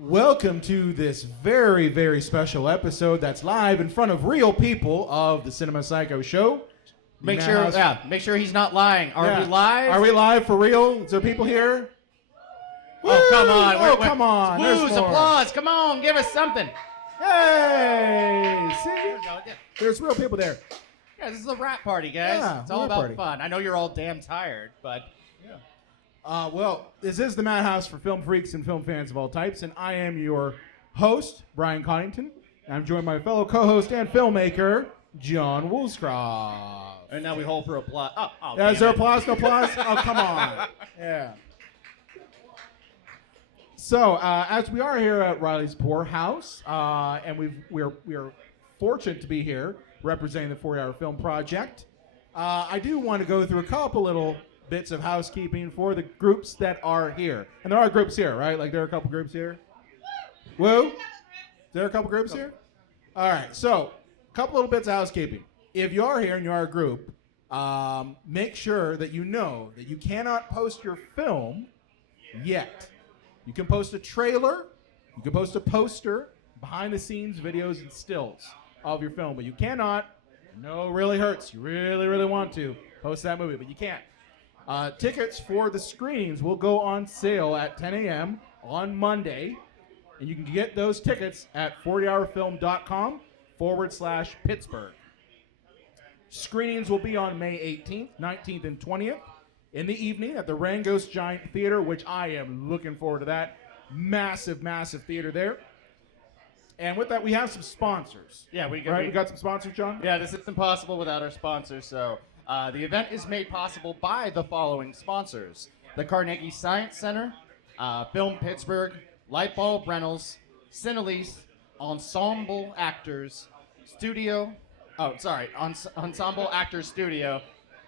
Welcome to this very, very special episode that's live in front of real people of the Cinema Psycho Show. Make sure he's not lying. Are we live? Are we live for real? Is there people here? Oh, come on. Come on. Woos, applause. Come on, give us something. Hey! See? There's real people there. Yeah, this is a rap party, guys. Yeah, it's all about fun. I know you're all damn tired, but... Well, this is the Madhouse for film freaks and film fans of all types, and I am your host, Brian Connington. I'm joined by my fellow co-host and filmmaker, John Woolscroft. And now we hold for applause. Is there applause? No applause? Oh, come on. Yeah. So, as we are here at Riley's Poorhouse, and we're fortunate to be here representing the 40-Hour Film Project, I do want to go through a couple little bits of housekeeping for the groups that are here. And there are groups here, right? Like there are a couple groups here? Woo? Is there a couple groups here? All right, so a couple little bits of housekeeping. If you are here and you are a group, make sure that you know that you cannot post your film yet. You can post a trailer, you can post a poster, behind the scenes videos and stills of your film, but you cannot, no, it really hurts, you really, really want to post that movie, but you can't. Tickets for the screenings will go on sale at 10 a.m. on Monday, and you can get those tickets at 40hourfilm.com/Pittsburgh. Screenings will be on May 18th, 19th, and 20th in the evening at the Rangos Giant Theater, which I am looking forward to that. Massive, massive theater there. And with that, we have some sponsors. Yeah, we got some sponsors, John? Yeah, this isn't possible without our sponsors, so... the event is made possible by the following sponsors: the Carnegie Science Center, Film Pittsburgh, Lightbulb Reynolds, Cinelise, Ensemble Actors Studio. Ensemble Actors Studio.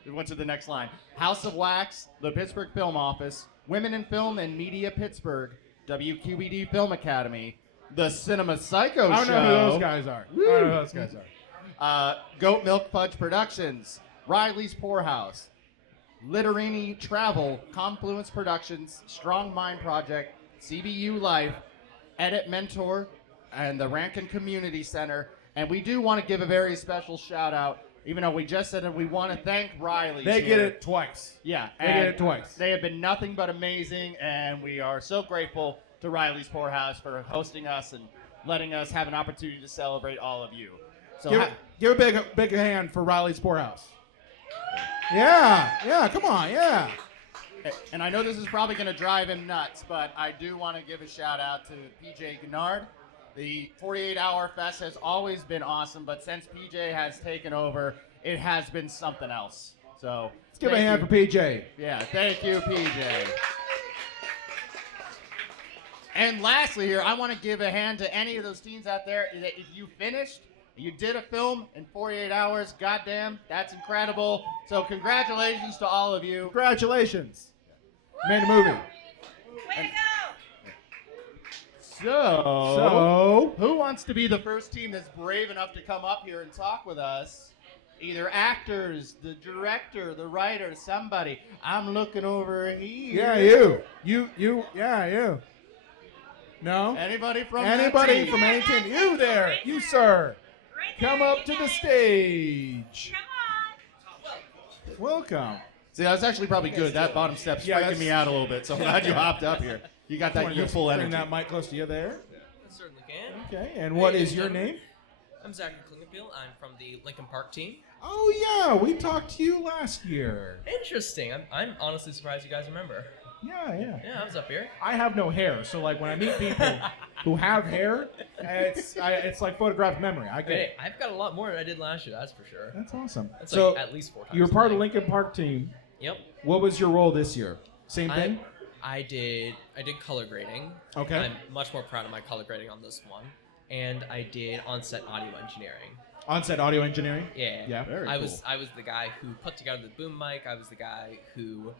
We went to the next line. House of Wax, the Pittsburgh Film Office, Women in Film and Media Pittsburgh, WQED Film Academy, the Cinema Psycho Show. I don't know who those guys are. Goat Milk Fudge Productions, Riley's Poorhouse, Litterini Travel, Confluence Productions, Strong Mind Project, CBU Life, Edit Mentor, and the Rankin Community Center. And we do want to give a very special shout out, even though we just said it, we want to thank Riley's. They get it twice. Yeah. They get it twice. They have been nothing but amazing, and we are so grateful to Riley's Poorhouse for hosting us and letting us have an opportunity to celebrate all of you. So give a big hand for Riley's Poorhouse. Yeah, come on, yeah. And I know this is probably going to drive him nuts, but I do want to give a shout out to PJ Gennard. The 48-Hour Fest has always been awesome, but since PJ has taken over, it has been something else. So let's give a hand for PJ. Yeah, thank you, PJ. And lastly here, I want to give a hand to any of those teens out there that if you finished, you did a film in 48 hours. Goddamn, that's incredible. So congratulations to all of you. Congratulations. Made a movie. Way to go! So, who wants to be the first team that's brave enough to come up here and talk with us? Either actors, the director, the writer, somebody. I'm looking over here. Yeah, you. Yeah, you. No? Anybody from any team? You there. You, sir. Come up to the stage. Come on. Welcome. See, that's actually probably good. That bottom step's freaking me out a little bit, so I'm glad you hopped up here. You got that youthful energy. Bring that mic close to you there. I certainly can. Okay, and what is your name? I'm Zachary Klingenpeel. I'm from the Lincoln Park team. Oh, yeah, we talked to you last year. Interesting. I'm honestly surprised you guys remember. Yeah. Yeah, I was up here. I have no hair, so like when I meet people who have hair, it's like photographed memory. I get it. I've got a lot more than I did last year, that's for sure. That's awesome. That's so like at least 4 times. You were part of the Lincoln Park team. Yep. What was your role this year? Same thing? I did color grading. Okay. I'm much more proud of my color grading on this one. And I did on-set audio engineering. On-set audio engineering? Yeah. Yeah. Very I cool. was the guy who put together the boom mic. I was the guy who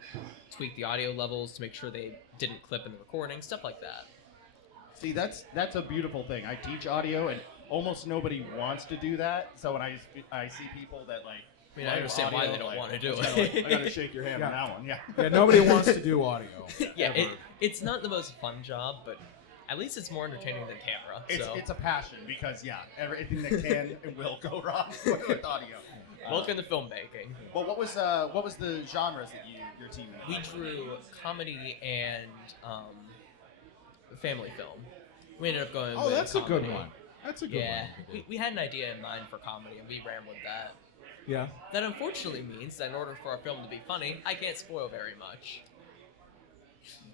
tweaked the audio levels to make sure they didn't clip in the recording, stuff like that. See, that's a beautiful thing. I teach audio, and almost nobody wants to do that. So when I see people that like, I mean, I understand why they don't want to do it. I gotta shake your hand Yeah. on that one. Yeah. Yeah, nobody wants to do audio. Yeah, it's not the most fun job, but At least it's more entertaining than camera. It's a passion because everything that can and will go wrong with audio. Welcome to filmmaking. Well, what was the genres that your team? We drew comedy and family film. We ended up going. Oh, with that's comedy. a good one. That's a good Yeah, one. we had an idea in mind for comedy, and we ran with that. Yeah. That unfortunately means that in order for our film to be funny, I can't spoil very much.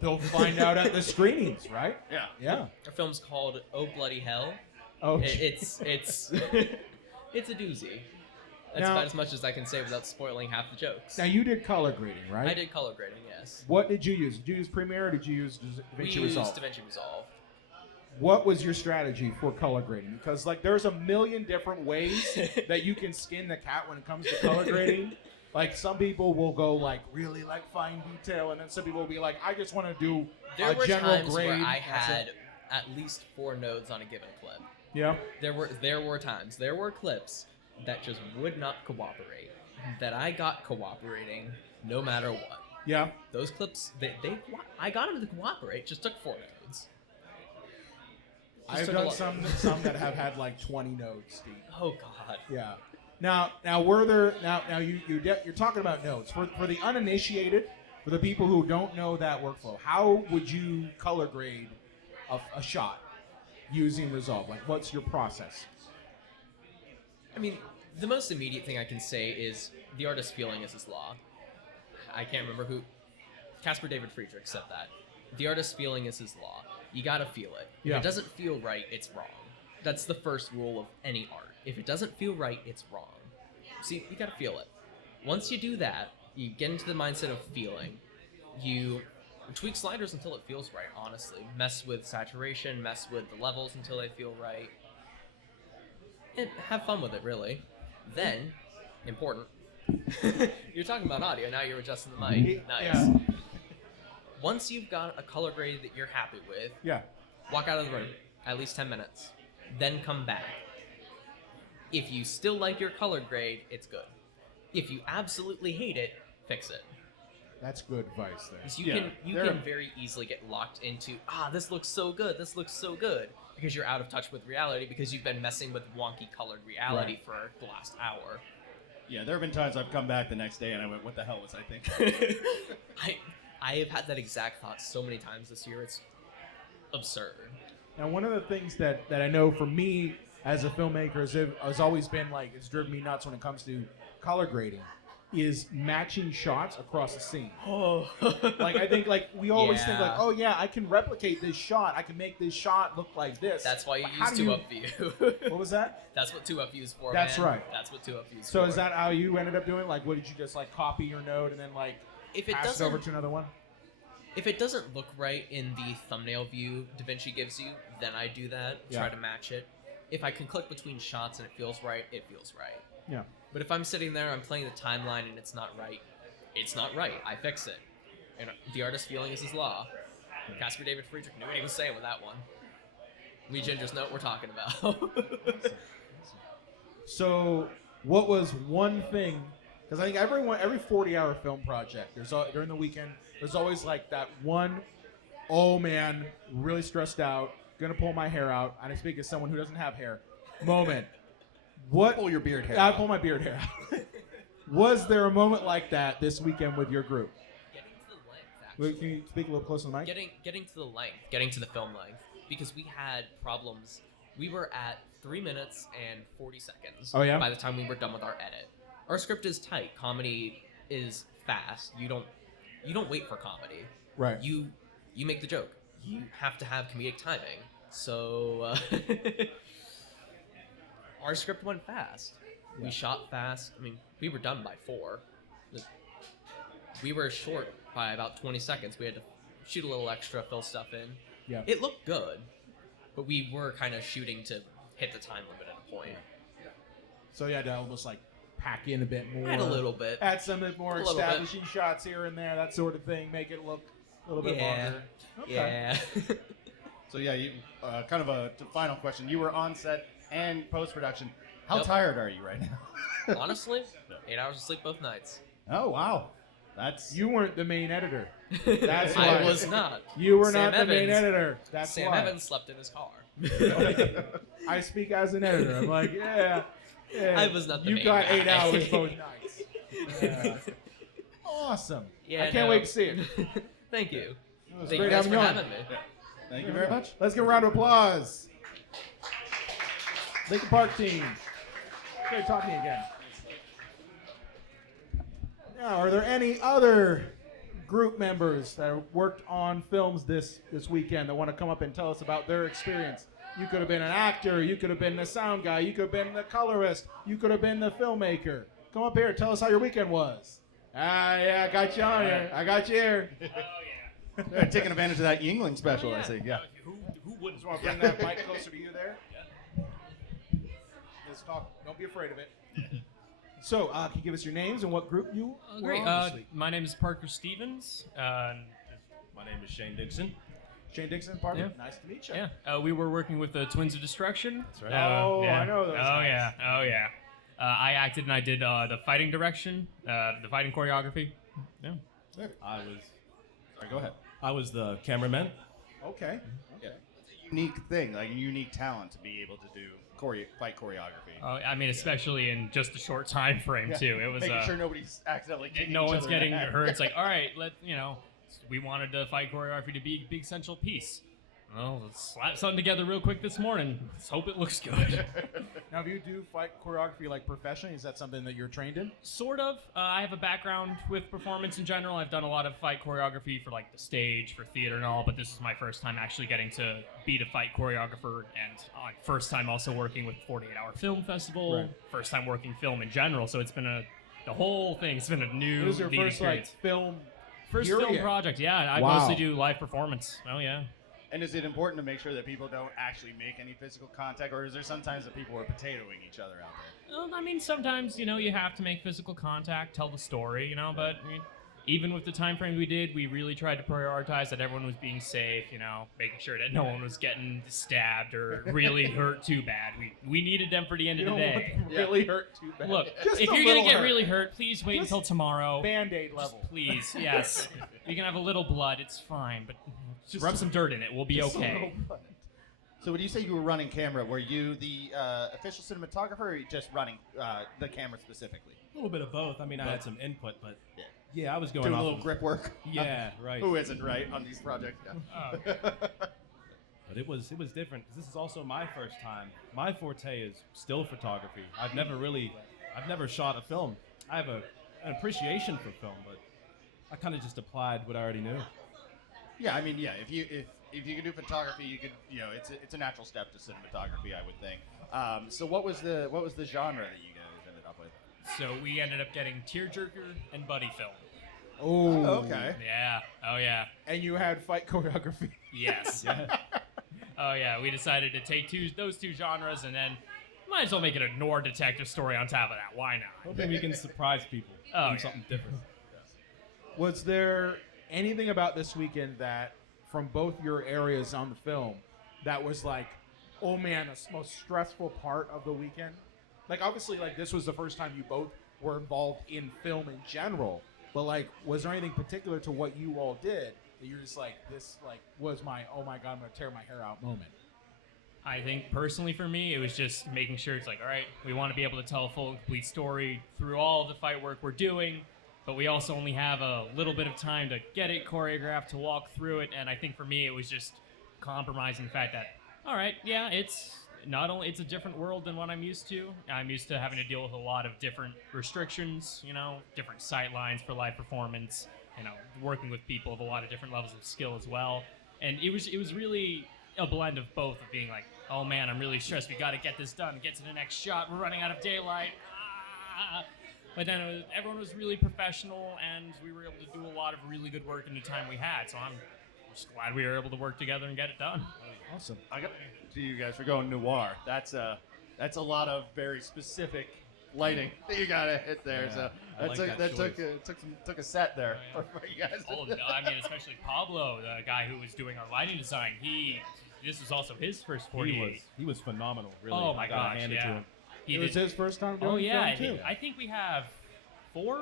They'll find out at the screenings, right? Yeah. Yeah. Our film's called Oh Bloody Hell. Oh, It's it's a doozy. That's Now- about as much as I can say without spoiling half the jokes. now you did color grading, right? I did color grading, yes. What did you use? Did you use Premiere or did you use We DaVinci used Resolve? DaVinci Resolve. What was your strategy for color grading? Because like there's a million different ways that you can skin the cat when it comes to color grading. Like some people will go like really like fine detail, and then some people will be like, I just want to do There a were general times grade. where I That's had it. at least 4 nodes on a given clip. Yeah. There were times, there were clips that just would not cooperate. That I got cooperating no matter what. Yeah. Those clips, I got them to cooperate. Just took 4 nodes. Just I've took a done lot- some that have had like 20 nodes, Steve. Oh God. Yeah. Now were there you're talking about nodes for the uninitiated, for the people who don't know that workflow. How would you color grade a shot using Resolve? Like, what's your process? I mean, the most immediate thing I can say is the artist's feeling is his law. I can't remember who. Caspar David Friedrich said that. The artist's feeling is his law. You gotta feel it. If Yeah. it doesn't feel right, it's wrong. That's the first rule of any art. If it doesn't feel right, it's wrong. See, you gotta feel it. Once you do that, you get into the mindset of feeling. You tweak sliders until it feels right, honestly. Mess with saturation, mess with the levels until they feel right. And have fun with it, really. Then, important. You're talking about audio, now you're adjusting the mic. Nice. Yeah. Once you've got a color grade that you're happy with, Yeah. walk out of the room, at least 10 minutes. Then come back. If you still like your color grade, it's good. If you absolutely hate it, fix it. That's good advice there. 'Cause you Yeah, can very easily get locked into, this looks so good, this looks so good. Because you're out of touch with reality because you've been messing with wonky colored reality Right. for the last hour. Yeah, there have been times I've come back the next day and I went, "What the hell was I thinking?" I have had that exact thought so many times this year. It's absurd. Now, one of the things that I know for me as a filmmaker has always been like, it's driven me nuts when it comes to color grading, is matching shots across a scene. Oh, Like, I think like we always think like, Yeah. oh yeah, I can replicate this shot. I can make this shot look like this. that's why you But how use do 2-up view. What was that? That's what 2-up view is for. That's man. right. That's what 2-up view is So for. is that how you ended up doing? Like, what did you just like copy your node and then like if it pass it doesn't over to another one? if it doesn't look right in the thumbnail view DaVinci gives you, then I do that. Yeah. Try to match it. If I can click between shots and it feels right, it feels right. Yeah. But if I'm sitting there, I'm playing the timeline and it's not right, it's not right. I fix it. And the artist's feeling is his law. Caspar David Friedrich knew what he was saying with that one. We gingers know what we're talking about. So, what was one thing? Because I think every 40-hour film project, during the weekend, there's always like that one, oh man, really stressed out, gonna pull my hair out. I speak as someone who doesn't have hair. Moment. What? Pull your beard hair I out. pull my beard hair out. Was there a moment like that this weekend with your group? Getting to the length, actually. Can you speak a little closer to the mic? Getting to the length, getting to the film length, because we had problems. We were at 3 minutes and 40 seconds. Oh, yeah? By the time we were done with our edit, our script is tight. Comedy is fast. You don't wait for comedy. Right. You make the joke. You have to have comedic timing. So our script went fast. Yeah. We shot fast. I mean, we were done by 4. We were short by about 20 seconds. We had to shoot a little extra, fill stuff in. Yeah. It looked good, but we were kind of shooting to hit the time limit at a point. So you had to almost like pack in a bit more. Add a little bit. Add some more A little bit. establishing shots here and there, that sort of thing. Make it look a little bit Yeah. longer. Okay. Yeah. So yeah, you kind of a final question. You were on set and post production. How Yep. tired are you right now? Honestly, 8 hours of sleep both nights. Oh wow, That's You weren't the main editor. That's why. I was not. You were Sam not the main Evans- editor. That's Sam why. Evans slept in his car. I speak as an editor. I'm like, yeah. I was not the You main got guy. 8 hours both nights. Yeah. Awesome. Yeah, I can't no. wait to see it. Thank you. It was Thank great you guys having for you on. having me. Thank you very much. Let's give a round of applause. Lincoln Park team. Great talking to you again. Now, are there any other group members that worked on films this weekend that want to come up and tell us about their experience? You could have been an actor. You could have been the sound guy. You could have been the colorist. You could have been the filmmaker. Come up here. Tell us how your weekend was. Yeah, I got you on here. I got you here. They're taking advantage of that Yingling special, I see. Yeah. Who wouldn't? Just want to bring that mic closer to you there. Let's talk. Don't be afraid of it. So, can you give us your names and what group you were Great. on this week? My name is Parker Stevens. My name is Shane Dixon. Shane Dixon, Parker. Yeah. Nice to meet you. Yeah. We were working with the Twins of Destruction. That's right. Oh, yeah. I know those Oh guys. yeah. Oh yeah. I acted and I did the fighting direction, the fighting choreography. Yeah. Sorry, go ahead. I was the cameraman. Okay. Yeah. It's a unique thing, like a unique talent to be able to do fight choreography. I mean, especially in just a short time frame too. It was making sure nobody's accidentally kicking no each one's other in the getting head. hurt. It's like, all right, we wanted the fight choreography to be a big central piece. Well, let's slap something together real quick this morning. Let's hope it looks good. Now, if you do fight choreography like professionally, is that something that you're trained in? Sort of. I have a background with performance in general. I've done a lot of fight choreography for like the stage, for theater and all, but this is my first time actually getting to be the fight choreographer and first time also working with 48 Hour Film Festival, Right. first time working film in general. So it's been the whole thing. It's been a new, This is your neat first like experience. film. First period. film project, yeah. I Wow. mostly do live performance. Oh, yeah. And is it important to make sure that people don't actually make any physical contact, or is there sometimes that people are potatoing each other out there? Well, I mean, sometimes, you have to make physical contact, tell the story, but I mean, even with the time frame we did, we really tried to prioritize that everyone was being safe, making sure that no one was getting stabbed or really hurt too bad. We needed them for the end You of the don't day. want them really hurt too bad. Look, Just if a you're going little to get hurt. really hurt, please wait Just until tomorrow. Band-Aid level. Just please, yes. You can have a little blood, it's fine, but just rub some dirt in it. We'll be Just a okay. little blood. So when you say you were running camera, were you the official cinematographer, or were you just running the camera specifically? A little bit of both. I mean, I had some input, but Yeah. yeah, I was going Doing a off. little of- grip work? Yeah, right. Who isn't, right, on these projects? Yeah. But it was different 'cause this is also my first time. My forte is still photography. I've never shot a film. I have an appreciation for film, but I kind of just applied what I already knew. Yeah, I mean, yeah. If you can do photography, you could. It's a natural step to cinematography, I would think. So what was the genre that you guys ended up with? So we ended up getting tearjerker and buddy film. Oh, Okay. Yeah. Oh, yeah. And you had fight choreography. Yes. Oh yeah, we decided to take those two genres and then might as well make it a noir detective story on top of that. Why not? Hoping we can surprise people. Oh, do yeah. something different. Was there anything about this weekend that, from both your areas on the film, that was like, oh man, the most stressful part of the weekend? Like, obviously, like, this was the first time you both were involved in film in general, but like, was there anything particular to what you all did that you're just like, this like was my, oh my god, I'm gonna tear my hair out moment? I think personally for me, it was just making sure it's like, all right, we want to be able to tell a full and complete story through all of the fight work we're doing, but we also only have a little bit of time to get it choreographed, to walk through it, and I think for me it was just compromising the fact that, all right, yeah, it's a different world than what I'm used to. I'm used to having to deal with a lot of different restrictions, different sight lines for live performance, working with people of a lot of different levels of skill as well. And it was really a blend of both, of being like, oh man, I'm really stressed. We got to get this done. Get to the next shot. We're running out of daylight. Ah. But then everyone was really professional, and we were able to do a lot of really good work in the time we had. So I'm just glad we were able to work together and get it done. Awesome. I got to you guys for going noir. That's a lot of very specific lighting that you gotta hit there. Yeah, so I like that took a set there for you guys. Oh, no, I mean, especially Pablo, the guy who was doing our lighting design. This was also his first 48. He was phenomenal, really. Oh my I gotta gosh, hand it to yeah. him. He It was did- his first time doing Oh yeah, film too. I think we have 4,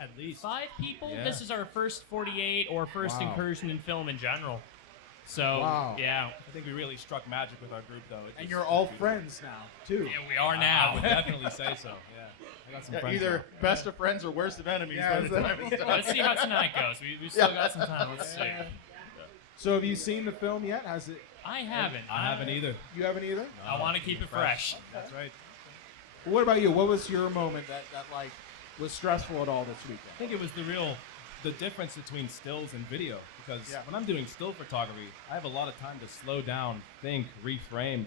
At least 5 people. Yeah. This is our first 48 or first Wow. incursion in film in general. So Wow. yeah, I think we really struck magic with our group, though. And you're all friends now, too. yeah, we are I now. would definitely say so. Yeah, I got some friends. Either now. best of friends or worst of enemies. Yeah, by the time it's done. Let's see how tonight goes. We still got some time. Let's see. So have you seen the film yet? Has it? I haven't. I haven't either. You haven't either? I want to keep it fresh. That's right. What about you? What was your moment that like was stressful at all this weekend? I think it was the difference between stills and video, because Yeah. when I'm doing still photography, I have a lot of time to slow down, think, reframe.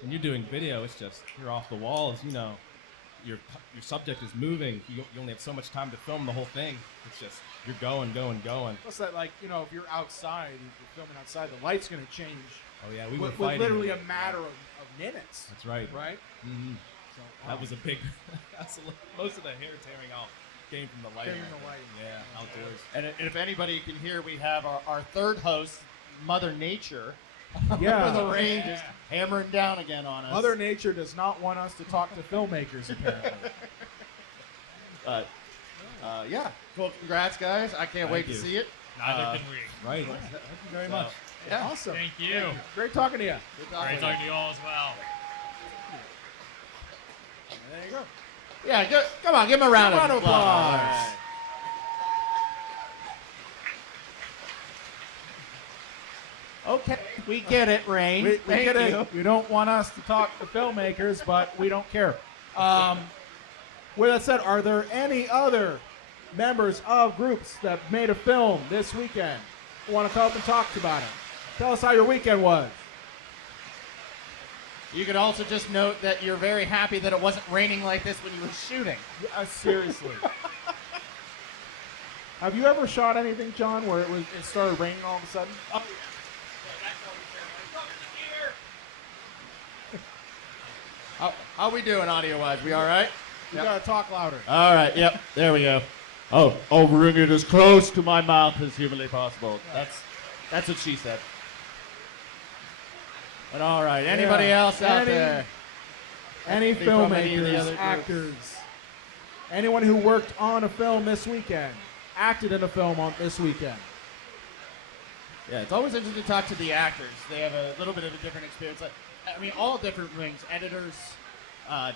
When you're doing video, it's just you're off the walls. You know, your subject is moving. You only have so much time to film the whole thing. It's just you're going. Plus that, like, you know, if you're outside, if you're filming outside, the light's going to change Oh yeah, we were with fighting. literally a matter of minutes. That's right. Right? hmm So, That was a big. Most of the hair tearing off came from the lighting. Came from the lighting. Yeah, outdoors. And if anybody can hear, we have our third host, Mother Nature. Yeah. For the rain just hammering down again on us. Mother Nature does not want us to talk to filmmakers, apparently. But, yeah. Well, congrats, guys. I can't wait you. to see it. Neither can we. Right. Thank you very much. Yeah. Awesome. Thank you. Great talking to you. Good All right, talking. talking to you all as well. There you go. Yeah, come on, give him a round Round of of applause. applause. Okay, we get it, Rain. We Thank get you. it. You don't want us to talk to filmmakers, but we don't care. With that said, are there any other members of groups that made a film this weekend who want to come up and talk about it? Tell us how your weekend was. You could also just note that you're very happy that it wasn't raining like this when you were shooting. Seriously. Have you ever shot anything, John, where it started raining all of a sudden? How we doing audio-wise? We all right? You Yep. gotta talk louder. All right, yep, there we go. Oh, bring it as close to my mouth as humanly possible. That's what she said. But all right, anybody Yeah. else out there? Any Anybody from any of the filmmakers, other groups? actors, anyone who worked on a film this weekend, acted in a film on this weekend. Yeah, it's always interesting to talk to the actors. They have a little bit of a different experience. I mean, all different wings: editors,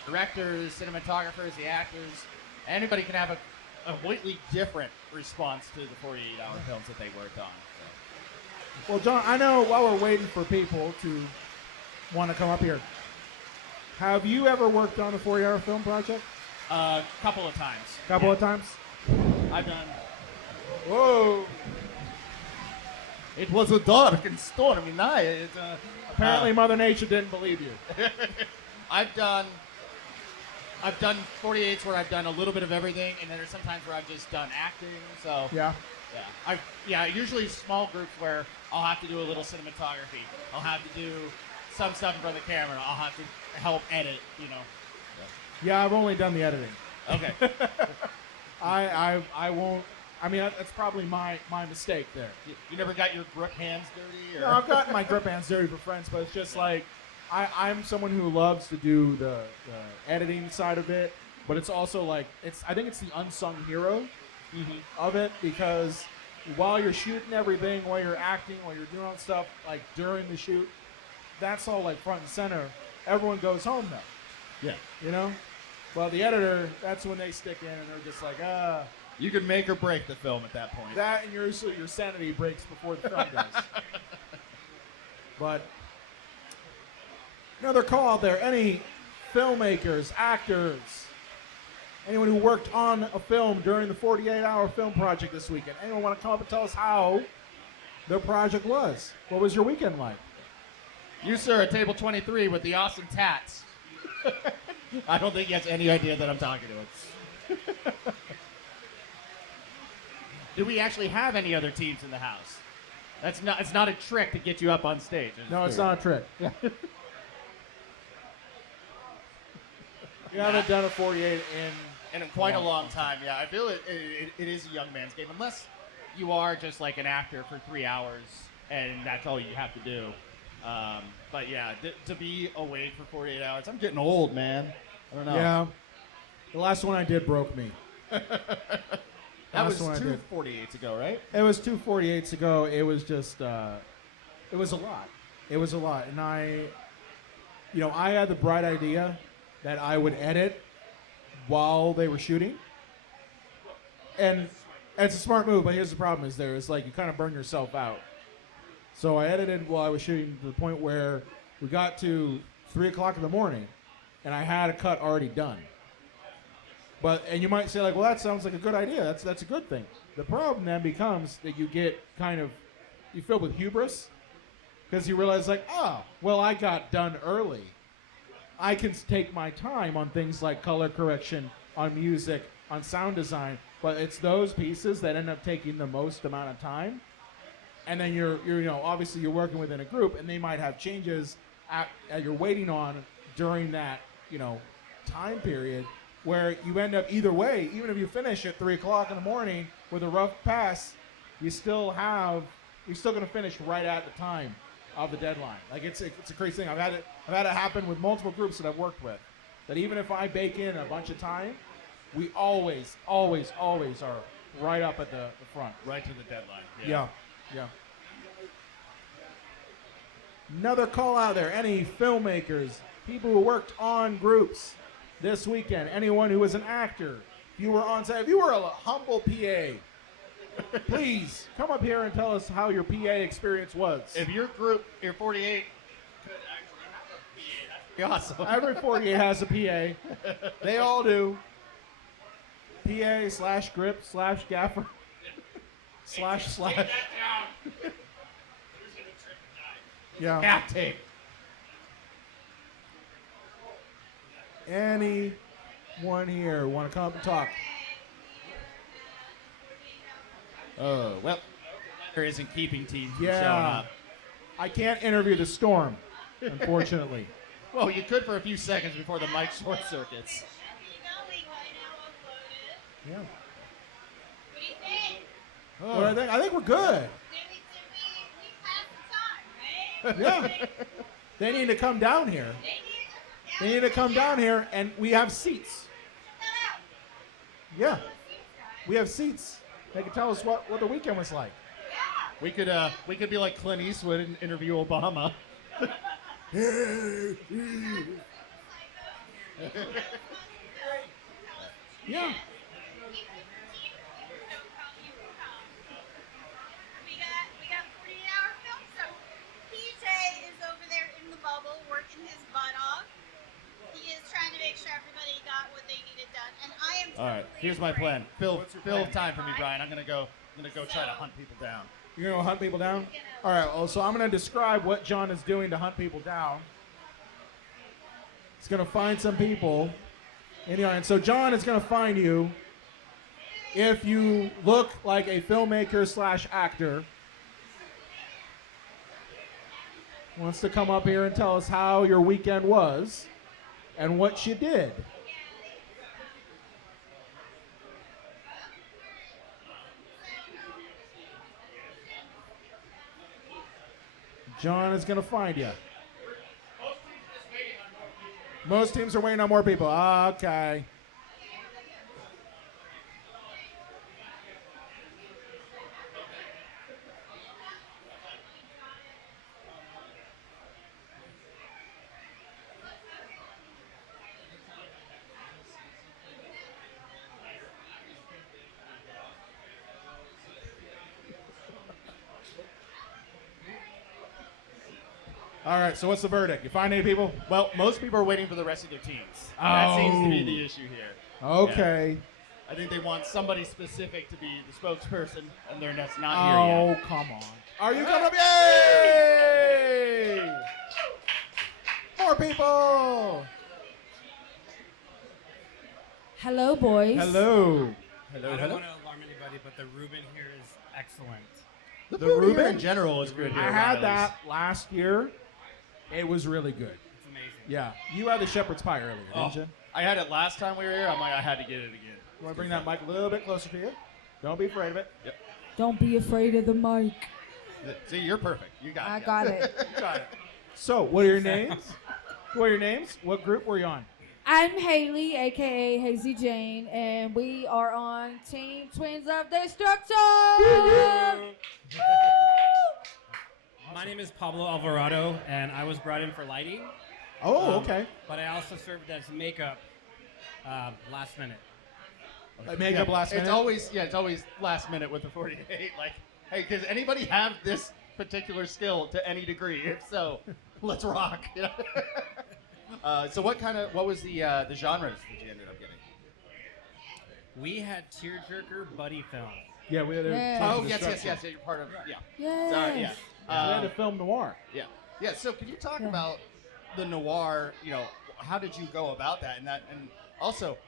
directors, cinematographers, the actors. Anybody can have a completely different response to the 48-hour films that they worked on. Well, John, I know while we're waiting for people to want to come up here, have you ever worked on a 40-hour film project? A couple of times. Couple of times? I've done. Whoa. It was a dark and stormy night. Apparently Mother Nature didn't believe you. I've done 48s where I've done a little bit of everything, and then there's sometimes where I've just done acting. So Yeah. usually small groups where I'll have to do a little cinematography. I'll have to do some stuff in front of the camera. I'll have to help edit. Yeah, I've only done the editing. Okay. I won't. I mean, that's probably my mistake there. You never got your grip hands dirty? Or? No, I've gotten my grip hands dirty for friends, but it's just like I'm someone who loves to do the editing side of it, but it's also like I think it's the unsung hero of it, because while you're shooting everything, while you're acting, while you're doing all that stuff, like during the shoot, that's all like front and center. Everyone goes home though. Yeah. You know? Well, the editor, that's when they stick in and they're just like, You can make or break the film at that point. that and your sanity breaks before the film does. But another call out there. Any filmmakers, actors, anyone who worked on a film during the 48-hour film project this weekend? Anyone want to come up and tell us how their project was? What was your weekend like? You, sir, at table 23 with the awesome tats. I don't think he has any idea that I'm talking to him. Do we actually have any other teams in the house? It's not a trick to get you up on stage. No, it's not a trick. You haven't done a 48 in quite a long time. Yeah, I feel it is a young man's game, unless you are just like an actor for 3 hours and that's all you have to do. But yeah, to be awake for 48 hours, I'm getting old, man. I don't know. Yeah. The last one I did broke me. That Last was one I two did. 48s ago, right? It was 248s ago. It was just, it was a lot. It was a lot. And I had the bright idea that I would edit while they were shooting. And it's a smart move, but here's the problem is like you kind of burn yourself out. So I edited while I was shooting to the point where we got to 3 o'clock in the morning and I had a cut already done. And you might say like, well, that sounds like a good idea. That's a good thing. The problem then becomes that you get you filled with hubris because you realize like, oh, well, I got done early. I can take my time on things like color correction, on music, on sound design, but it's those pieces that end up taking the most amount of time. And then you're obviously you're working within a group, and they might have changes you're waiting on during that time period where you end up either way. Even if you finish at 3 o'clock in the morning with a rough pass, you're still going to finish right at the time of the deadline. Like it's a crazy thing. I've had it happen with multiple groups that I've worked with. That even if I bake in a bunch of time, we always are right up at the front. Right to the deadline. Yeah. Another call out there. Any filmmakers, people who worked on groups this weekend, anyone who was an actor, if you were on set, if you were a humble PA, please come up here and tell us how your PA experience was. If your group, your 48, could actually have a PA, that's awesome. Every 48 has a PA. They all do. PA/grip/gaffer //. Yeah. Cat tape. Anyone here want to come up and talk? Oh, well, there isn't keeping team from Yeah. showing up. I can't interview the storm, unfortunately. Well, you could for a few seconds before the mic short circuits. Yeah. What do you think? Well, I think we're good. Did we pass the time, right? Yeah. They need to come down here. They need to come down here, and we have seats. Yeah. We have seats. They can tell us what the weekend was like. We could be like Clint Eastwood and interview Obama. Yeah. We got 48-hour film, so PJ is over there in the bubble working his butt off. He is trying to make sure everybody got what they needed done, and I am. All right, here's my plan. Fill time for me, Brian. I'm gonna go try to hunt people down. You're going to hunt people down? All right, well, so I'm going to describe what John is doing to hunt people down. He's going to find some people in the audience. So John is going to find you if you look like a filmmaker/actor. Wants to come up here and tell us how your weekend was and what you did. John is going to find you. Most teams are waiting on more people. Okay. All right, so what's the verdict? You find any people? Well, most people are waiting for the rest of their teams. That seems to be the issue here. Okay. Yeah. I think they want somebody specific to be the spokesperson, and that's not here yet. Oh, come on. Are you coming up? Yay! More people! Hello, boys. Hello. I don't want to alarm anybody, but the Reuben here is excellent. The The food here Reuben? in general is good here. I at had Riley's. that last year. It was really good. It's amazing. Yeah. You had the shepherd's pie earlier, didn't you? I had it last time we were here. I had to get it again. You want to bring that mic a little bit closer to you? Don't be afraid of it. Don't be afraid of the mic. See, you're perfect. You got it. I got it. You got it. So, what are your names? What are your names? What group were you on? I'm Haley, aka Hazy Jane, and we are on Team Twins of Destruction. My name is Pablo Alvarado, and I was brought in for lighting. Oh, okay. But I also served as makeup last minute. Like makeup last minute. It's always last minute with the 48. Like, hey, does anybody have this particular skill to any degree? If so, let's rock. You know? So what was the genres that you ended up getting? We had tearjerker buddy film. Yeah, we had. Yeah. Oh, yes. You're part of. Yeah. Yes. Sorry. Yeah. We had a film noir. Yeah. Yeah. So can you talk about the noir? You know, how did you go about that? And also,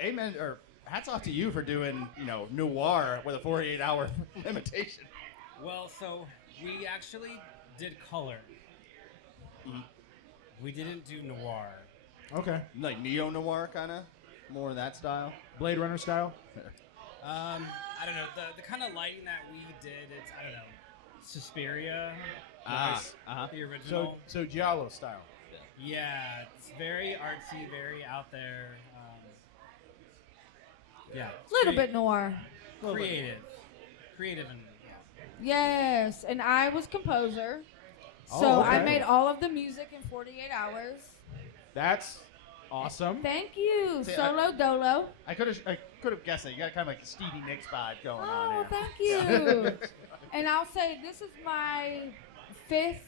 amen or hats off to you for doing noir with a 48-hour limitation. Well, so we actually did color. Mhm. We didn't do noir. Okay. Like neo noir, kind of more that style. Blade Runner style. I don't know. The kind of lighting that we did, it's, I don't know, Suspiria. The original. So Giallo style. Yeah, it's very artsy, very out there. Yeah. A little bit noir. Creative. Creative and Yes, and I was composer. Oh, So okay. I made all of the music in 48 hours. That's awesome. Thank you, See, Solo Dolo. I could have guessed it. You got kind of like a Stevie Nicks vibe going on Oh, here. thank you. And I'll say this is my 5th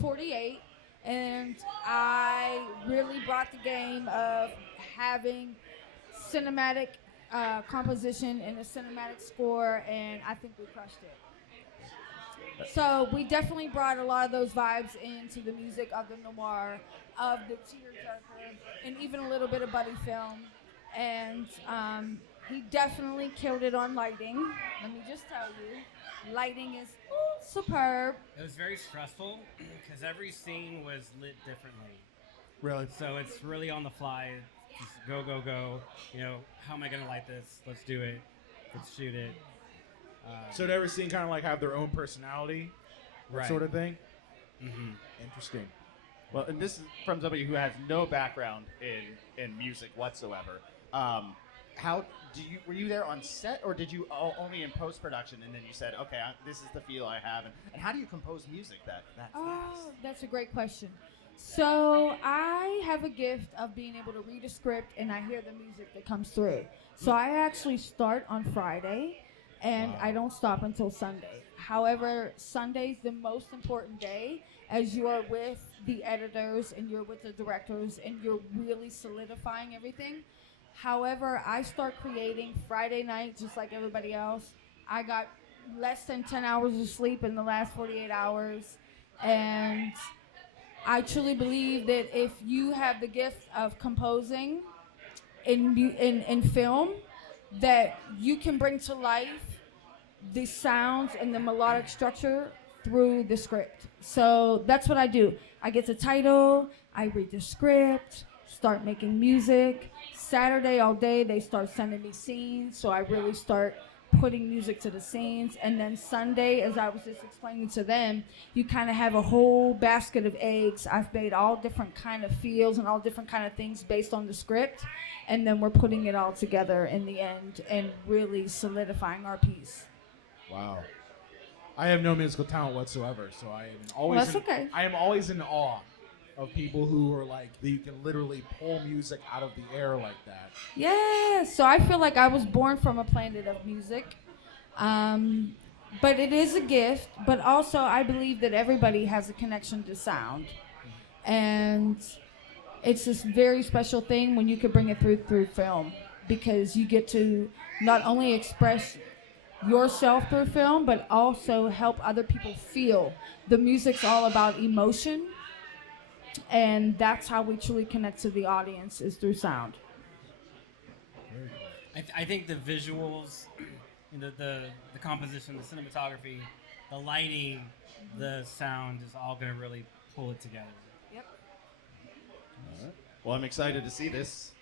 48, and I really brought the game of having cinematic composition and a cinematic score, and I think we crushed it. So we definitely brought a lot of those vibes into the music of the noir, of the tearjerker, and even a little bit of buddy film. And he definitely killed it on lighting. Let me just tell you, lighting is superb. it was very stressful because every scene was lit differently. Really. So it's really on the fly. Just go, go, go. You know, how am I going to light this? Let's do it. Let's shoot it. So did every scene kind of like have their own personality, that Right. sort of thing? Mm-hmm. Interesting. Well, and this is from somebody who has no background in music whatsoever. Were you there on set, or did you only in post production, and then you said, okay, this is the feel I have, and how do you compose music that fast? Oh, that's a great question. So I have a gift of being able to read a script and I hear the music that comes through. So I actually start on Friday and I don't stop until Sunday. However, Sunday's the most important day as you are with the editors and you're with the directors and you're really solidifying everything. However, I start creating Friday night just like everybody else. I got less than 10 hours of sleep in the last 48 hours, and I truly believe that if you have the gift of composing in film, that you can bring to life the sounds and the melodic structure through the script. So that's what I do. I get the title, I read the script, start making music. Saturday all day they start sending me scenes, so I really start putting music to the scenes. And then Sunday, as I was just explaining to them, you kind of have a whole basket of eggs. I've made all different kind of feels and all different kind of things based on the script, and then we're putting it all together in the end and really solidifying our piece. Wow. I have no musical talent whatsoever, so I am always Well, that's okay. I am always in awe of people who are like that you can literally pull music out of the air like that. Yeah, so I feel like I was born from a planet of music. But it is a gift, but also I believe that everybody has a connection to sound. And it's this very special thing when you can bring it through film, because you get to not only express yourself through film, but also help other people feel. The music's all about emotion, and that's how we truly connect to the audience, is through sound. I think the visuals, the composition, the cinematography, the lighting, the sound is all going to really pull it together. Yep. Well, I'm excited to see this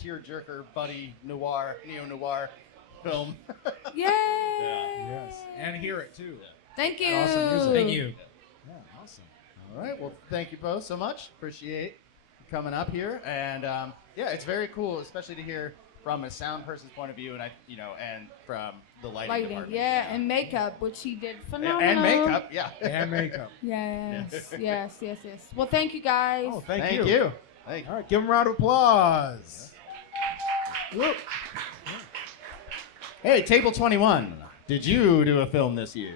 tearjerker buddy noir, neo-noir film. Yay! Yes. And hear it too. Thank you. Awesome music. Thank you. Yeah, awesome. All right. Well, thank you both so much. Appreciate coming up here, and yeah, it's very cool, especially to hear from a sound person's point of view, and and from the lighting department. Yeah, and makeup, which he did phenomenal. And makeup, yeah. And makeup. Yes. Well, thank you guys. Oh, thank Thank you. you. All right, give him a round of applause. Whoop. Hey, Table 21. Did you do a film this year?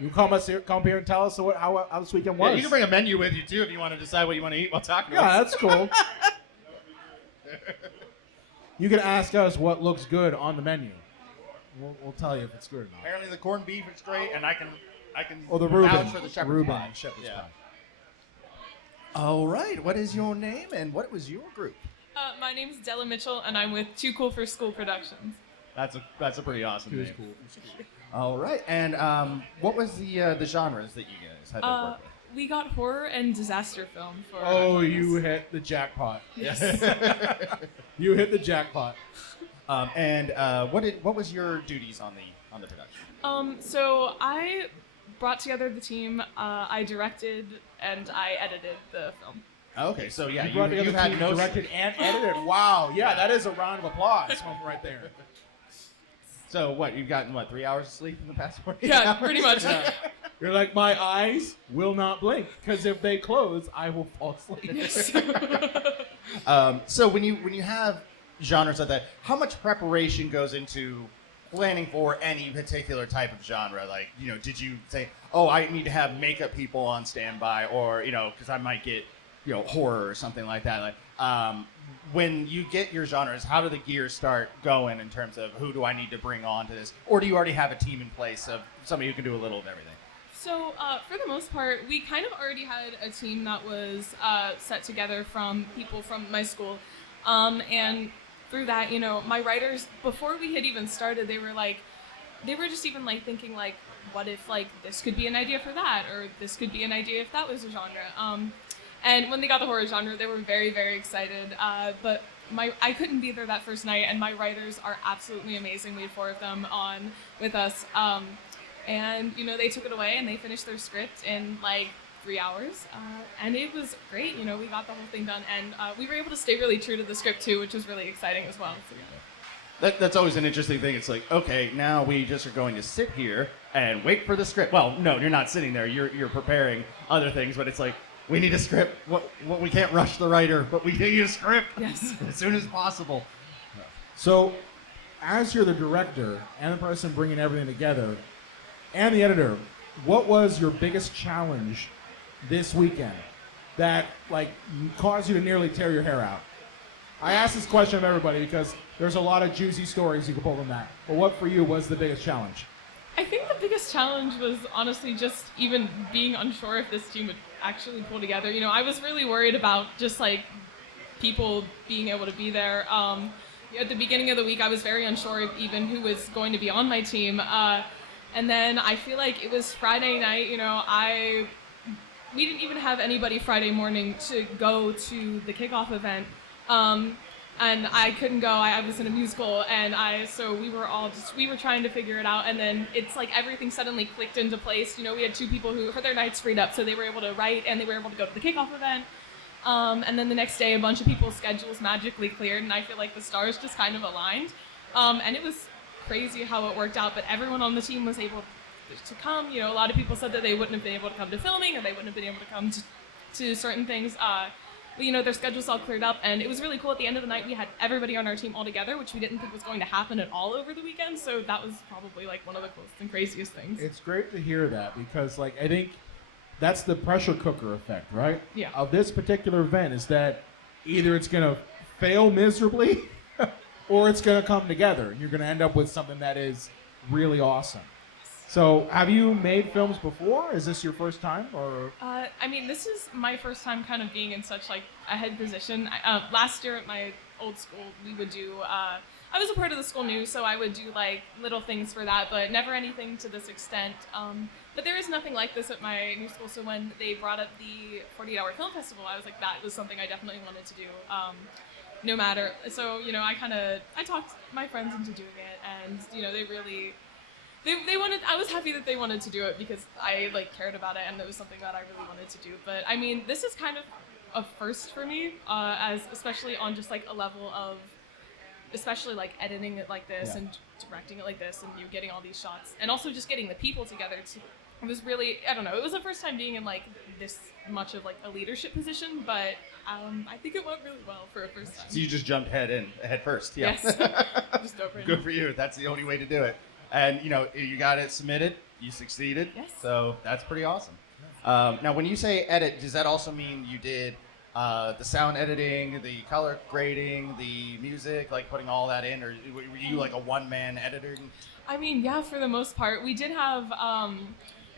You come here and tell us how this weekend was. Yeah, you can bring a menu with you too if you want to decide what you want to eat while talking about Yeah, that's cool. You can ask us what looks good on the menu. We'll tell you if it's good or not. Apparently the corned beef is great, and I can Oh, the vouch Reuben. for the shepherd's Reuben pie. shepherd's Yeah. pie. All right. What is your name and what was your group? My name's Della Mitchell, and I'm with Too Cool for School Productions. That's a pretty awesome name. Cool. All right. And what was the genres that you guys had to work with? We got horror and disaster film for. Oh, you hit the jackpot. Yes. You hit the jackpot. And what was your duties on the production? So I brought together the team. I directed and I edited the film. Okay, so yeah, You brought together you the had team, no directed and edited. Wow. Yeah, that is a round of applause right there. So what? You've gotten 3 hours of sleep in the past 48 Yeah, hours? pretty much. You're like, my eyes will not blink because if they close, I will fall asleep. Yes. So when you have genres like that, how much preparation goes into planning for any particular type of genre? Like, did you say, oh, I need to have makeup people on standby, or because I might get horror or something like that? Like, when you get your genres, how do the gears start going in terms of who do I need to bring on to this, or do you already have a team in place of somebody who can do a little of everything? So for the most part, we kind of already had a team that was set together from people from my school, and through that, my writers, before we had even started, they were just even thinking what if this could be an idea for that, or this could be an idea if that was a genre. And when they got the horror genre, they were very, very excited. But I couldn't be there that first night, and my writers are absolutely amazing. We had 4 of them on with us. And, they took it away and they finished their script in 3 hours. And it was great. We got the whole thing done. And we were able to stay really true to the script, too, which was really exciting as well. So, yeah. That's always an interesting thing. It's like, okay, now we just are going to sit here and wait for the script. Well, no, you're not sitting there. You're preparing other things, but it's like, we need a script. What we can't rush the writer, but we need a script Yes. as soon as possible. So, as you're the director and the person bringing everything together, and the editor, what was your biggest challenge this weekend that caused you to nearly tear your hair out? I ask this question of everybody because there's a lot of juicy stories you can pull from that. But what for you was the biggest challenge? I think the biggest challenge was honestly just even being unsure if this team would actually pull together. I was really worried about just people being able to be there. At the beginning of the week, I was very unsure of even who was going to be on my team. And then I feel like it was Friday night, we didn't even have anybody Friday morning to go to the kickoff event. And I couldn't go. I was in a musical, and so we were all we were trying to figure it out. And then it's everything suddenly clicked into place. We had 2 people who had their nights freed up, so they were able to write and they were able to go to the kickoff event. And then the next day, a bunch of people's schedules magically cleared, and I feel like the stars just kind of aligned. And it was crazy how it worked out, but everyone on the team was able to come. A lot of people said that they wouldn't have been able to come to filming, or they wouldn't have been able to come to certain things. But their schedules all cleared up, and it was really cool. At the end of the night, we had everybody on our team all together, which we didn't think was going to happen at all over the weekend. So that was probably one of the coolest and craziest things. It's great to hear that because I think that's the pressure cooker effect, right? Yeah. Of this particular event is that either it's going to fail miserably or it's going to come together and you're going to end up with something that is really awesome. So have you made films before? Is this your first time? Or This is my first time kind of being in such a head position. Last year at my old school, we would do, I was a part of the school news, so I would do little things for that, but never anything to this extent. But there is nothing like this at my new school, so when they brought up the 48-hour film festival, I was like, that was something I definitely wanted to do. No matter, so I talked my friends into doing it, and they they wanted. I was happy that they wanted to do it because I like cared about it and it was something that I really wanted to do. But I mean, this is kind of a first for me, as especially on just like a level of, especially like editing it like this and directing it like this, and you getting all these shots, and also just getting the people together. It was really, I don't know. It was the first time being in like this much of like a leadership position, but I think it went really well for a first time. So you just jumped head first. Yeah. Yes. Just dove right in. Good for you. That's the only way to do it. And you got it submitted. You succeeded. Yes. So that's pretty awesome. Now, when you say edit, does that also mean you did the sound editing, the color grading, the music, like putting all that in, or were you like a one-man editor? I mean, yeah, for the most part. We did have,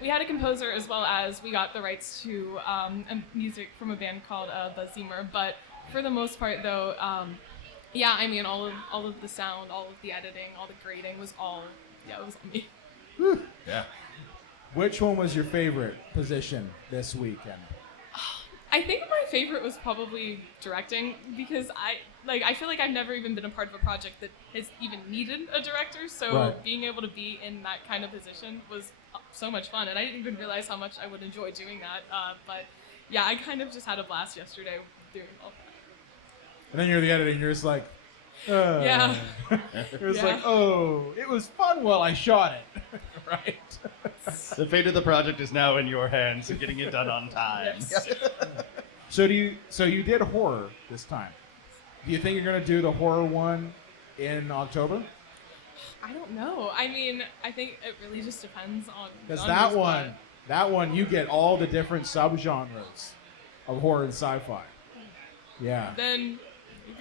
we had a composer as well as we got the rights to music from a band called The Zemer. But for the most part, though, yeah, I mean, all of the sound, all of the editing, all the grading was all, it was on me. Yeah. Which one was your favorite position this weekend? I think my favorite was probably directing because I feel like I've never even been a part of a project that has even needed a director. So being able to be in that kind of position was so much fun, and I didn't even realize how much I would enjoy doing that. But yeah, I kind of just had a blast yesterday doing all that. And then you're the editor, and you're just like, yeah. It was like, oh, it was fun while I shot it, right? The fate of the project is now in your hands, and getting it done on time. Yes. So you did horror this time. Do you think you're gonna do the horror one in October? I don't know. I mean, I think it really just depends on. Because on that one, you get all the different subgenres of horror and sci-fi. Yeah. Then,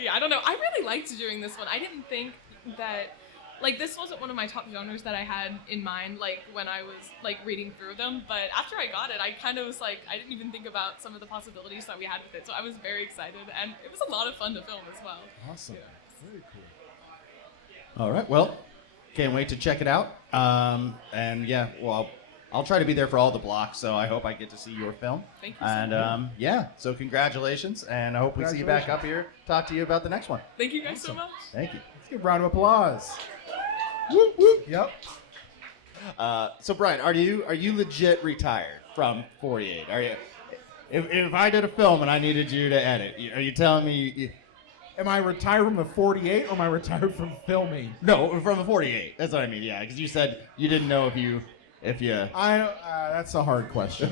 I don't know. I really liked doing this one. I didn't think that, like, this wasn't one of my top genres that I had in mind, like, when I was, like, reading through them. But after I got it, I kind of was like, I didn't even think about some of the possibilities that we had with it. So I was very excited, and it was a lot of fun to film as well. Awesome. Yeah. Very cool. All right. Well, can't wait to check it out. And yeah, well, I'll try to be there for all the blocks, so I hope I get to see your film. Thank you. And yeah, so congratulations, and I hope we see you back up here, talk to you about the next one. Thank you guys so much. Thank you. Let's give a round of applause. Whoop, whoop. Yep. So Brian, are you legit retired from 48? Are you? If I did a film and I needed you to edit, are you telling me? Am I retired from the 48 or am I retired from filming? No, from the 48. That's what I mean. Yeah, because you said you didn't know if you. That's a hard question.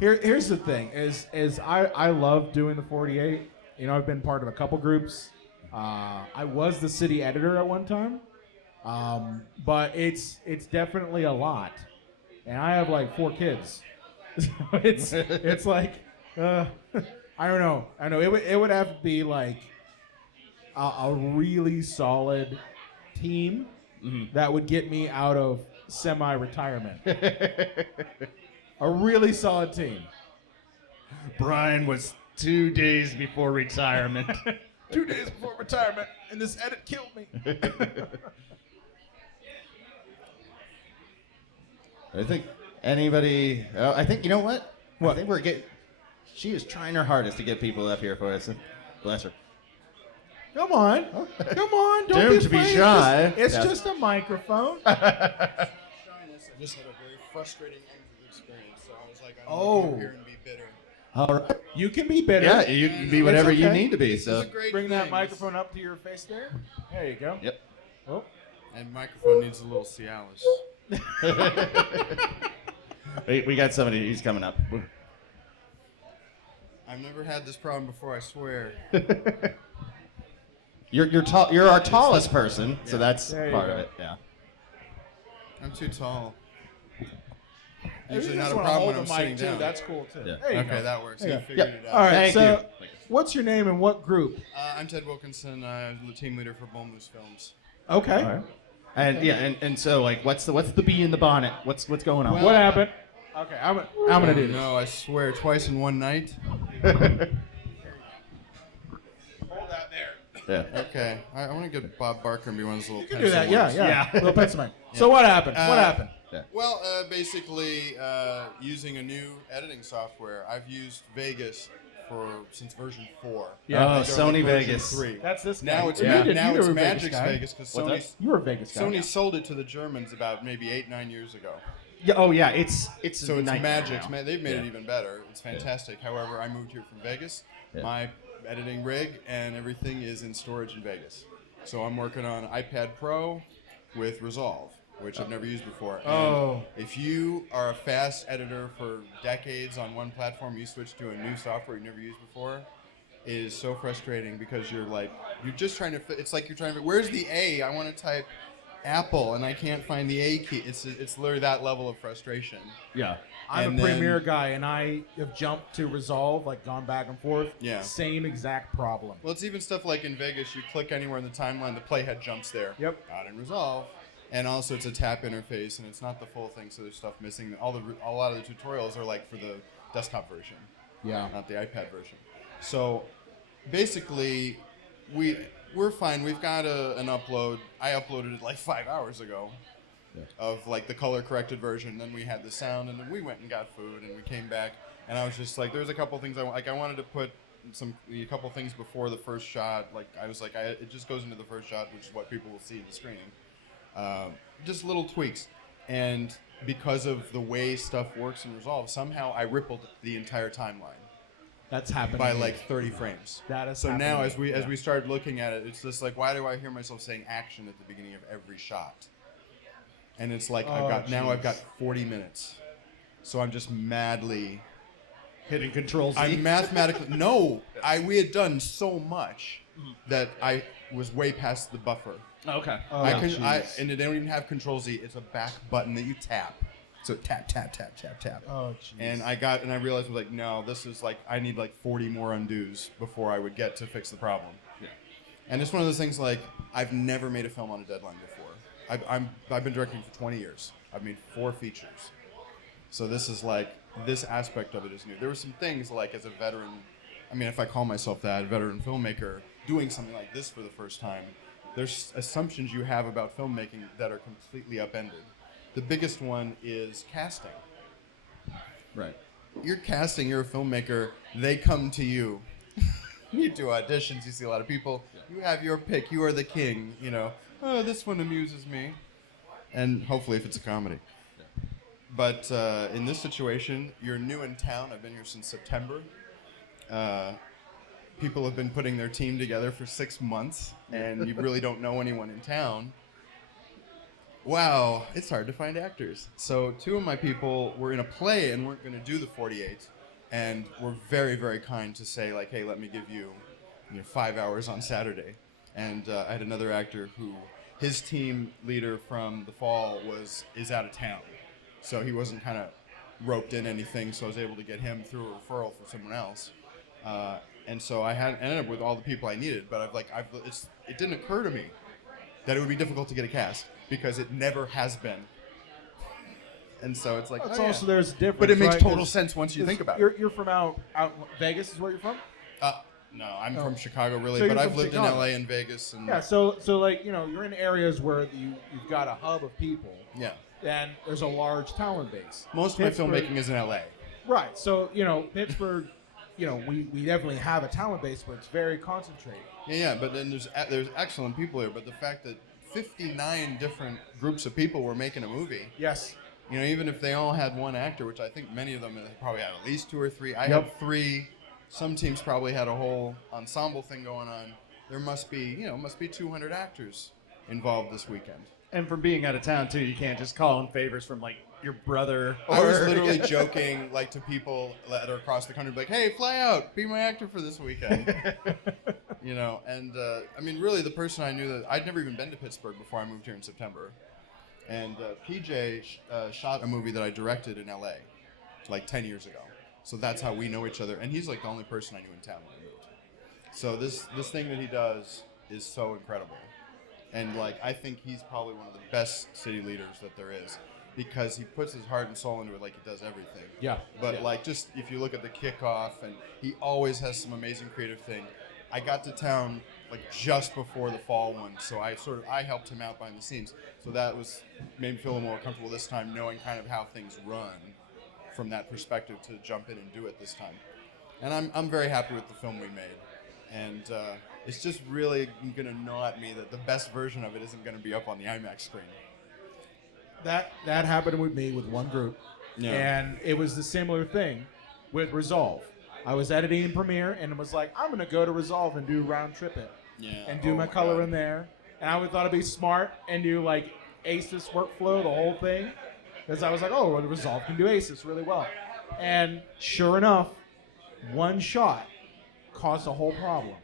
Here's the thing: is I love doing the 48. You know, I've been part of a couple groups. I was the city editor at one time, but it's definitely a lot, and I have like 4 kids. So it's like I don't know. It would have to be like a really solid team that would get me out of semi-retirement. A really solid team. Brian was 2 days before retirement. 2 days before retirement, and this edit killed me. I think anybody. I think you know what? What? I think we're getting. She is trying her hardest to get people up here for us. Bless her. Come on, come on! Don't Doomed be to be afraid. shy. It's Yeah. just a microphone. I just had a very frustrating interview experience, so I was like, I'm not going to here and be bitter. All right. You can be bitter. Yeah, you can be whatever you okay. need to be. This So. is a great Bring that thing. microphone up to your face there. There you go. Yep. Oh. And microphone needs a little Cialis. We got somebody. He's coming up. I've never had this problem before, I swear. You're tall. You're our tallest person, so that's There you part go. of it. Yeah. I'm too tall. If Usually you not just a wanna problem hold when I'm the sitting mic too, down. that's cool too. Yeah. There you Okay, go. that works. Yeah. You figured Yep. it out. All right. Thank so, you. what's your name and what group? I'm Ted Wilkinson. I'm the team leader for Bone Loose Films. Okay. All right. And yeah, and so like, what's the bee in the bonnet? What's going on? What happened? Okay, I'm gonna do this. No, I swear, twice in one night. Hold that there. Yeah. Okay, I want to get Bob Barker and be one of those little You can do that. pencil Yeah, ones. yeah. Little pencil mic. So what happened? What happened? Well, basically, using a new editing software. I've used Vegas since version 4. Yeah. Oh, They're on, Sony version Vegas. 3. That's this Now guy. it's You did- now you it's were a Vegas Magic's guy. Vegas because What's Sony You were a Vegas guy. Sony sold it to the Germans about maybe 8-9 years ago. Yeah. Oh yeah. It's So it's nightmare Magic's. now. They've made it Yeah. even better. It's fantastic. However, I moved here from Vegas. Yeah. My editing rig and everything is in storage in Vegas. So I'm working on iPad Pro with Resolve, which I've never used before. And Oh. if you are a fast editor for decades on one platform, you switch to a new software you never used before, it is so frustrating because you're just trying to. It's like you're trying to. Where's the A? I want to type Apple and I can't find the A key. It's literally that level of frustration. Yeah. I'm And a then- Premiere guy, and I have jumped to Resolve, like gone back and forth. Yeah. Same exact problem. Well, it's even stuff like in Vegas, you click anywhere in the timeline, the playhead jumps there. Yep. Not in Resolve. And also, it's a tap interface, and it's not the full thing, so there's stuff missing. A lot of the tutorials are like for the desktop version, Yeah. not the iPad version. So, basically, we're fine. We've got an upload. I uploaded it like 5 hours ago. Of like the color corrected version. Then we had the sound, and then we went and got food, and we came back, and I was just like, there's a couple things I wanted to put a couple things before the first shot. Like I was like, it just goes into the first shot, which is what people will see in the screening. Just little tweaks, and because of the way stuff works in Resolve, somehow I rippled the entire timeline That's happening. by like 30 frames. That is So now, happening. as we started looking at it, it's just like, why do I hear myself saying action at the beginning of every shot? And it's like I've got 40 minutes, so I'm just madly hitting Control Z. I'm mathematically we had done so much that I was way past the buffer. Okay. Oh, And they don't even have Control Z. It's a back button that you tap. So tap tap tap tap tap. Oh, jeez. And I realized I was like, no, this is like I need like 40 more undos before I would get to fix the problem. Yeah. And it's one of those things like I've never made a film on a deadline before. I've been directing for 20 years. I've made 4 features. So this is like, this aspect of it is new. There were some things like as a veteran, I mean, if I call myself that, veteran filmmaker, doing something like this for the first time, there's assumptions you have about filmmaking that are completely upended. The biggest one is casting. Right. You're casting, you're a filmmaker, they come to you. You do auditions, you see a lot of people, you have your pick, you are the king, you know. Oh, this one amuses me. And hopefully if it's a comedy. But in this situation, you're new in town. I've been here since September. People have been putting their team together for 6 months, and you really don't know anyone in town. Wow, it's hard to find actors. So 2 of my people were in a play and weren't going to do the 48, and were very, very kind to say, like, hey, let me give you 5 hours on Saturday. And I had another actor who, his team leader from the fall is out of town. So he wasn't kind of roped in anything, so I was able to get him through a referral for someone else. And so I ended up with all the people I needed, but it didn't occur to me that it would be difficult to get a cast, because it never has been. And so it's like, It's also there's a difference. but it makes right? total 'Cause- sense once you 'cause think about it. You're from out Vegas is where you're from? No, I'm from Chicago, really, So but you're I've from lived in Chicago. LA and Vegas. And Yeah, so like, you're in areas where you've got a hub of people. Yeah. And there's a large talent base. Most of my Pittsburgh- filmmaking is in LA. Right. So, Pittsburgh, we definitely have a talent base, but it's very concentrated. Yeah, but then there's excellent people here, but the fact that 59 different groups of people were making a movie. Yes. Even if they all had one actor, which I think many of them probably had at least 2 or 3. I Yep. had 3. Some teams probably had a whole ensemble thing going on. There must be 200 actors involved this weekend. And from being out of town too, you can't just call in favors from like your brother. I was or- literally joking like to people that are across the country, like, "Hey, fly out, be my actor for this weekend." And I mean, really, the person I knew that I'd never even been to Pittsburgh before I moved here in September, and PJ shot a movie that I directed in LA, like 10 years ago. So that's how we know each other, and he's like the only person I knew in town when I moved. So this thing that he does is so incredible, and like I think he's probably one of the best city leaders that there is, because he puts his heart and soul into it like he does everything. Yeah. But like, just if you look at the kickoff, and he always has some amazing creative thing. I got to town like just before the fall one, so I helped him out behind the scenes. So that made me feel a little more comfortable this time, knowing kind of how things run from that perspective to jump in and do it this time. And I'm very happy with the film we made. And it's just really going to gnaw at me that the best version of it isn't going to be up on the IMAX screen. That happened with me with one group, Yeah. and it was the similar thing with Resolve. I was editing in Premiere, and it was like, I'm going to go to Resolve and do round trip it, and do my color God. in there. And I would thought it'd be smart and do like ACES workflow, the whole thing, because I was like, oh, well, Resolve can do ACES really well. And sure enough, one shot caused a whole problem,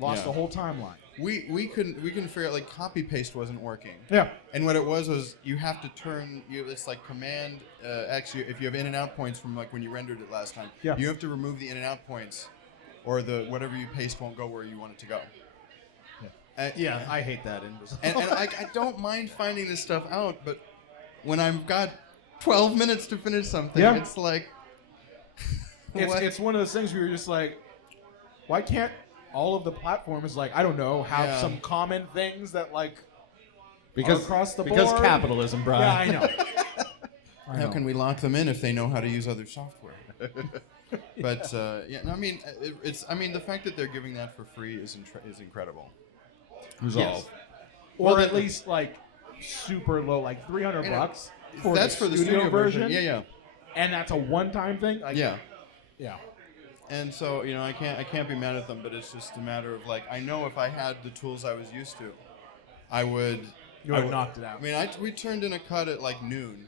lost the whole timeline. We couldn't figure out, like, copy paste wasn't working. Yeah. And what it was you have to turn it's like Command X. If you have in and out points from like when you rendered it last time, you have to remove the in and out points, or the whatever you paste won't go where you want it to go. Yeah, I hate that. And I don't mind finding this stuff out, but when I've got 12 minutes to finish something, it's like it's one of those things where you're just like, why can't all of the platforms, like, I don't know, have some common things that, like, are across the board? Because capitalism, Brian. Yeah, I know. How can we lock them in if they know how to use other software? But I mean, the fact that they're giving that for free is incredible. Resolve, or at least like super low, like $300 for that's for the studio version. Yeah. And that's a one-time thing. Like, yeah. And so, I can't be mad at them, but it's just a matter of, like, I know if I had the tools I was used to, I would. You would have knocked it out. I mean, we turned in a cut at like noon,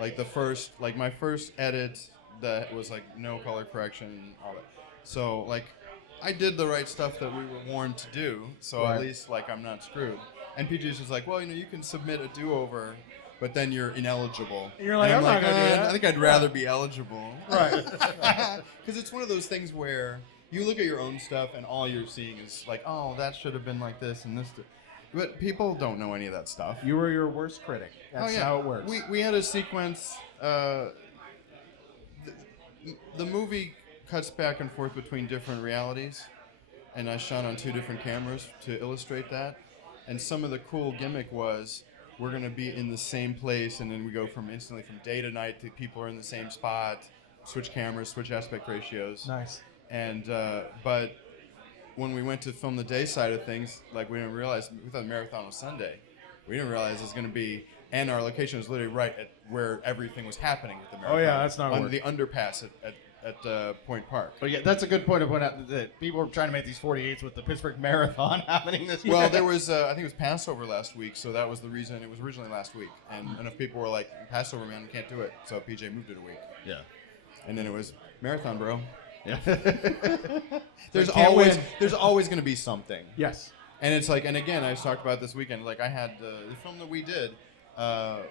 like my first edit that was like no color correction, and all that. So like, I did the right stuff that we were warned to do, so at least like I'm not screwed. And PJ's just like, well, you can submit a do-over, but then you're ineligible. And you're like, I'm not gonna do that. I think I'd rather be eligible. Right. Because it's one of those things where you look at your own stuff and all you're seeing is like, oh, that should have been like this and this. But people don't know any of that stuff. You were your worst critic. That's how it works. We had a sequence. The movie cuts back and forth between different realities, and I shot on 2 different cameras to illustrate that. And some of the cool gimmick was we're going to be in the same place, and then we go instantly from day to night to people are in the same spot, switch cameras, switch aspect ratios. Nice. And but when we went to film the day side of things, like we thought the marathon was Sunday. We didn't realize it was going to be, and our location was literally right at where everything was happening at the marathon. Oh yeah, that's not on the underpass at Point Park. But yeah, that's a good point to point out that people were trying to make these 48s with the Pittsburgh Marathon happening this year. Well, there was, I think it was Passover last week, so that was the reason. It was originally last week, and enough people were like, Passover, man, we can't do it. So PJ moved it a week. Yeah. And then it was marathon, bro. Yeah. There's always going to be something. Yes. And it's like, and again, I talked about this weekend, like I had the film that we did, the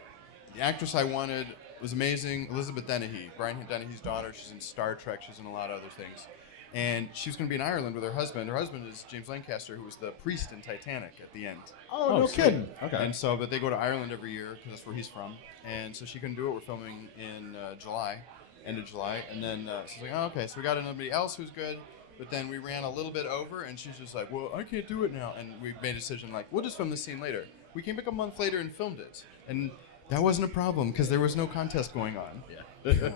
actress I wanted was amazing, Elizabeth Dennehy, Brian Dennehy's daughter. She's in Star Trek, she's in a lot of other things. And she was going to be in Ireland with her husband. Her husband is James Lancaster, who was the priest in Titanic at the end. Oh, no kidding. Okay. And so, but they go to Ireland every year, because that's where he's from. And so she couldn't do it. We're filming in July, end of July. And then she's like, oh, okay, so we got anybody else who's good. But then we ran a little bit over, and she's just like, well, I can't do it now. And we made a decision, like, we'll just film this scene later. We came back a month later and filmed it. And that wasn't a problem, because there was no contest going on. Yeah.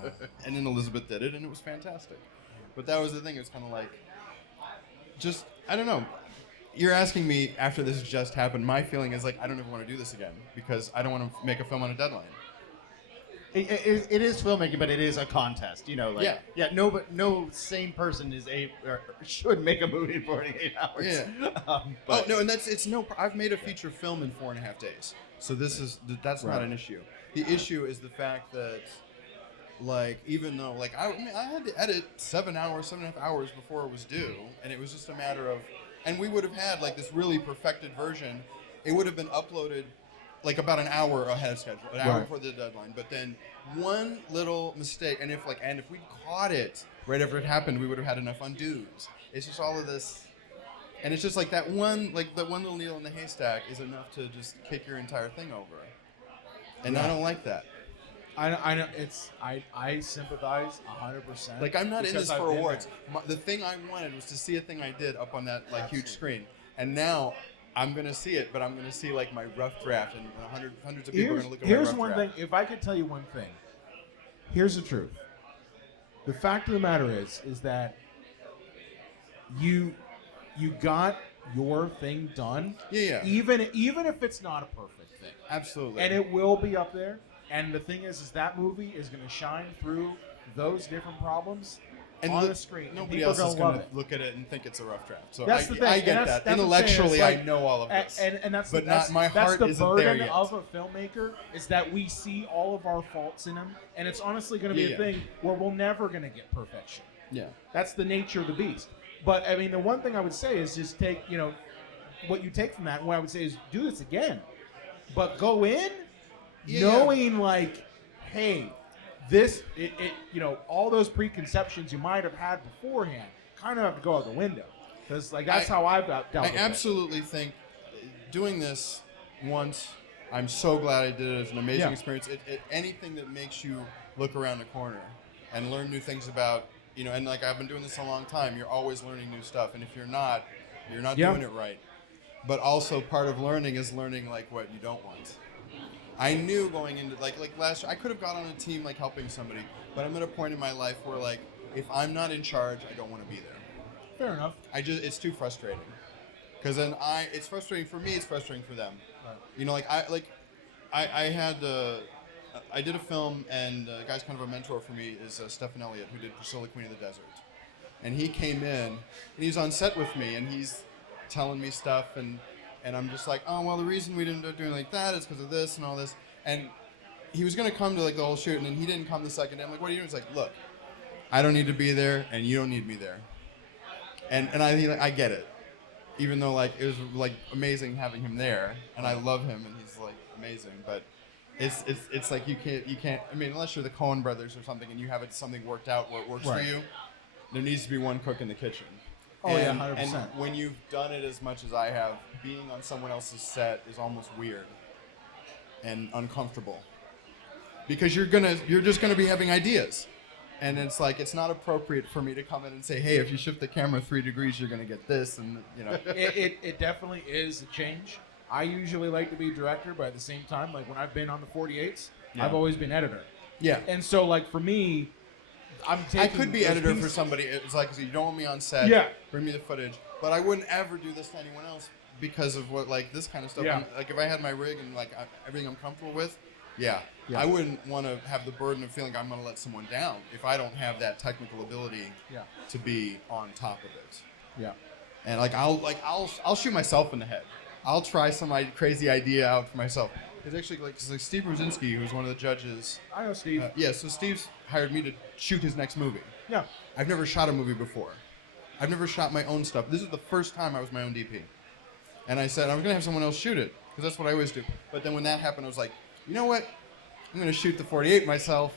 And then Elizabeth did it, and it was fantastic. But that was the thing. It was kind of like, just, I don't know. You're asking me after this just happened. My feeling is like, I don't ever want to do this again, because I don't want to make a film on a deadline. It is filmmaking, but it is a contest. Yeah. No sane person should make a movie in 48 hours. Yeah. No, and I've made a feature film in 4.5 days, so that's not an issue. The issue is the fact that, like, even though, like, I had to edit 7.5 hours before it was due, and it was just a matter of, and we would have had like this really perfected version. It would have been uploaded like about an hour ahead of schedule, an hour before the deadline. But then one little mistake, and if we'd caught it right after it happened, we would have had enough undos. It's just all of this, and it's just like that one little needle in the haystack is enough to just kick your entire thing over. And I don't like that. I know I sympathize 100%. Like, I'm not in this for awards. The thing I wanted was to see a thing I did up on that huge screen, and now I'm gonna see it, but I'm gonna see like my rough draft, and hundreds of people are gonna look at my rough draft. Here's one thing. If I could tell you one thing, here's the truth. The fact of the matter is that you got your thing done. Yeah. Even if it's not a perfect thing. Absolutely. And it will be up there. And the thing is that movie is going to shine through those different problems on the screen. Nobody else is going to look at it and think it's a rough draft. So that's the thing. I get that. Intellectually, like, I know all of this. And that's but that's, my that's heart the isn't there burden yet. of a filmmaker is that we see all of our faults in him, and it's honestly going to be a thing where we're never going to get perfection. Yeah. That's the nature of the beast. But I mean, the one thing I would say is just take, what you take from that. And what I would say is do this again, but go in knowing like, hey, this, all those preconceptions you might have had beforehand kind of have to go out the window. Because like that's how I've dealt with it. I absolutely think doing this once, I'm so glad I did it. It's an amazing experience. Anything that makes you look around the corner and learn new things about, and like I've been doing this a long time, you're always learning new stuff. And if you're not doing it right. But also part of learning is learning like what you don't want. I knew going into like last year, I could have got on a team like helping somebody, but I'm at a point in my life where like if I'm not in charge, I don't want to be there. Fair enough. It's too frustrating. Because then it's frustrating for me, it's frustrating for them. Right. I did a film, and the guy's kind of a mentor for me is Stephen Elliott, who did Priscilla, Queen of the Desert. And he came in, and he's on set with me, and he's telling me stuff, and I'm just like, oh, well, the reason we didn't do it like that is because of this and all this. And he was going to come to like the whole shoot, and then he didn't come the second day. I'm like, what are you doing? He's like, look, I don't need to be there, and you don't need me there. And I get it. Even though like it was like amazing having him there, and I love him, and he's like amazing, but it's like you can't. I mean, unless you're the Coen brothers or something, and you have something worked out where it works for you, there needs to be one cook in the kitchen. Oh, and, 100%. And when you've done it as much as I have, being on someone else's set is almost weird and uncomfortable because you're just gonna be having ideas. And it's like, it's not appropriate for me to come in and say, hey, if you shift the camera 3 degrees, you're going to get this. And, It definitely is a change. I usually like to be director, but at the same time, like when I've been on the 48s, I've always been editor. Yeah. And so, like, for me, I could be editor for somebody. It's like, you don't want me on set. Yeah. Bring me the footage. But I wouldn't ever do this to anyone else because of what, like, this kind of stuff. Yeah. Like, if I had my rig and, like, everything I'm comfortable with, I wouldn't want to have the burden of feeling I'm going to let someone down if I don't have that technical ability to be on top of it. Yeah. And I'll shoot myself in the head. I'll try some crazy idea out for myself. It's actually like Steve Brzezinski, who's one of the judges. I know Steve. So Steve's hired me to shoot his next movie. Yeah. I've never shot a movie before. I've never shot my own stuff. This is the first time I was my own DP. And I said, I'm going to have someone else shoot it, because that's what I always do. But then when that happened, I was like, you know what? I'm going to shoot the 48 myself,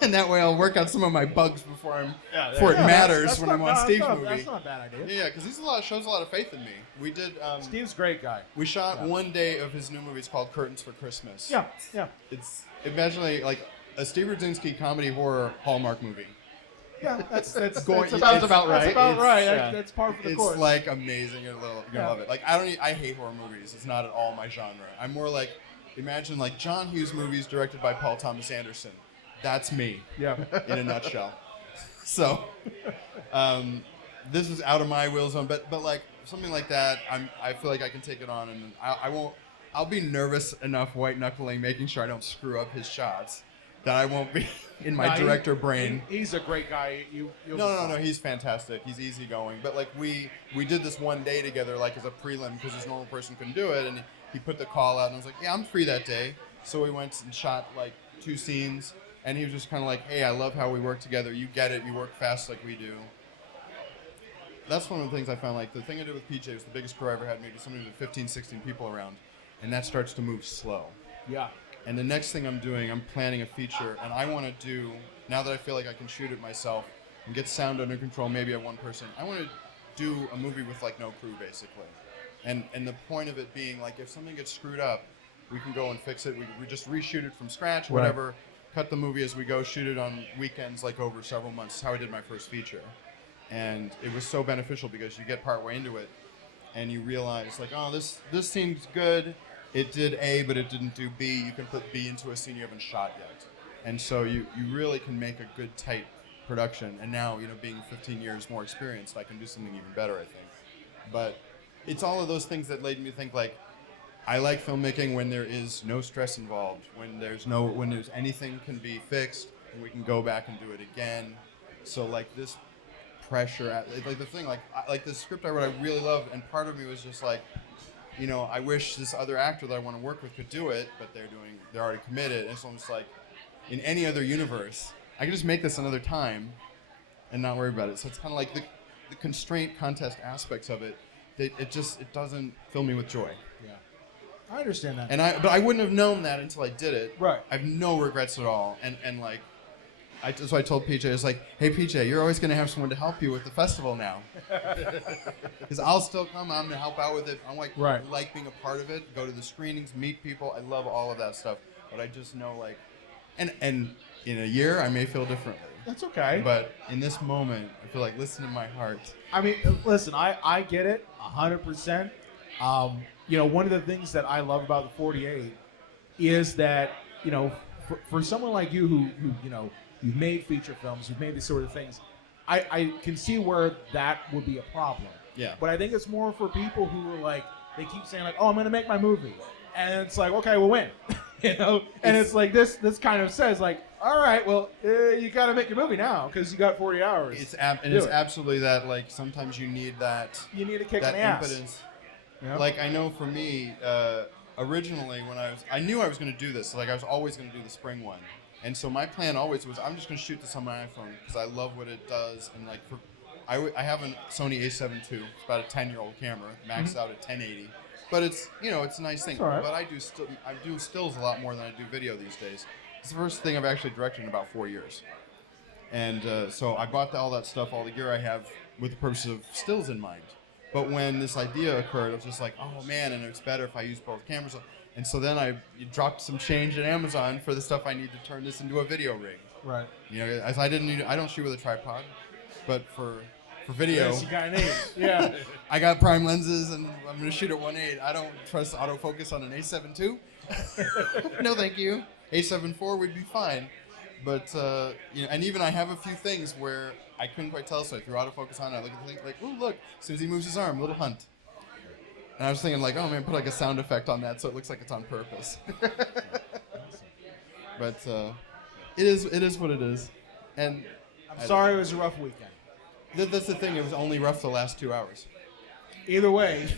and that way I'll work out some of my bugs before it matters when I'm on Steve's movie. That's not a bad idea. Yeah, because shows a lot of faith in me. We did. Steve's a great guy. We shot one day of his new movie. It's called Curtains for Christmas. Yeah, yeah. It's imagine like a Steve Brzezinski comedy horror Hallmark movie. Yeah, that's about right. That's about right. That's par for the course. It's like amazing. You're gonna love it. Like I hate horror movies. It's not at all my genre. I'm more like. Imagine like John Hughes movies directed by Paul Thomas Anderson. That's me. Yeah. In a nutshell. So, this is out of my will zone, but like something like that, I feel like I can take it on, and I won't. I'll be nervous enough, white knuckling, making sure I don't screw up his shots, that I won't be in my director brain. He's a great guy. No. He's fantastic. He's easygoing. But like we did this one day together, like as a prelim, because this normal person couldn't do it, and he put the call out, and I was like, yeah, I'm free that day. So we went and shot like 2 scenes, and he was just kind of like, hey, I love how we work together. You get it. You work fast like we do. That's one of the things I found. Like the thing I did with PJ was the biggest crew I ever had made. Something with 15, 16 people around, and that starts to move slow. Yeah. And the next thing I'm doing, I'm planning a feature, and I want to do, now that I feel like I can shoot it myself and get sound under control, maybe at one person, I want to do a movie with like no crew, basically. And the point of it being, like, if something gets screwed up, we can go and fix it. We just reshoot it from scratch, whatever, cut the movie as we go, shoot it on weekends, like over several months. That's how I did my first feature. And it was so beneficial because you get partway into it, and you realize, like, oh, this seems good. It did A, but it didn't do B. You can put B into a scene you haven't shot yet. And so you really can make a good, tight production, and now being 15 years more experienced, I can do something even better, I think. But it's all of those things that made me think like I like filmmaking when there is no stress involved, when there's anything can be fixed and we can go back and do it again. So like this pressure, like the thing, like the script I wrote, I really loved, and part of me was just like, I wish this other actor that I want to work with could do it, but they're already committed. And it's almost like in any other universe, I could just make this another time and not worry about it. So it's kind of like the constraint contest aspects of it. It doesn't fill me with joy. Yeah, I understand that. But I wouldn't have known that until I did it. Right. I have no regrets at all. And like, so I told PJ, I was like, hey PJ, you're always going to have someone to help you with the festival now. Because I'll still come. I'm going to help out with it. I'm like, like being a part of it. Go to the screenings, meet people. I love all of that stuff. But I just know like, and in a year I may feel differently. That's okay. But in this moment, I feel like listen to my heart. I mean, listen, I get it 100%. One of the things that I love about the 48 is that, for someone like you who you've made feature films, you've made these sort of things, I can see where that would be a problem. Yeah. But I think it's more for people who are like, they keep saying like, oh, I'm going to make my movie. And it's like, okay, well, when? And it's like this kind of says like, all right, well, you got to make your movie now because you got 40 hours. It's absolutely that. Like sometimes you need that. You need a kick that in the ass. impotence. Yep. Like I know for me, originally when I knew I was going to do this. Like I was always going to do the spring one, and so my plan always was I'm just going to shoot this on my iPhone because I love what it does. And like I have a Sony A7 II. It's about a 10-year-old camera, maxed out at 1080. But it's it's a nice thing. Right. But I do stills a lot more than I do video these days. It's the first thing I've actually directed in about 4 years. And so I bought all that stuff, all the gear I have, with the purpose of stills in mind. But when this idea occurred, I was just like, oh man, and it's better if I use both cameras. And so then I dropped some change at Amazon for the stuff I need to turn this into a video rig. Right. As I don't shoot with a tripod, but for video, yes, you got an 8. Yeah. I got prime lenses, and I'm gonna shoot at 1.8. I don't trust autofocus on an A7 II. No, thank you. A7 IV would be fine, but and even I have a few things where I couldn't quite tell, so I threw autofocus on. I look at the thing like, oh look, as soon as he moves his arm, little hunt. And I was thinking like, oh man, put like a sound effect on that so it looks like it's on purpose. But it is what it is, and I'm sorry it was a rough weekend. That's the thing. It was only rough the last 2 hours. Either way,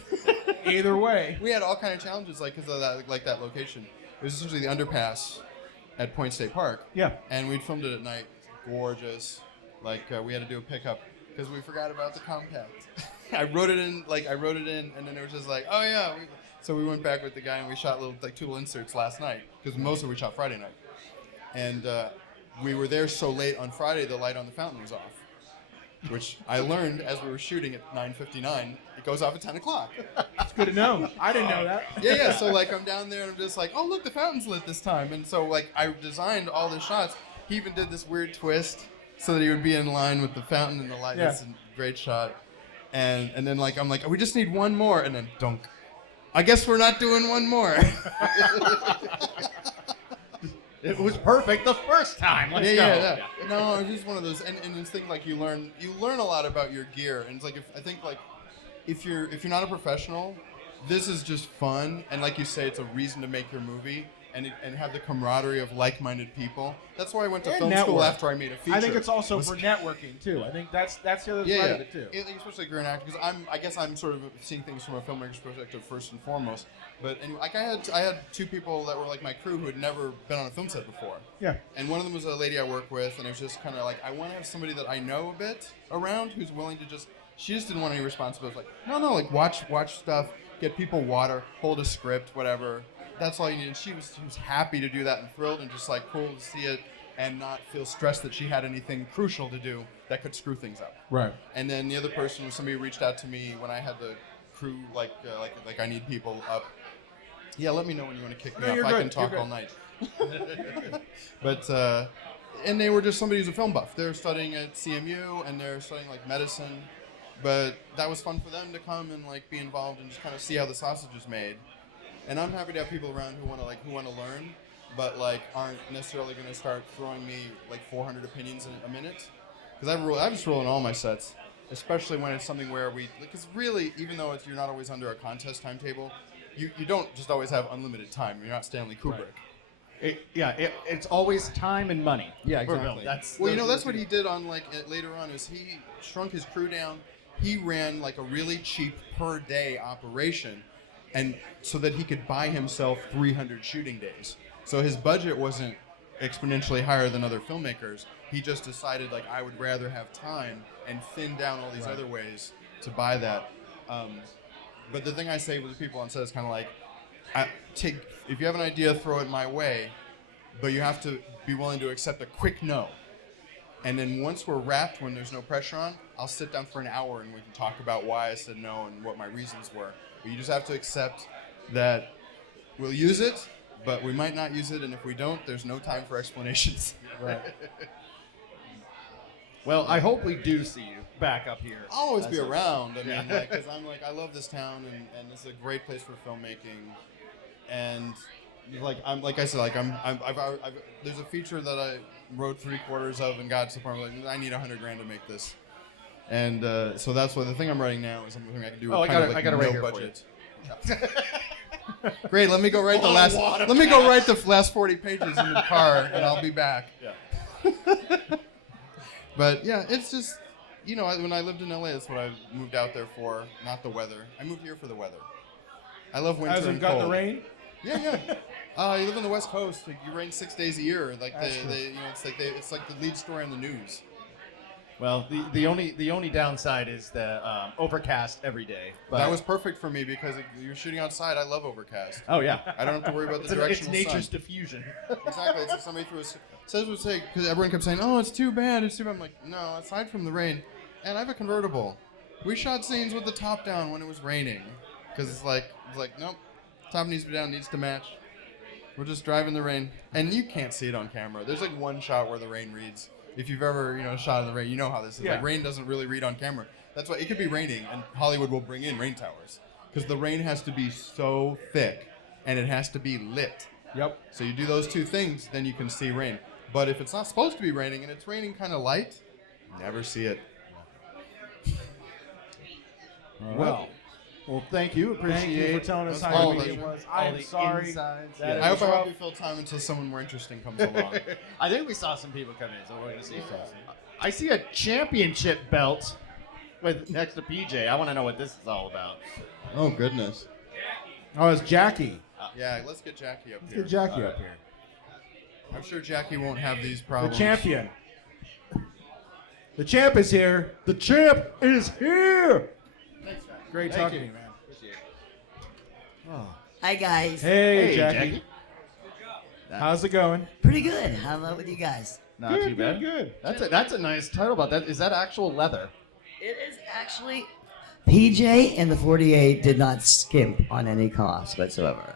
we had all kind of challenges because of that, like that location. It was essentially the underpass at Point State Park. Yeah. And we'd filmed it at night. Gorgeous. Like we had to do a pickup because we forgot about the compact. I wrote it in, and then it was just like, oh yeah. So we went back with the guy and we shot two little inserts last night because most of it we shot Friday night. And we were there so late on Friday, the light on the fountain was off. Which I learned as we were shooting at 9:59. It goes off at 10 o'clock. It's good to know. I didn't know that. Yeah. So like I'm down there and I'm just like, oh look, the fountain's lit this time. And so like I designed all the shots. He even did this weird twist so that he would be in line with the fountain and the light. Yeah. It's a great shot. And then like I'm like, we just need one more, and then dunk. I guess we're not doing one more. It was perfect the first time. Let's go. Yeah. No, it's just one of those, and it's things like you learn a lot about your gear, and it's like if you're not a professional, this is just fun, and like you say, it's a reason to make your movie and have the camaraderie of like-minded people. That's why I went to film school after I made a feature. I think it's also for networking too. I think that's the other side of it too. Especially if you're an actor, because I guess I'm sort of seeing things from a filmmaker's perspective first and foremost. But anyway, like I had 2 people that were like my crew who had never been on a film set before. Yeah. And one of them was a lady I work with, and it was just kind of like I want to have somebody that I know a bit around who's willing to just. She just didn't want any responsibility. Like no, like watch stuff, get people water, hold a script, whatever. That's all you need. And she was happy to do that and thrilled and just like cool to see it and not feel stressed that she had anything crucial to do that could screw things up. Right. And then the other person was somebody who reached out to me when I had the crew like I need people up. Yeah, let me know when you want to kick me off. I can talk all night. But and they were just somebody who's a film buff. They're studying at CMU and they're studying like medicine. But that was fun for them to come and like be involved and just kind of see how the sausage is made. And I'm happy to have people around who want to learn, but like aren't necessarily going to start throwing me like 400 opinions in a minute. because I just roll in all my sets, especially when it's something where because really, even though you're not always under a contest timetable, you don't just always have unlimited time. You're not Stanley Kubrick. It's always time and money. Yeah, for exactly. Bill. That's what he did on later on is he shrunk his crew down. He ran like a really cheap per day operation, and so that he could buy himself 300 shooting days. So his budget wasn't exponentially higher than other filmmakers. He just decided like I would rather have time and thin down all these other ways to buy that. But the thing I say with the people on set is kind of like, if you have an idea, throw it my way, but you have to be willing to accept a quick no. And then once we're wrapped, when there's no pressure on, I'll sit down for an hour and we can talk about why I said no and what my reasons were. But you just have to accept that we'll use it, but we might not use it, and if we don't, there's no time for explanations. Right. Well, I hope we do see you back up here. I'll always be around. I mean, because I love this town, and it's a great place for filmmaking. And there's a feature that I wrote 3/4 of and got to the point where I need $100,000 to make this. And so that's what the thing I'm writing now is something I can do with I got it right here budget. Great. Let me go write the last 40 pages in the car, and I'll be back. Yeah. But yeah, it's just, when I lived in LA, that's what I moved out there for, not the weather. I moved here for the weather. I love winter Hasn't and got cold. the rain? Yeah. You live on the West Coast. You rain 6 days a year. It's like the lead story on the news. Well, the only downside is the overcast every day. But That was perfect for me because you're shooting outside. I love overcast. Oh yeah. I don't have to worry about the It's directional nature's sun. diffusion. Exactly. It's just somebody threw because everyone kept saying, "Oh, it's too bad." I'm like, no. Aside from the rain, and I have a convertible. We shot scenes with the top down when it was raining, because it's like nope, top needs to be down, needs to match. We're just driving the rain, and you can't see it on camera. There's like one shot where the rain reads. If you've ever shot in the rain, you know how this is. Yeah. Like rain doesn't really read on camera. That's why it could be raining, and Hollywood will bring in rain towers because the rain has to be so thick, and it has to be lit. Yep. So you do those two things, then you can see rain. But if it's not supposed to be raining and it's raining kind of light, never see it. Well, thank you. thank you for telling us how All it the- was. I am sorry. Insides. that it I was hope I rough. help you fill time until someone more interesting comes along. I think we saw some people come in, so we're going to see. I see a championship belt with next to PJ. I want to know what this is all about. Oh, goodness. Oh, it's Jackie. Yeah, let's get Jackie up Let's here. get Jackie up here. I'm sure Jackie won't have these The problems. champion. The champ is here. The champ is here. Great Thank talking you. to you, man. Hi guys. Hey, Jackie. How's it going? Pretty good. How about with you guys? Not too bad. Good. That's a nice title about that. Is that actual leather? It is actually PJ and the 48 did not skimp on any cost whatsoever.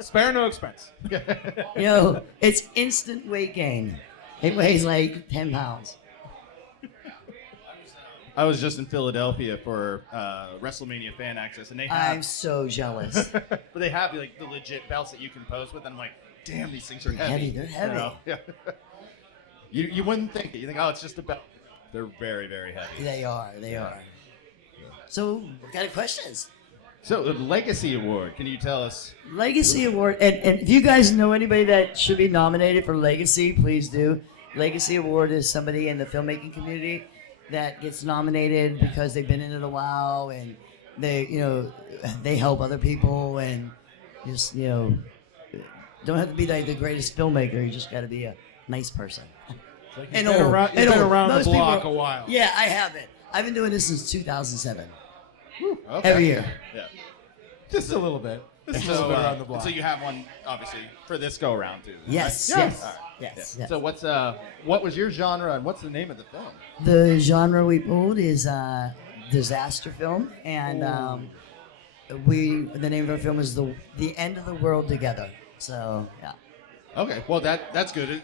Spare no expense. It's instant weight gain. It weighs like 10 pounds. I was just in Philadelphia for WrestleMania Fan Access, and they have, I'm so jealous. but they have like the legit belts that you can pose with, and I'm like, damn, these things are heavy. They're heavy. Yeah. You wouldn't think it. You think, oh, it's just a belt. They're very, very heavy. They are. So, what kind of questions? So, the Legacy Award, can you tell us? Legacy Award, and if you guys know anybody that should be nominated for Legacy, please do. Legacy Award is somebody in the filmmaking community that gets nominated because they've been in it a while and they help other people and just don't have to be like the greatest filmmaker. You just got to be a nice person. You've been around the Most block people a while. Yeah, I haven't. I've been doing this since 2007. Okay. Every year. Yeah. Just a little bit. Just a little bit around the block. So you have one, obviously, for this go around too. Yes. Right? Yes. All right. Yes. Yeah. So what was your genre and what's the name of the film? The genre we pulled is disaster film, and the name of our film is the End of the World Together. So yeah. Okay, well that's good.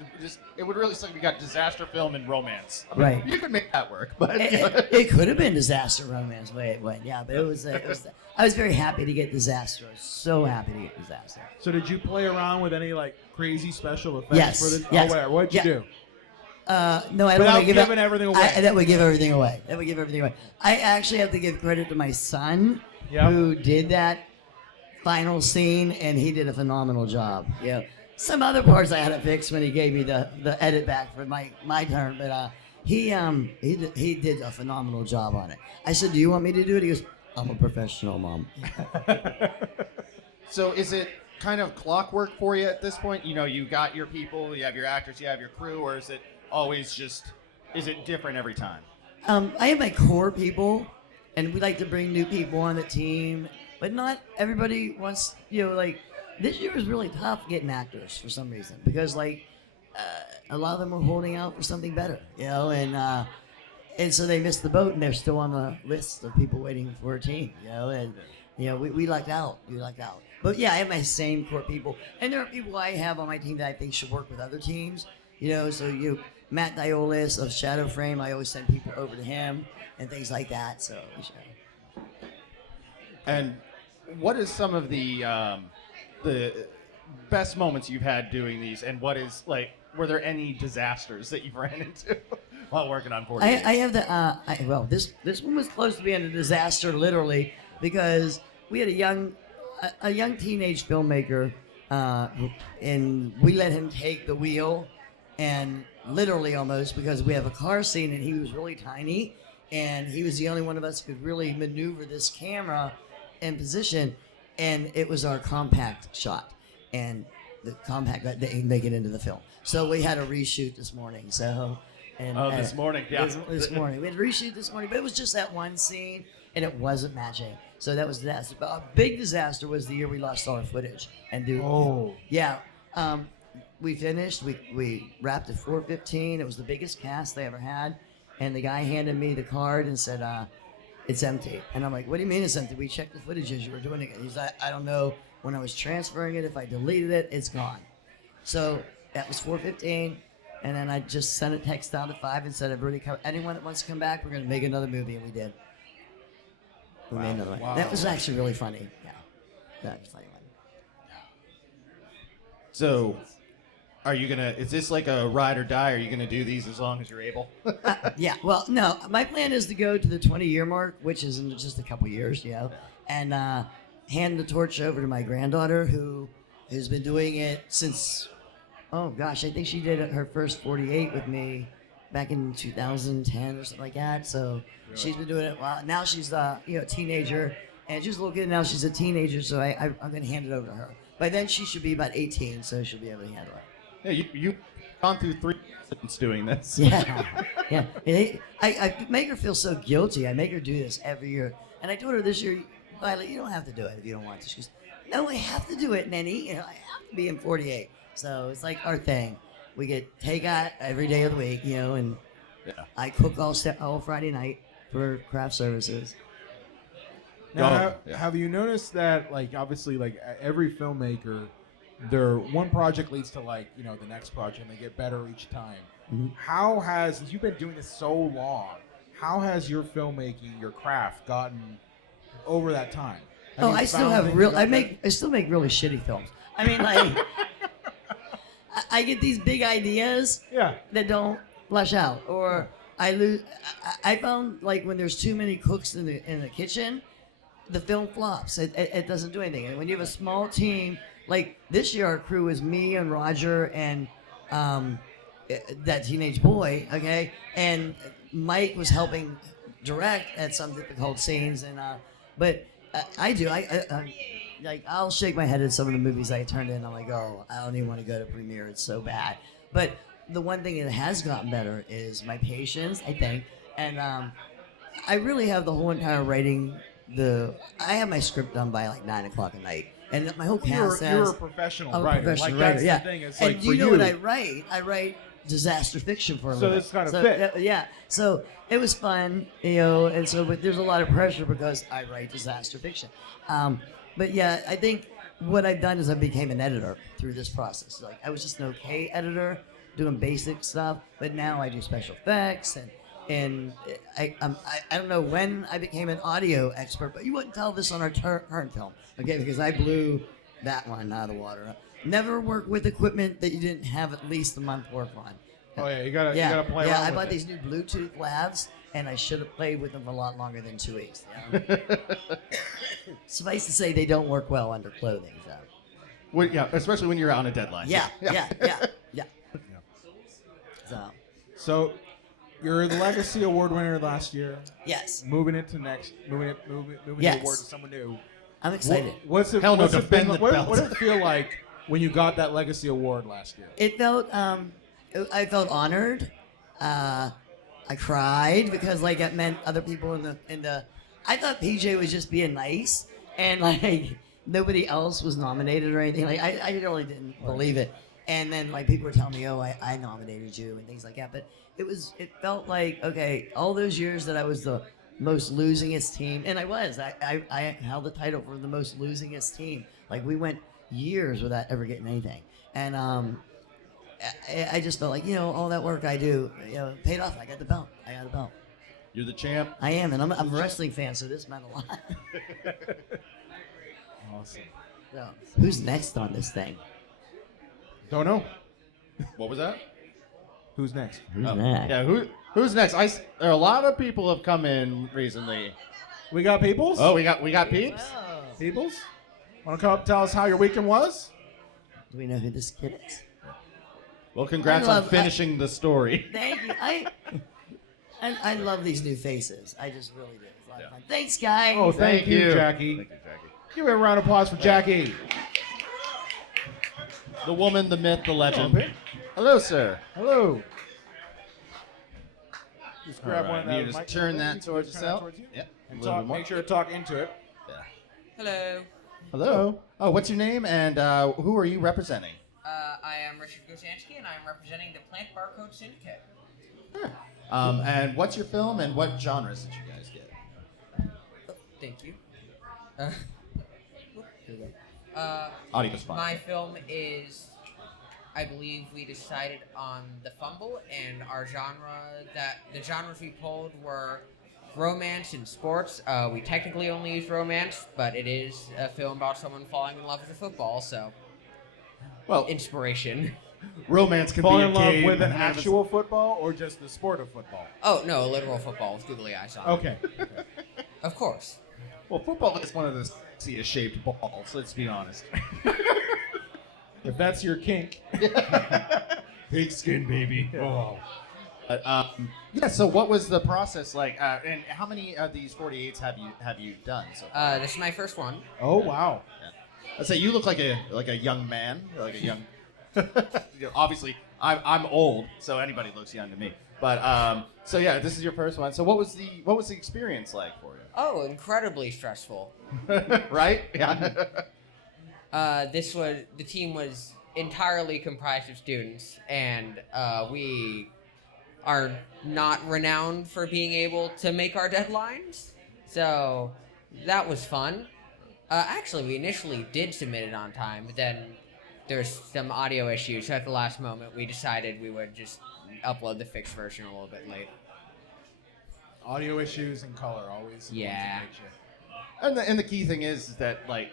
It would really suck if you got disaster film and romance. I mean, Right. You could make that work, but It could have been disaster romance way it went, yeah, but it was. I was very happy to get disaster. I was so happy to get disaster. So did you play around with any like crazy special effects Yes, for the? yes. Oh, what'd you do? No, I don't Without want to give giving everything away. That would give everything away. That would give everything away. I actually have to give credit to my son, Yep. who did that final scene, and he did a phenomenal job. Yeah. Some other parts I had to fix when he gave me the edit back for my turn, but he did a phenomenal job on it. I said, "Do you want me to do it?" He goes, "I'm a professional, Mom." So is it kind of clockwork for you at this point? You know, you got your people, you have your actors, you have your crew, or is it always just, is it different every time? I have my core people, and we like to bring new people on the team, but not everybody wants, like, this year was really tough getting actors for some reason, because, like, a lot of them were holding out for something better, and so they missed the boat, and they're still on the list of people waiting for a team, and, we lucked out. We lucked out. But, yeah, I have my same core people, and there are people I have on my team that I think should work with other teams, so Matt Diolis of Shadow Frame, I always send people over to him and things like that. So, And what is some of the best moments you've had doing these, and what is, like, were there any disasters that you've ran into while working on 40? I have the this one was close to being a disaster, literally, because we had a young teenage filmmaker, and we let him take the wheel, and literally almost, because we have a car scene and he was really tiny, and he was the only one of us who could really maneuver this camera in position, and it was our compact shot, and the compact didn't make it into the film, so we had a reshoot this morning. This morning, yeah. This morning we had a reshoot this morning, but it was just that one scene, and it wasn't matching. So that was a disaster. But a big disaster was the year we lost all our footage. We finished. We wrapped at 4:15. It was the biggest cast they ever had. And the guy handed me the card and said, "It's empty." And I'm like, "What do you mean it's empty? We checked the footage as you were doing it." He's like, "I don't know when I was transferring it. If I deleted it, it's gone." So that was 4:15. And then I just sent a text out at 5 and said, anyone that wants to come back, we're going to make another movie. And we did. We made another one. Wow. That was actually really funny. Yeah. That was a funny one. So, are you is this like a ride or die? Are you gonna do these as long as you're able? Yeah. Well, no. My plan is to go to the 20-year mark, which is in just a couple years, and hand the torch over to my granddaughter, who has been doing it since, oh gosh, I think she did her first 48 with me back in 2010 or something like that. So she's been doing it. Well, now she's a teenager, and she's a little kid now. She's a teenager, so I'm gonna hand it over to her. By then she should be about 18, so she'll be able to handle it. Yeah, you've gone through 3 seconds doing this. Yeah. I make her feel so guilty. I make her do this every year, and I told her this year, Violet, you don't have to do it if you don't want to. She goes, "No, I have to do it, Nenny. I have to be in 48." So it's like our thing. We get takeout every day of the week, and I cook all Friday night for craft services. Now, have you noticed that, like, obviously, like, every filmmaker, their one project leads to, like, the next project, and they get better each time. Mm-hmm. Since you've been doing this so long, how has your filmmaking, your craft, gotten over that time? I still make really shitty films. I mean, like, I get these big ideas that don't flesh out, or I found, like, when there's too many cooks in the kitchen, the film flops. It doesn't do anything. And when you have a small team, like this year, our crew was me and Roger and that teenage boy, okay, and Mike was helping direct at some difficult scenes, and I'll shake my head at some of the movies I turned in. I'm like, oh, I don't even want to go to premiere. It's so bad. But the one thing that has gotten better is my patience, I think, and I really have the whole entire writing. I have my script done by like 9 o'clock at night, and my whole cast You're a professional writer. That's the thing. It's and like you for know you. what I write? I write disaster fiction for a living. So this kind of fit. Yeah. So it was fun, and so but there's a lot of pressure because I write disaster fiction. But yeah, I think what I've done is I became an editor through this process. Like, I was just an okay editor doing basic stuff, but now I do special effects and I don't know when I became an audio expert, but you wouldn't tell this on our current film, okay? Because I blew that one out of the water. Never work with equipment that you didn't have at least a month work on. Oh yeah, you gotta play Yeah, around I with bought it. these new Bluetooth labs, and I should have played with them for a lot longer than 2 weeks. You know? Suffice to say, they don't work well under clothing. So. Well, yeah, especially when you're on a deadline. Yeah. So, you're the Legacy Award winner last year. Yes. Moving the award to someone new. I'm excited. What's it? Hell no, what's it defend been, the what, belt. what did it feel like when you got that Legacy Award last year? It felt, I felt honored. I cried because like it meant other people in the. I thought PJ was just being nice and like nobody else was nominated or anything. Like I really didn't believe it. And then like people were telling me, oh, I nominated you and things like that. But it felt like okay, all those years that I was the most losingest team, and I was. I held the title for the most losingest team. Like we went years without ever getting anything, and I just felt like all that work I do, paid off. I got the belt. You're the champ. I am, and I'm a wrestling fan, so this meant a lot. Awesome. So, who's next on this thing? Don't know. What was that? Who's next? Who's next? Yeah, who's next? There are a lot of people have come in recently. We got Peoples. Oh, we got peeps. Peoples. Want to come up and tell us how your weekend was? Do we know who this kid is? Well, congrats on finishing the story. Thank you. I love these new faces. I just really do. It's a lot of fun. Thanks, guys. Oh, thank you, Jackie. Thank you, Jackie. Give me a round of applause for Jackie. The woman, the myth, the legend. Hello, sir. Hello. Just grab All right, one of you those. just turn that towards yourself. Yep. And A little talk, bit more. make sure to talk into it. Hello. Hello. Oh, what's your name and who are you representing? I am Richard Gosansky, and I'm representing the Plant Barcode Syndicate. And what's your film and what genres did you guys get? Thank you. Audio's fine. My film is, I believe we decided on The Fumble, and our the genres we pulled were romance and sports. We technically only used romance, but it is a film about someone falling in love with a football, so. Well, inspiration. Romance can Fall be a in love game with an and have actual football or just the sport of football? Oh, no, literal football with googly eyes on. Okay. Of course. Well, football is one of those shaped balls, let's be honest. If that's your kink. Pigskin, baby. Oh. Yeah, so what was the process like? And how many of these 48s have you done so far? This is my first one. Oh, wow. I'd say you look like a young man, like a young. Obviously, I'm old, so anybody looks young to me. But so yeah, this is your first one. So what was the experience like for you? Oh, incredibly stressful. Right? Yeah. The team was entirely comprised of students, and we are not renowned for being able to make our deadlines. So that was fun. Actually, we initially did submit it on time, but then there's some audio issues. So at the last moment, we decided we would just upload the fixed version a little bit late. Audio issues and color always. Yeah. And the key thing is that like,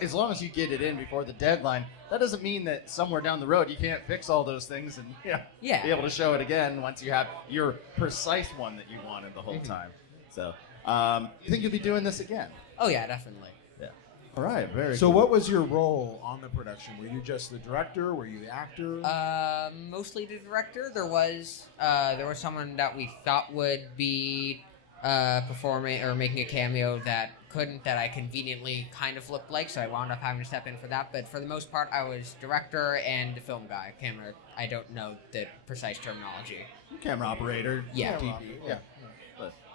as long as you get it in before the deadline, that doesn't mean that somewhere down the road you can't fix all those things and be able to show it again once you have your precise one that you wanted the whole time. So, you think you'll be doing this again? Oh yeah, definitely. Yeah. All right. Very. So cool. what was your role on the production? Were you just the director? Were you the actor? Mostly the director. There was someone that we thought would be performing or making a cameo that couldn't, that I conveniently kind of looked like, so I wound up having to step in for that. But for the most part, I was director and the film guy. Camera, I don't know the precise terminology. Camera operator. Yeah. DP, yeah.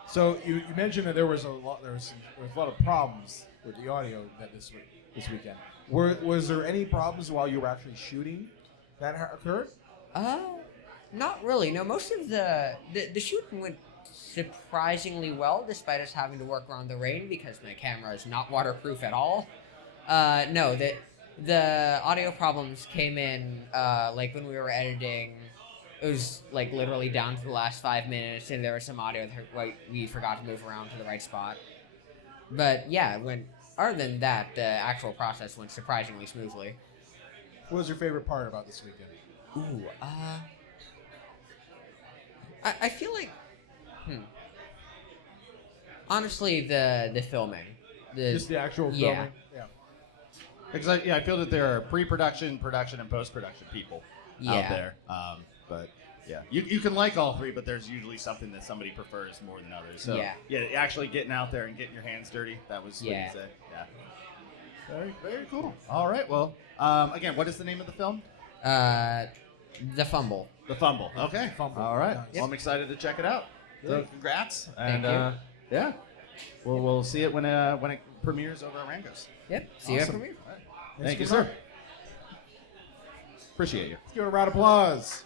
So you mentioned that there was a lot of problems with the audio that this weekend. Was there any problems while you were actually shooting that occurred? Not really. No, most of the shooting went surprisingly well, despite us having to work around the rain because my camera is not waterproof at all. No, the audio problems came in like when we were editing. It was like literally down to the last 5 minutes, and there was some audio that we forgot to move around to the right spot. But yeah, other than that, the actual process went surprisingly smoothly. What was your favorite part about this weekend? I feel like, honestly, the filming, Just the actual yeah. filming. Yeah. Because I feel that there are pre-production, production, and post-production people out Yeah. there. But yeah, you can like all three, but there's usually something that somebody prefers more than others. So Yeah. actually getting out there and getting your hands dirty, that was what you Yeah. said. Yeah. Very, very cool. All right, well, again, what is the name of the film? The Fumble. The Fumble. Okay. Fumble. All right. Nice. Well, I'm excited to check it out. So Great. congrats. Thank And you. yeah, we'll see it when it premieres over at Rango's. Yep. See you Awesome. after me. Thank you, give it sir. Appreciate you. Let's give it a round of applause.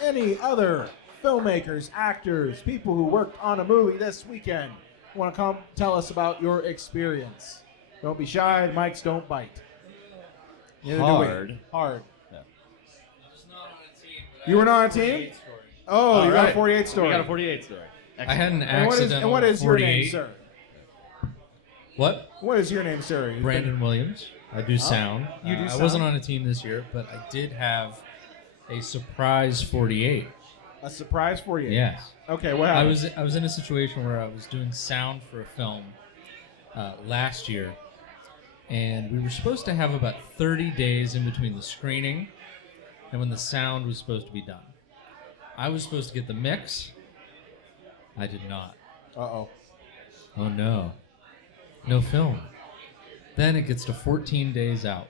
Any other filmmakers, actors, people who worked on a movie this weekend want to come tell us about your experience? Don't be shy. The mics don't bite. Neither do we. Hard. Hard. Yeah. You were not on a team? Oh, All you got a right. 48 story. We got a 48 story. I had an And accidental what is your 48. name, sir? What? What is your name, sir? Brandon Williams. I do sound. You do I sound? wasn't on a team this year, but I did have a surprise 48. A surprise for you? Yes. Okay, what I happened? was in a situation where I was doing sound for a film last year, and we were supposed to have about 30 days in between the screening and when the sound was supposed to be done. I was supposed to get the mix. I did not. Uh-oh. Oh no. No film. Then it gets to 14 days out.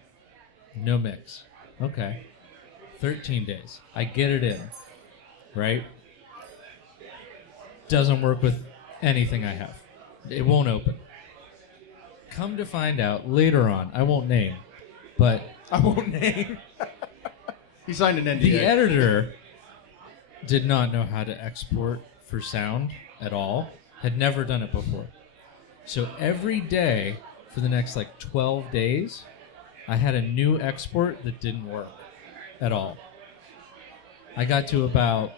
No mix. Okay. 13 days. I get it in. Right? Doesn't work with anything I have. It won't open. Come to find out later on, I won't name, but I won't name. He signed an NDA. the editor did not know how to export for sound at all, had never done it before. So every day for the next 12 days, I had a new export that didn't work at all. I got to about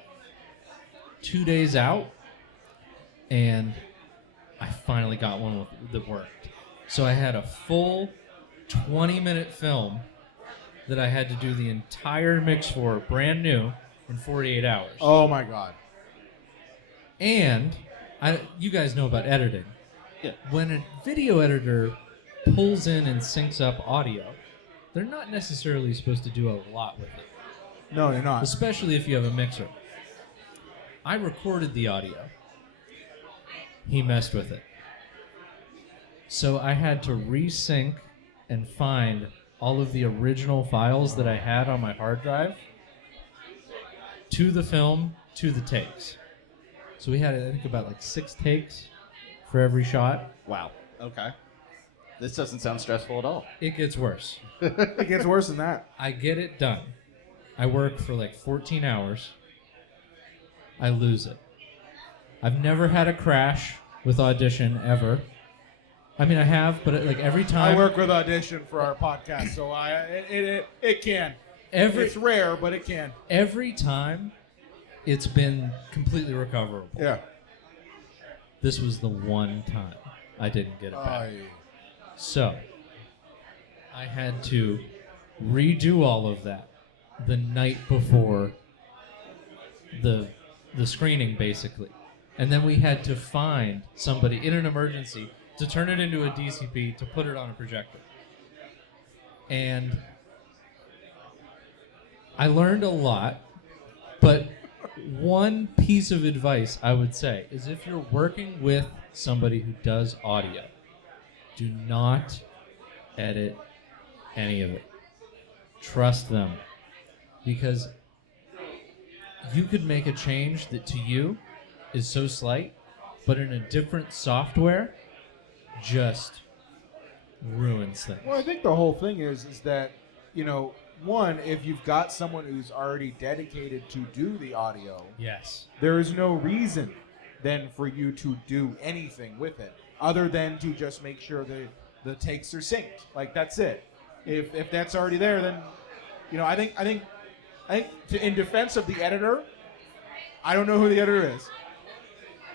2 days out, and I finally got one that worked. So I had a full 20-minute film that I had to do the entire mix for, brand new, in 48 hours. Oh, my God. And you guys know about editing. Yeah. When a video editor pulls in and syncs up audio, they're not necessarily supposed to do a lot with it. No, you're not. Especially if you have a mixer. I recorded the audio. He messed with it. So I had to resync and find all of the original files that I had on my hard drive to the film, to the takes. So we had, I think, about 6 takes for every shot. Wow. Okay. This doesn't sound stressful at all. It gets worse. It gets worse than that. I get it done. I work for 14 hours. I lose it. I've never had a crash with Audition ever. I mean, I have, but every time. I work with Audition for our podcast, so it can. It's rare, but it can. Every time, it's been completely recoverable. Yeah. This was the one time I didn't get it back. So, I had to redo all of that the night before the screening, basically. And then we had to find somebody in an emergency to turn it into a DCP to put it on a projector. And I learned a lot, but one piece of advice I would say is if you're working with somebody who does audio, do not edit any of it. Trust them. Because you could make a change that to you is so slight, but in a different software, just ruins things. Well, I think the whole thing is that, one, if you've got someone who's already dedicated to do the audio, yes, there is no reason then for you to do anything with it other than to just make sure the takes are synced. That's it. If that's already there, then I think in defense of the editor, I don't know who the editor is,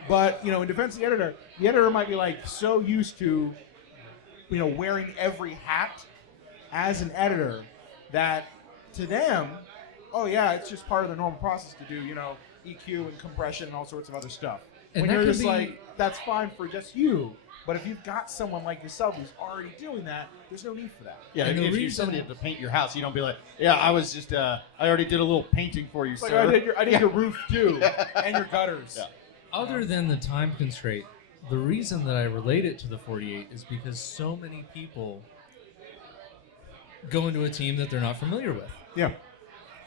but in defense of the editor might be so used to wearing every hat as an editor that to them oh yeah, it's just part of the normal process to do, EQ and compression and all sorts of other stuff. And When that you're could just be- like, that's fine for just you. But if you've got someone like yourself who's already doing that, there's no need for that. Yeah, And the if you reason- somebody have to paint your house, you don't be like, yeah, I was just, I already did a little painting for you, It's like, sir. I did your roof too, and your gutters. Yeah. Other than the time constraint, the reason that I relate it to the 48 is because so many people go into a team that they're not familiar with. Yeah.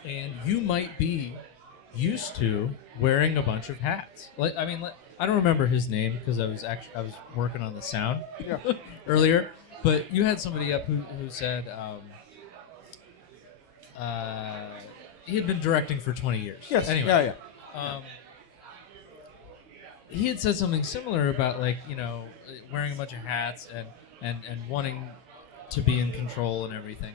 And you might be used to wearing a bunch of hats. I don't remember his name because I was working on the sound earlier. But you had somebody up who said he had been directing for 20 years. Yes. Anyway, Yeah. he had said something similar about wearing a bunch of hats and wanting to be in control and everything.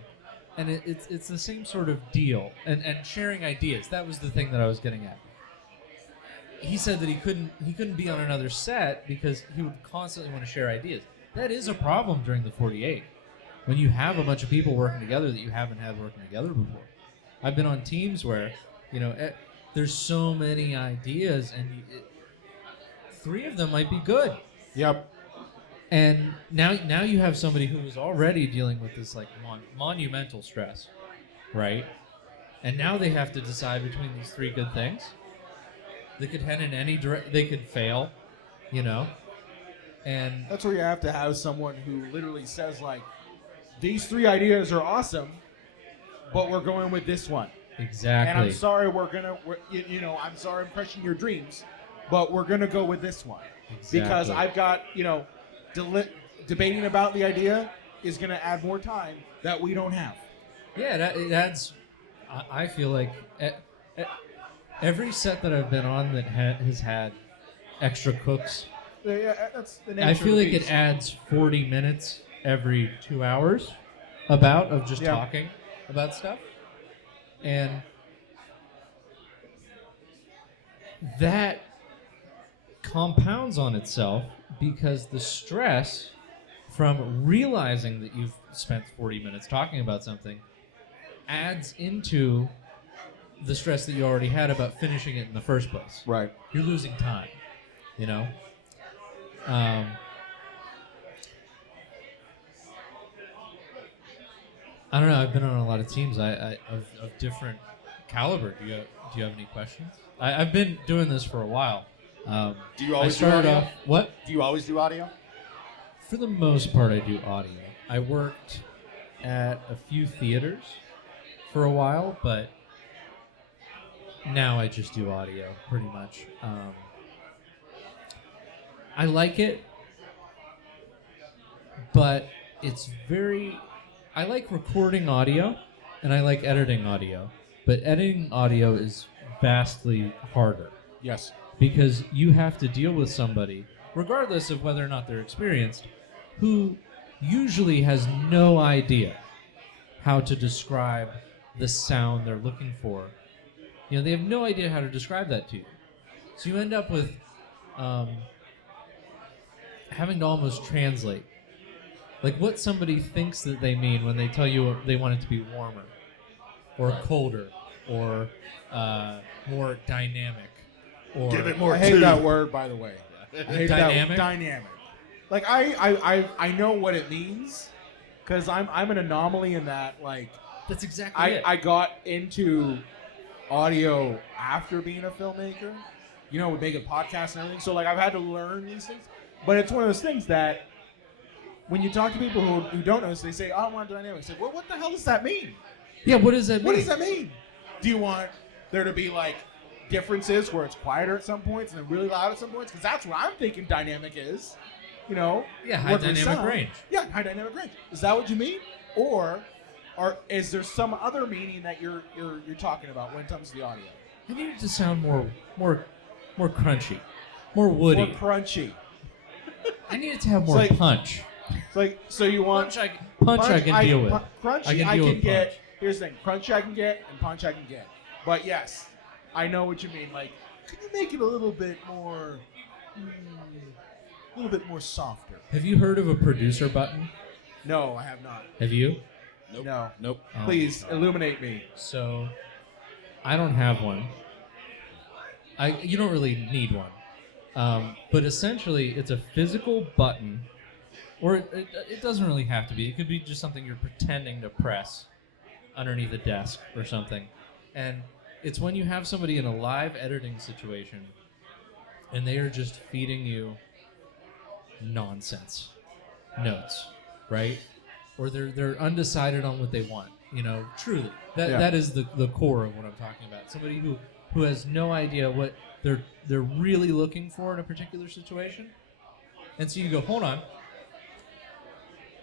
And it's the same sort of deal and sharing ideas. That was the thing that I was getting at. He said that he couldn't be on another set because he would constantly want to share ideas. That is a problem during the 48 when you have a bunch of people working together that you haven't had working together before. I've been on teams where there's so many ideas and three of them might be good. Yep. And now you have somebody who is already dealing with this monumental stress, right? And now they have to decide between these three good things. They could head in any direction. They could fail, And That's where you have to have someone who literally says like, these three ideas are awesome, but we're going with this one. Exactly. And I'm sorry, I'm sorry I'm crushing your dreams, but we're gonna go with this one because Exactly. I've got debating about the idea is gonna add more time that we don't have. Yeah, it adds. I feel like every set that I've been on that has had extra cooks, Yeah, that's the nature I feel of the like beast. it adds 40 minutes every 2 hours of just talking about stuff. And that compounds on itself because the stress from realizing that you've spent 40 minutes talking about something adds into the stress that you already had about finishing it in the first place. Right. You're losing time, I don't know. I've been on a lot of teams of different caliber. Do you have any questions? I've been doing this for a while. Do you always I started do audio? off what? Do you always do audio? For the most part, I do audio. I worked at a few theaters for a while, but now I just do audio pretty much. I like it, but it's very... I like recording audio, and I like editing audio, but editing audio is vastly harder. Yes. Because you have to deal with somebody, regardless of whether or not they're experienced, who usually has no idea how to describe the sound they're looking for. They have no idea how to describe that to you. So you end up with having to almost translate. Like what somebody thinks that they mean when they tell you they want it to be warmer, or colder, or more dynamic, or Give it more I hate tube. that word, by the way. I hate Dynamic? that dynamic. Like I know what it means because I'm an anomaly in that like that's exactly it. I got into audio after being a filmmaker, with making podcasts and everything. So like I've had to learn these things, but it's one of those things that when you talk to people who don't know this, they say, "Oh, I want dynamic." I say, "Well, what the hell does that mean?" Yeah, what does that mean? What does that mean? Do you want there to be like differences where it's quieter at some points and then really loud at some points? Because that's what I'm thinking dynamic is. Yeah, high working with dynamic sound. range. Yeah, high dynamic range. Is that what you mean, or is there some other meaning that you're talking about when it comes to the audio? I need it to sound more crunchy, more woody. More crunchy. I need it to have more It's like- punch. It's like so you want Punch I can deal with. Crunchy I can I deal can with get. punch. Here's the thing: crunchy I can get and punch I can get. But yes, I know what you mean. Like, could you make it a little bit more, softer? Have you heard of a producer button? No, I have not. Have you? No. Nope. Oh. Please illuminate me. So, I don't have one. You don't really need one. But essentially, it's a physical button, or it doesn't really have to be. It could be just something you're pretending to press underneath a desk or something. And it's when you have somebody in a live editing situation and they are just feeding you nonsense notes, right? Or they're undecided on what they want, truly. That is the core of what I'm talking about. Somebody who has no idea what they're really looking for in a particular situation. And so you go, hold on,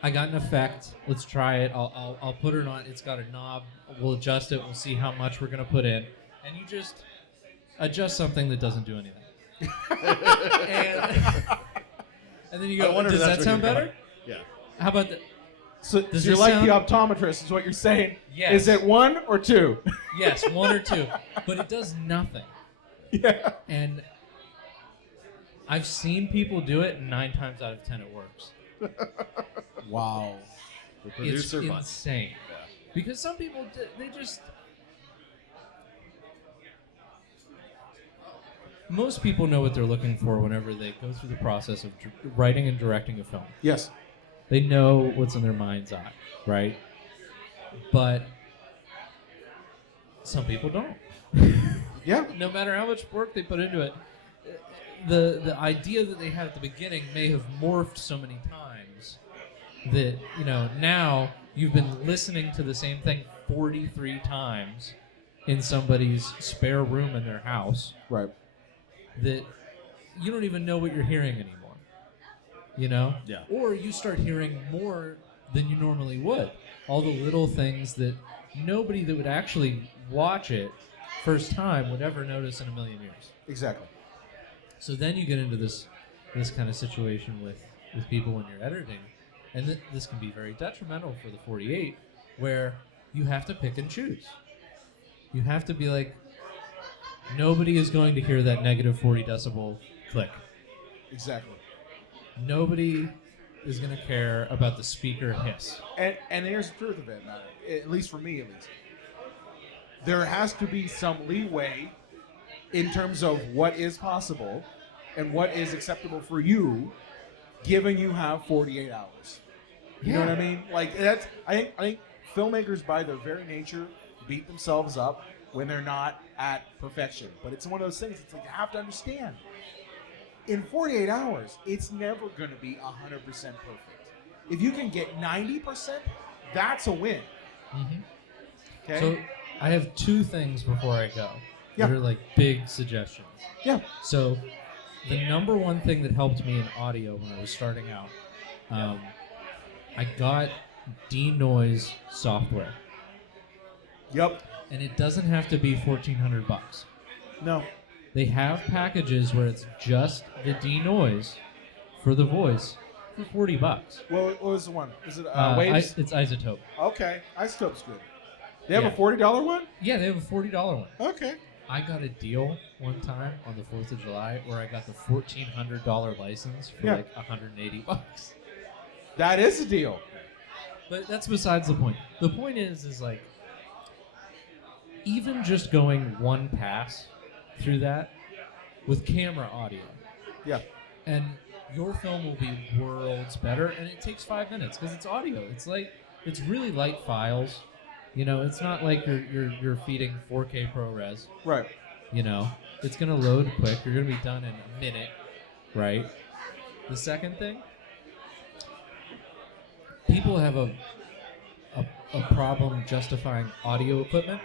I got an effect. Let's try it. I'll put it on. It's got a knob. We'll adjust it. We'll see how much we're gonna put in, and you just adjust something that doesn't do anything. and then you go, does that sound better? Yeah. How about that? So you're like the optometrist, is what you're saying. Yes. Is it 1 or 2? Yes, 1 or 2, but it does nothing. Yeah. And I've seen people do it, and 9 times out of 10 it works. Wow. The producer It's button. insane. Yeah. Because some people, they just... Most people know what they're looking for whenever they go through the process of writing and directing a film. Yes. They know what's in their mind's eye, right? But some people don't. Yeah. No matter how much work they put into it, the idea that they had at the beginning may have morphed so many times that, now you've been listening to the same thing 43 times in somebody's spare room in their house. Right. That you don't even know what you're hearing anymore. Yeah. Or you start hearing more than you normally would. All the little things that nobody that would actually watch it first time would ever notice in a million years. Exactly. So then you get into this kind of situation with people when you're editing, and this can be very detrimental for the 48, where you have to pick and choose. You have to be like, nobody is going to hear that negative 40 decibel click. Exactly. Nobody is going to care about the speaker hiss. And here's the truth of it, man. At least for me, at least. There has to be some leeway in terms of what is possible and what is acceptable for you, given you have 48 hours. You know what I mean? Like, that's I think filmmakers, by their very nature, beat themselves up when they're not at perfection. But it's one of those things. It's like, you have to understand. In 48 hours, it's never going to be 100% perfect. If you can get 90%, that's a win. Mm-hmm. Okay? So I have 2 things before I go. Yeah. That are like big suggestions. Yeah. So the number one thing that helped me in audio when I was starting out, I got denoise software. Yep. And it doesn't have to be $1,400. No. They have packages where it's just the denoise for the voice for $40. What was the one? Is it Waves? It's Isotope. Okay. Isotope's good. They have Yeah. a $40 one? Yeah, they have a $40 one. Okay. I got a deal one time on the 4th of July where I got the $1,400 license for like $180. That is a deal. But that's besides the point. The point is like, even just going one pass through that with camera audio. Yeah. And your film will be worlds better, and it takes 5 minutes because it's audio. It's really light files. It's not like you're feeding 4K ProRes. Right. It's gonna load quick. You're gonna be done in a minute, right? The second thing, people have a problem justifying audio equipment,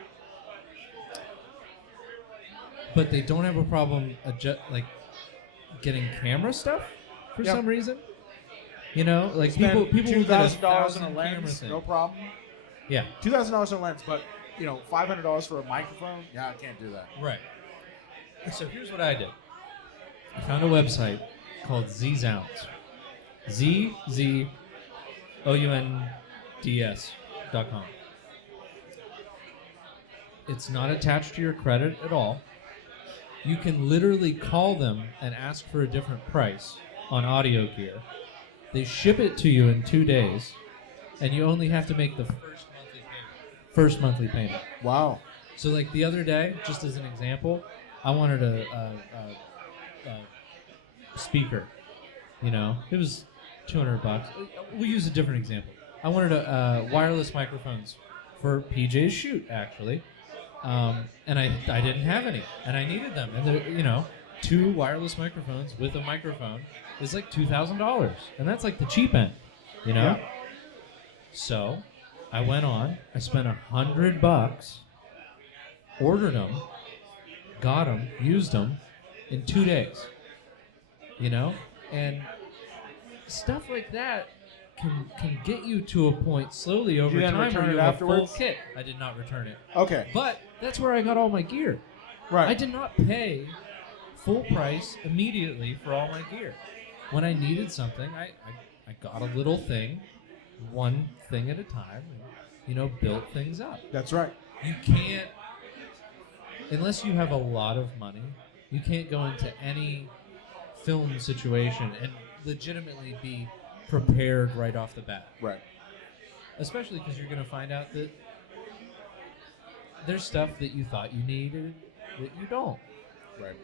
but they don't have a problem getting camera stuff for some reason. Like Spend people will get $2,000 on a camera lens, thing. no problem. Yeah. $2,000 on a lens, but $500 for a microphone. Yeah, I can't do that. Right. So here's what I did. I found a website called ZZounds. ZZounds.com. It's not attached to your credit at all. You can literally call them and ask for a different price on audio gear. They ship it to you in 2 days, and you only have to make the first monthly payment. Wow. So like the other day, just as an example, I wanted a speaker. You know, it was $200. We'll use a different example. I wanted wireless microphones for PJ's shoot, actually, and I didn't have any, and I needed them. And you know, 2 wireless microphones with a microphone is like $2,000, and that's like the cheap end, you know. Yeah. So I went on. I spent $100, ordered them, got them, used them in 2 days. You know, and stuff like that can get you to a point slowly over you then time return where it you have a afterwards? full kit. I did not return it. Okay. But that's where I got all my gear. Right. I did not pay full price immediately for all my gear. When I needed something, I got a little thing, one thing at a time, and, you know, built things up. That's right. You can't, unless you have a lot of money, you can't go into any film situation and legitimately be prepared right off the bat. Right. Especially because you're going to find out that there's stuff that you thought you needed that you don't. Right.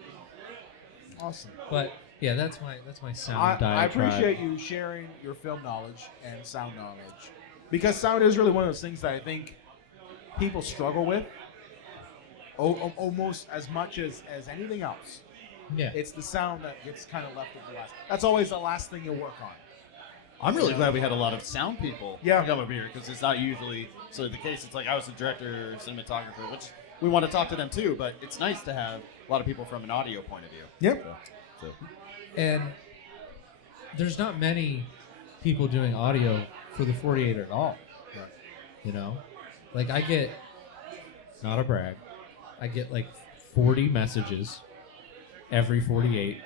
Awesome. But yeah, that's my sound I diatribe. appreciate you sharing your film knowledge and sound knowledge, because sound is really one of those things that I think people struggle with almost as much as anything else. Yeah. It's the sound that gets kind of left at the last. That's always the last thing you work on. I'm really glad we had a lot of sound people Yeah. come over here, because it's not usually the case. It's like I was the director, cinematographer, which we want to talk to them too, but it's nice to have a lot of people from an audio point of view. Yep. So. And there's not many people doing audio for the 48 at all. Right. You know? Like I get, not a brag, I get like 40 messages every 48.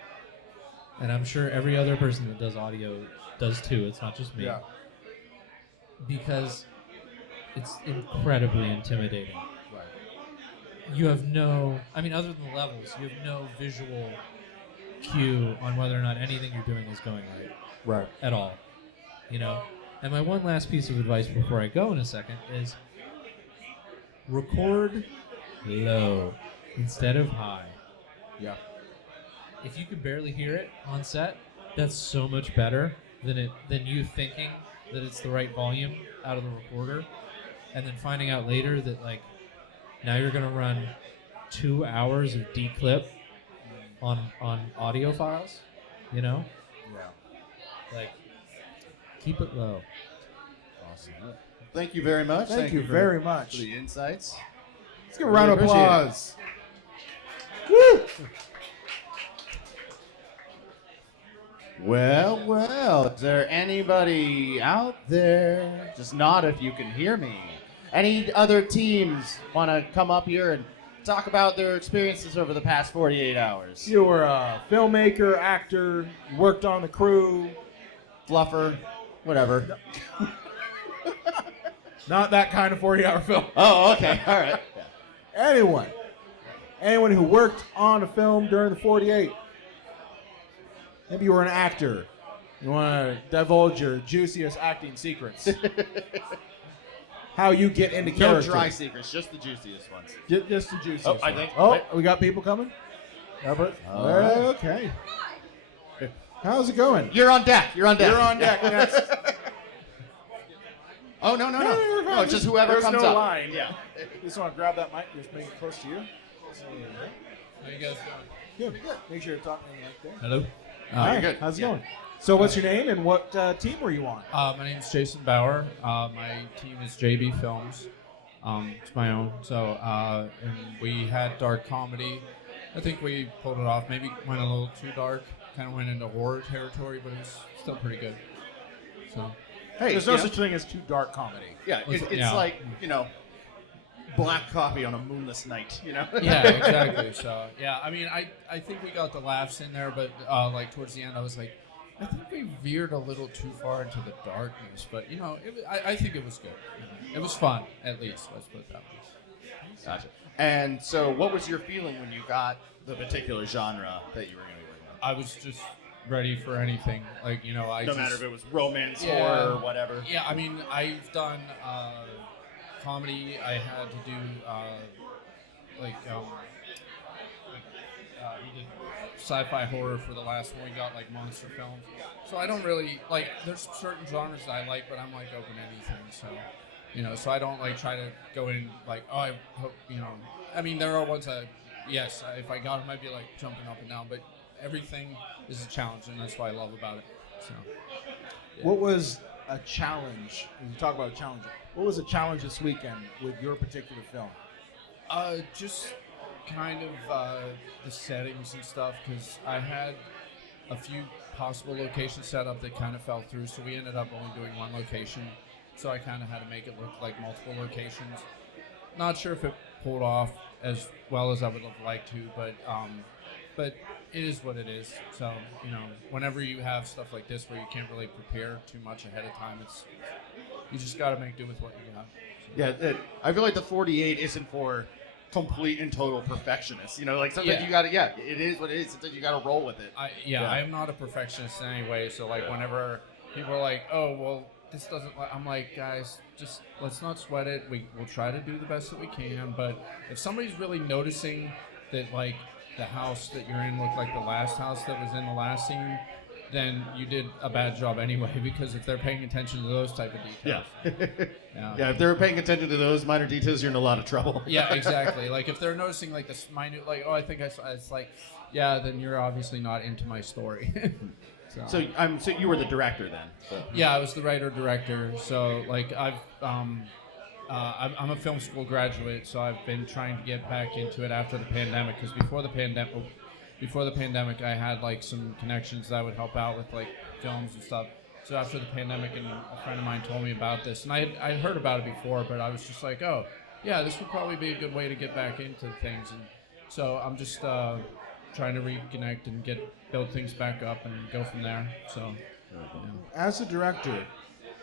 And I'm sure every other person that does audio does too. It's not just me. Yeah. Because it's incredibly intimidating. Right. You have no, I mean, other than the levels, you have no visual cue on whether or not anything you're doing is going right. Right. At all. You know? And my one last piece of advice before I go in a second is record low instead of high. Yeah. If you can barely hear it on set, that's so much better than you thinking that it's the right volume out of the recorder, and then finding out later that like now you're gonna run 2 hours of declip on audio files. You know? Yeah. Like keep it low. Awesome. Thank you very much. Thank you very much for the insights. Let's give a round of Really appreciate applause. Woo! Well, is there anybody out there? Just nod if you can hear me. Any other teams want to come up here and talk about their experiences over the past 48 hours? You were a filmmaker, actor, worked on the crew. Fluffer, whatever. Not that kind of 40-hour film. Oh, okay. All right. Anyone who worked on a film during the 48. Maybe you were an actor. You want to divulge your juiciest acting secrets. How you get into No character. dry secrets, just the juiciest ones. Just the juiciest. Oh, I ones. think- Oh, wait. we got people coming? Albert? All right. Okay. How's it going? You're on deck. You're on deck. You're on deck next. Oh, no. you're fine. No, it's just whoever There's comes no up. line. Yeah. Just want to grab that mic. Just make it close to you. How you guys doing? Good. Make sure you're talking right there. Hello. Hi. you're good. How's it Yeah. going? So what's your name and what team were you on? My name's Jason Bauer. My team is JB Films. It's my own. So, and we had dark comedy. I think we pulled it off. Maybe went a little too dark. Kind of went into horror territory, but it was still pretty good. So, Hey, There's no such thing as too dark comedy. Yeah, it's Yeah. like, black coffee on a moonless night, yeah, exactly. So, yeah, I mean, I think we got the laughs in there, but like towards the end, I was like, I think we veered a little too far into the darkness. But I think it was good. It was fun, at least. Let's put it that way. Gotcha. And so, what was your feeling when you got the particular genre that you were going to be working on? I was just ready for anything. Like, No matter if it was romance, Yeah. horror, whatever. Yeah, I mean, I've done comedy. I had to do we did sci-fi horror for the last one. We got like monster films. So I don't really like. There's certain genres that I like, but I'm like open to anything. So, so I don't like try to go in like, oh, I hope, I mean, there are ones that, yes, if I got them, I'd be like jumping up and down. But everything is a challenge, and that's what I love about it. So, yeah. What was a challenge? When you talk about a challenge, what was a challenge this weekend with your particular film? Just kind of the settings and stuff, because I had a few possible locations set up that kind of fell through, so we ended up only doing one location. So I kind of had to make it look like multiple locations. Not sure if it pulled off as well as I would have liked to, but it is what it is. So, whenever you have stuff like this where you can't really prepare too much ahead of time, you just got to make do with what you got. So. Yeah, I feel like the 48 isn't for complete and total perfectionists. Like sometimes you gotta, it is what it is. Sometimes you gotta roll with it. I am not a perfectionist in any way. So like whenever people are like, oh, well, this doesn't, I'm like, guys, just let's not sweat it. We'll try to do the best that we can. But if somebody's really noticing that like the house that you're in looked like the last house that was in the last scene, then you did a bad job anyway, because if they're paying attention to those type of details. Yeah, if they're paying attention to those minor details, you're in a lot of trouble. Yeah, exactly. Like if they're noticing like this minute, like, oh, I think I saw, it's like, yeah, then you're obviously not into my story. So you were the director then? So. Yeah, I was the writer-director. So like I'm a film school graduate, so I've been trying to get back into it after the pandemic, because before the pandemic, I had like some connections that would help out with like films and stuff. So after the pandemic, and a friend of mine told me about this, and I heard about it before, but I was just like, oh, yeah, this would probably be a good way to get back into things. And so I'm just trying to reconnect and build things back up and go from there. So, As a director,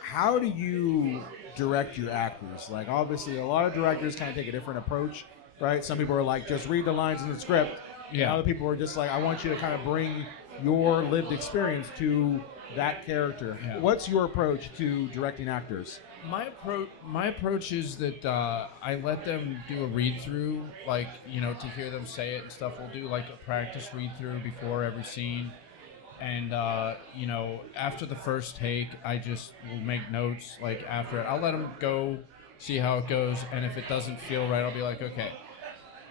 how do you direct your actors? Like, obviously, a lot of directors kind of take a different approach, right? Some people are like, just read the lines in the script. Yeah. And other people are just like, I want you to kind of bring your lived experience to that character. Yeah. What's your approach to directing actors? My approach is that I let them do a read through, like, to hear them say it and stuff. We'll do like a practice read through before every scene, and after the first take, I just will make notes. Like after it, I'll let them go, see how it goes, and if it doesn't feel right, I'll be like, okay,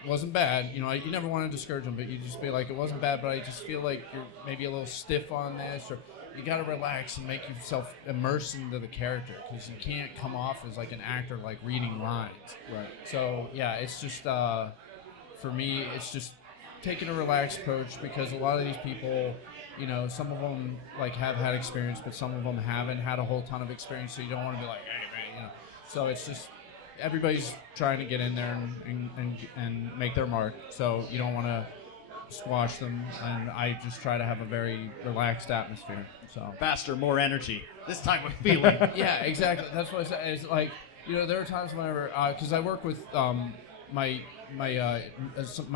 it wasn't bad. You never want to discourage them, but you just be like, it wasn't bad, but I just feel like you're maybe a little stiff on this, or you got to relax and make yourself immerse into the character, because you can't come off as like an actor like reading lines. Right. So yeah, it's just for me, it's just taking a relaxed approach, because a lot of these people, some of them like have had experience, but some of them haven't had a whole ton of experience. So you don't want to be like, hey, So it's just everybody's trying to get in there and make their mark. So you don't want to squash them, and I just try to have a very relaxed atmosphere. So faster, more energy. This time with feeling. Yeah, exactly. That's what I said. It's like, there are times whenever, because I work with my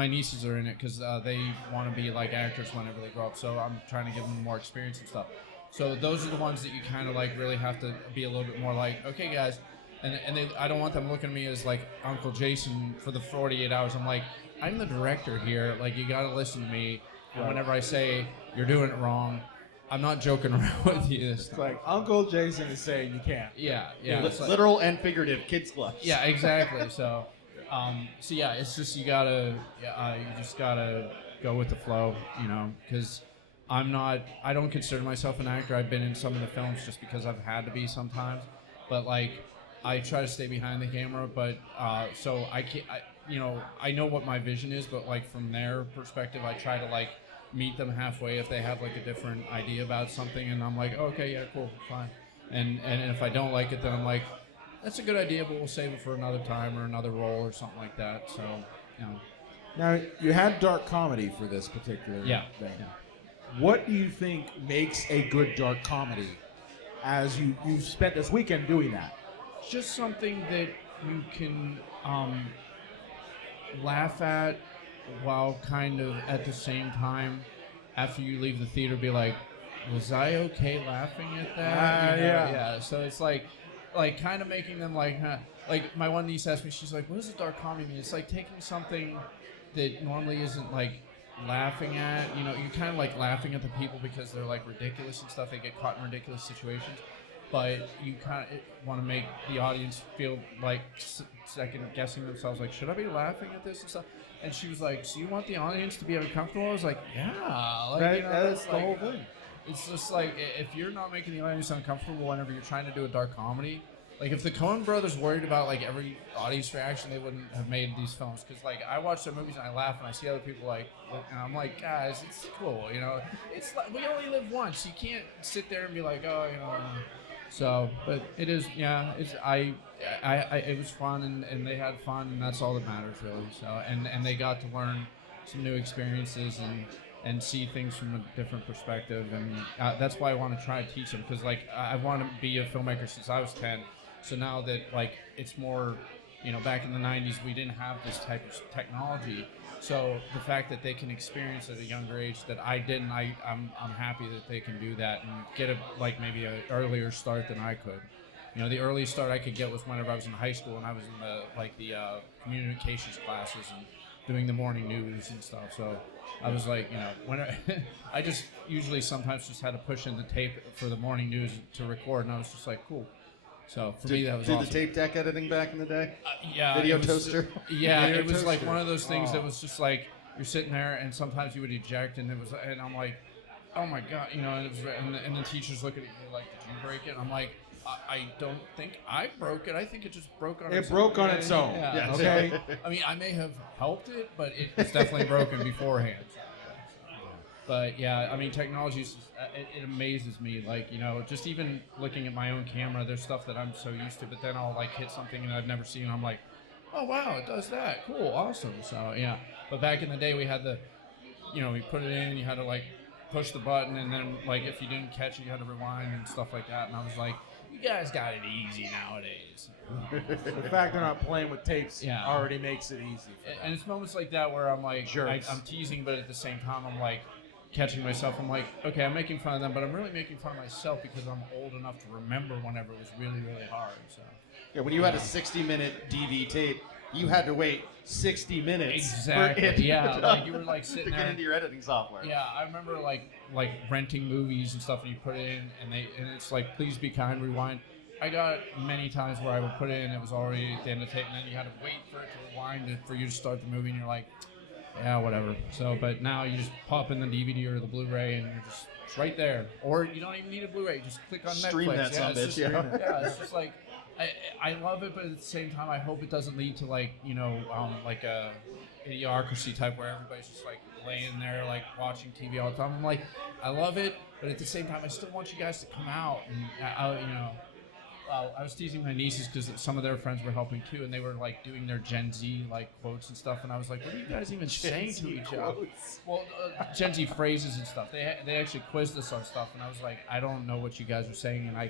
nieces are in it, because they want to be like actors whenever they grow up. So I'm trying to give them more experience and stuff. So those are the ones that you kind of like really have to be a little bit more like, okay, guys, and I don't want them looking at me as like Uncle Jason for the 48 hours. I'm like, I'm the director here. Like, you got to listen to me. And whenever I say you're doing it wrong, I'm not joking around with you this time. It's like Uncle Jason is saying you can't. Yeah. Literal and figurative kids gloves. Yeah, exactly. So yeah, it's just you just gotta go with the flow, because I don't consider myself an actor. I've been in some of the films just because I've had to be sometimes, but like I try to stay behind the camera. But so I can't. I know what my vision is, but like from their perspective, I try to like meet them halfway if they have like a different idea about something, and I'm like, oh, okay, yeah, cool, fine. And if I don't like it, then I'm like, that's a good idea, but we'll save it for another time or another role or something like that. So, Now, you had dark comedy for this particular thing. Yeah. What do you think makes a good dark comedy, as you've spent this weekend doing that? Just something that you can laugh at, while kind of at the same time, after you leave the theater, be like, was I okay laughing at that? Yeah. So it's like kind of making them like, huh. like my one niece asked me, she's like, what does a dark comedy mean? It's like taking something that normally isn't like laughing at, you know, you're kind of like laughing at the people because they're like ridiculous and stuff. They get caught in ridiculous situations, but you kind of want to make the audience feel like second guessing themselves, like, should I be laughing at this and stuff? And she was like, so you want the audience to be uncomfortable? I was like, yeah, like, Right, you know, that's the like, whole thing. It's just like, if you're not making the audience uncomfortable whenever you're trying to do a dark comedy, like if the Coen brothers worried about like every audience reaction, they wouldn't have made these films. Because like I watch their movies and I laugh and I see other people like, and I'm like, guys, it's cool, you know. It's like we only live once. You can't sit there and be like, oh, you know. So, but it is, yeah. It's it was fun and they had fun and that's all that matters really. So and they got to learn some new experiences and see things from a different perspective, and that's why I want to try to teach them, because like I want to be a filmmaker since I was 10. So now that like it's more, you know, back in the 90s we didn't have this type of technology. So the fact that they can experience at a younger age that I didn't, I'm happy that they can do that and get a like maybe an earlier start than I could. You know, the earliest start I could get was whenever I was in high school and I was in the communications classes and doing the morning news and stuff. So I was like, you know, when I just usually sometimes just had to push in the tape for the morning news to record, and I was just like, cool. So for me, that was awesome. Did the tape deck editing back in the day? Yeah. Video toaster? Yeah, Video it was toaster. like one of those things that was just like, you're sitting there and sometimes you would eject and and I'm like, oh my God, you know, and the teacher's looking at you like, did you break it? And I'm like, I don't think I broke it. I think it just broke on its own. It broke on its own. Yeah. Yes. Okay. I mean, I may have helped it, but it was definitely broken beforehand. But yeah, I mean, technology it amazes me. Like, you know, just even looking at my own camera, there's stuff that I'm so used to, but then I'll like hit something and I've never seen, and I'm like, oh wow, it does that. Cool, awesome. So yeah. But back in the day, we had we put it in, you had to like push the button, and then like if you didn't catch it, you had to rewind and stuff like that. And I was like, you guys got it easy nowadays. The fact they're not playing with tapes already makes it easy. And it's moments like that where I'm like, I'm teasing, but at the same time, I'm like catching myself. I'm like, okay, I'm making fun of them, but I'm really making fun of myself because I'm old enough to remember whenever it was really, really hard. So yeah, when you had a 60-minute DV tape, you had to wait 60 minutes. Exactly. For it Yeah, to, like you were like sitting to there get into your editing software. Yeah, I remember like renting movies and stuff, and you put it in, and it's like, please be kind, rewind. I got many times where I would put it in, it was already at the end of the tape, and then you had to wait for it to rewind for you to start the movie, and you're like, yeah, whatever. So, but now you just pop in the DVD or the Blu-ray, and you're just it's right there. Or you don't even need a Blu-ray, just click on Stream Netflix. that Yeah, sumbitch, it's just, yeah, it's just like, I love it, but at the same time, I hope it doesn't lead to like, you know, like a idiocracy type where everybody's just like laying there like watching TV all the time. I'm like, I love it, but at the same time, I still want you guys to come out and you know. I was teasing my nieces because some of their friends were helping too, and they were like doing their Gen Z like quotes and stuff, and I was like, what are you guys even saying to each other? Well, Gen Z phrases and stuff. They actually quizzed us on stuff, and I was like, I don't know what you guys are saying, and I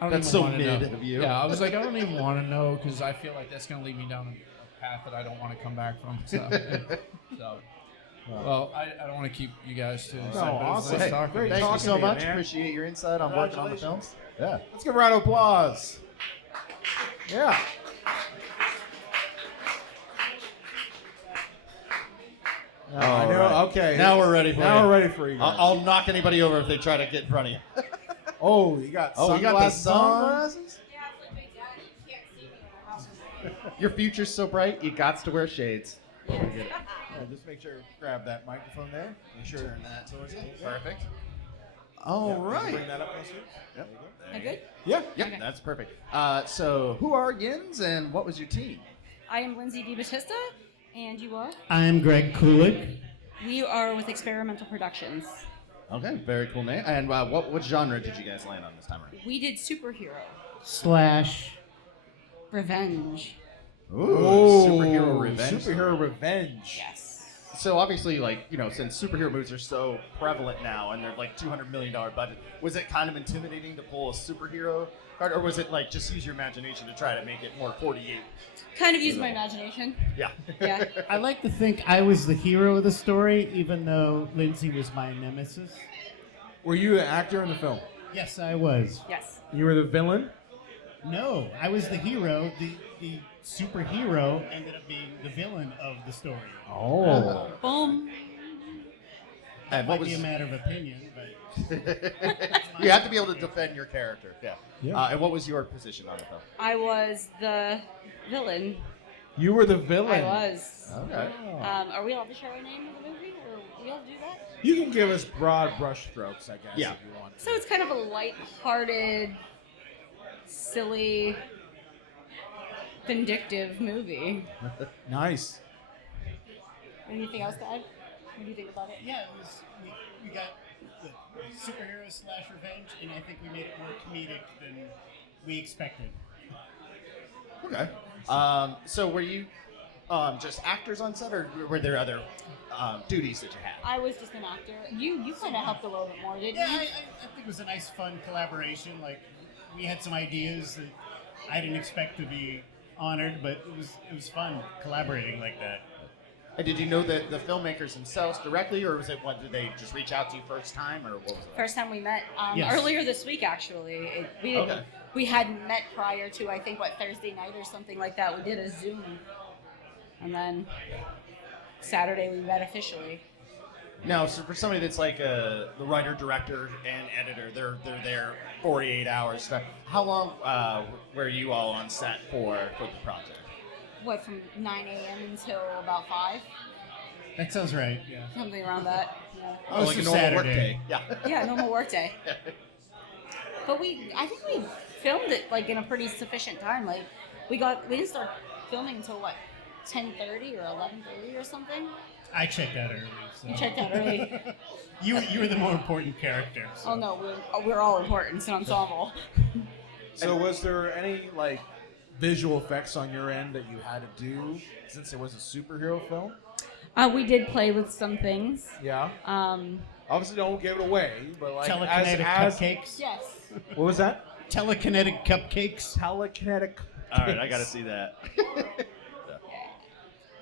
don't That's even so want to know. mid of you. Yeah, I was like, I don't even want to know because I feel like that's gonna lead me down a path that I don't want to come back from. So. Well, I don't want to keep you guys to. No, awesome. Hey, great thank you so much. Appreciate your insight on working on the films. Yeah. Let's give a round of applause. Yeah. I know. Right. Okay. Now we're ready for you. Now we're ready for you. I'll knock anybody over if they try to get in front of you. Oh, you got you got the sunglasses on? sunglasses? Your future's so bright, you got to wear shades. Yeah, just make sure you grab that microphone there. Make sure Turn that towards you. Perfect. All Yep, right. Bring that up next week. Yep. Am I good? Yeah. Yep, Okay. that's perfect. So, who are Yins and what was your team? I am Lindsay DiBattista, and you are? I am Greg Kulik. We are with Experimental Productions. Okay, very cool name. And what genre did you guys land on this time around? We did superhero. / Revenge. Ooh, superhero revenge. Superhero revenge. Yes. So obviously, like, you know, since superhero movies are so prevalent now and they're like $200 million budget, was it kind of intimidating to pull a superhero card, or was it like just use your imagination to try to make it more 48? Kind of used my imagination. Yeah. Yeah. I like to think I was the hero of the story, even though Lindsay was my nemesis. Were you the actor in the film? Yes, I was. Yes. You were the villain? No, I was the hero. The superhero ended up being the villain of the story. Oh. Boom. That And might what be a was- matter of opinion, but You have to be able to defend your character. Yeah. Yeah. And what was your position on the film? I was the villain. You were the villain. I was. Okay. Are we allowed to share our name of the movie, or we all do that? You can give us broad brushstrokes, I guess, Yeah. if you want. So it's kind of a light-hearted, silly, vindictive movie. Nice. Anything else to add? What do you think about it? yeah, it was. We got the superhero slash revenge, and I think we made it more comedic than we expected. Okay. So were you just actors on set, or were there other duties that you had? I was just an actor. You kind of helped a little bit more, didn't Yeah, you? I think it was a nice, fun collaboration. Like, we had some ideas that I didn't expect to be honored, but it was fun collaborating like that. And did you know that the filmmakers themselves directly, or was it what did they just reach out to you first time, or what was it? First time we met Yes. earlier this week, actually. Okay. We hadn't met prior to, I think, Thursday night or something like that. We did a Zoom, and then Saturday we met officially. Now, so for somebody that's like the writer, director, and editor, they're there 48 hours. How long were you all on set for the project? What, from 9 a.m. until about 5? That sounds right. Yeah. Something around that. Yeah. Oh, like a normal work day. Yeah. Yeah, normal work day. But I think we filmed it like in a pretty sufficient time. Like we didn't start filming until 10:30 or 11:30 or something. I checked out early. So. You checked out early. you were the more important character. So. Oh no, we're all important. It's an ensemble. So was there any visual effects on your end that you had to do since it was a superhero film? We did play with some things. Yeah. Obviously, don't give it away, but Telekinetic cupcakes. Yes. What was that? Telekinetic cupcakes. Telekinetic. All right, I got to see that.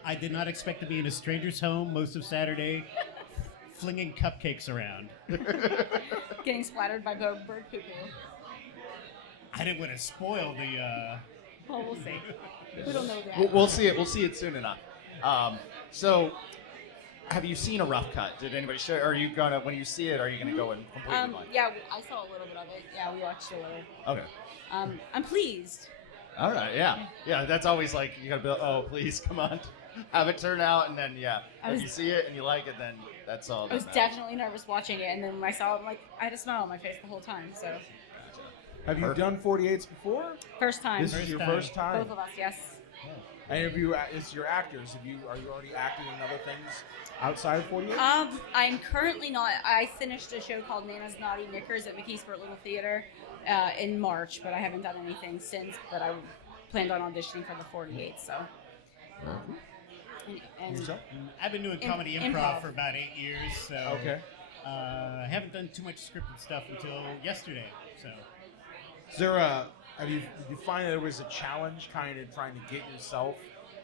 I did not expect to be in a stranger's home most of Saturday, flinging cupcakes around. Getting splattered by bird poo-poo. I didn't want to spoil the. Well, we'll see. We don't know that. We'll see it. We'll see it soon enough. So, have you seen a rough cut? Did anybody show? Are you gonna when you see it? Are you gonna go in completely blind? Yeah, I saw a little bit of it. Yeah, we watched a little. Okay. I'm pleased. All right. Yeah. Yeah. That's always like you gotta be. Oh, please, come on. Have it turn out, and then if you see it and you like it, then that's all. I was definitely nervous watching it, and then when I saw it, I had a smile on my face the whole time. So. Have you done 48s before? First time. This is your first time. Both of us, yes. And have you? It's your actors. Are you already acting in other things outside of 48? I'm currently not. I finished a show called Nana's Naughty Knickers at McKeesport Little Theater in March, but I haven't done anything since. But I planned on auditioning for the 48, so. And I've been doing comedy improv for about 8 years, so okay. I haven't done too much scripted stuff until yesterday. So, is there did you find that there was a challenge kind of trying to get yourself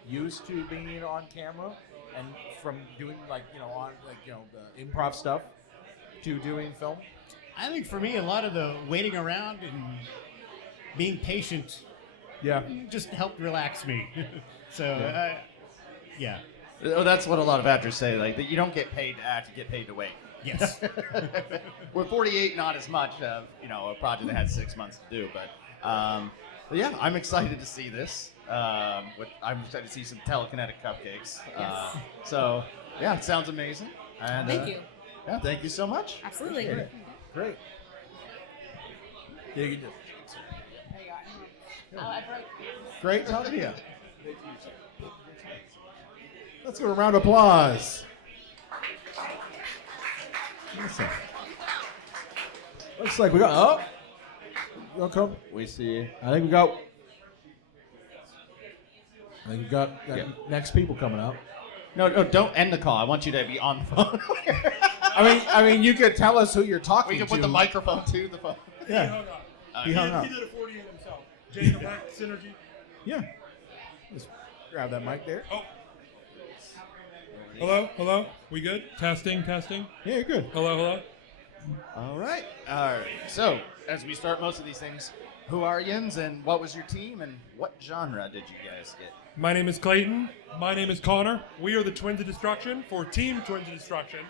used to being on camera, and from doing the improv stuff to doing film? I think for me, a lot of the waiting around and being patient, just helped relax me. So, yeah. Oh, that's what a lot of actors say. Like that, you don't get paid to act; you get paid to wait. Yes. With 48, not as much of a project that had 6 months to do, but yeah, I'm excited to see this. I'm excited to see some telekinetic cupcakes. Yes. So yeah, it sounds amazing. And, Thank you. Yeah, thank you so much. Absolutely. Great. Yeah, you can do. There you go. I broke. Great talking to you. Let's give a round of applause. Looks like we got. Oh, you want to come? We see. I think we got next people coming up. No, don't end the call. I want you to be on the phone. I mean, you could tell us who you're talking We to. can put the microphone to the phone. Yeah. He hung up. He did a 48 himself. Jay in the back, Synergy. Yeah. Just grab that mic there. Oh. Hello? We good? Testing. Yeah, you're good. Hello? All right. So, as we start most of these things, Who are yins, and what was your team, and what genre did you guys get? My name is Clayton. My name is Connor. We are the Twins of Destruction for Team Twins of Destruction.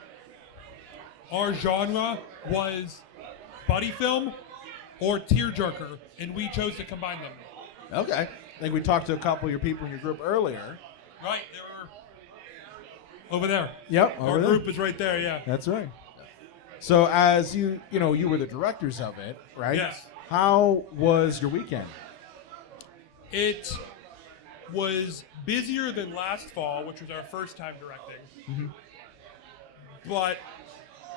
Our genre was buddy film or tearjerker, and we chose to combine them. Okay. I think we talked to a couple of your people in your group earlier. Right, they were over there. Yep, Our over there. group is right there, yeah. That's right. So as you were the directors of it, right? Yes. How was your weekend? It was busier than last fall, which was our first time directing. Mm-hmm. But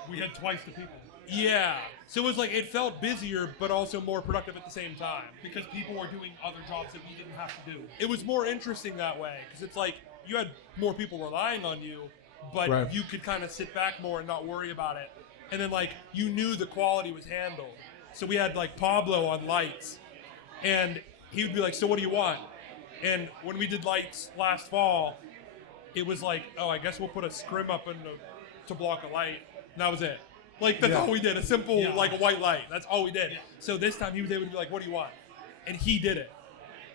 we had twice the people. Yeah. So it was like it felt busier, but also more productive at the same time. Because people were doing other jobs that we didn't have to do. It was more interesting that way because it's like you had more people relying on you, but Right. you could kind of sit back more and not worry about it. And then like you knew the quality was handled. So we had like Pablo on lights, and he would be like, "So what do you want?" And when we did lights last fall, it was like, "Oh, I guess we'll put a scrim up to block a light." And that was it. Like that's Yeah. all we did. A simple Yeah. like a white light. That's all we did. So this time he was able to be like, "What do you want?" And he did it.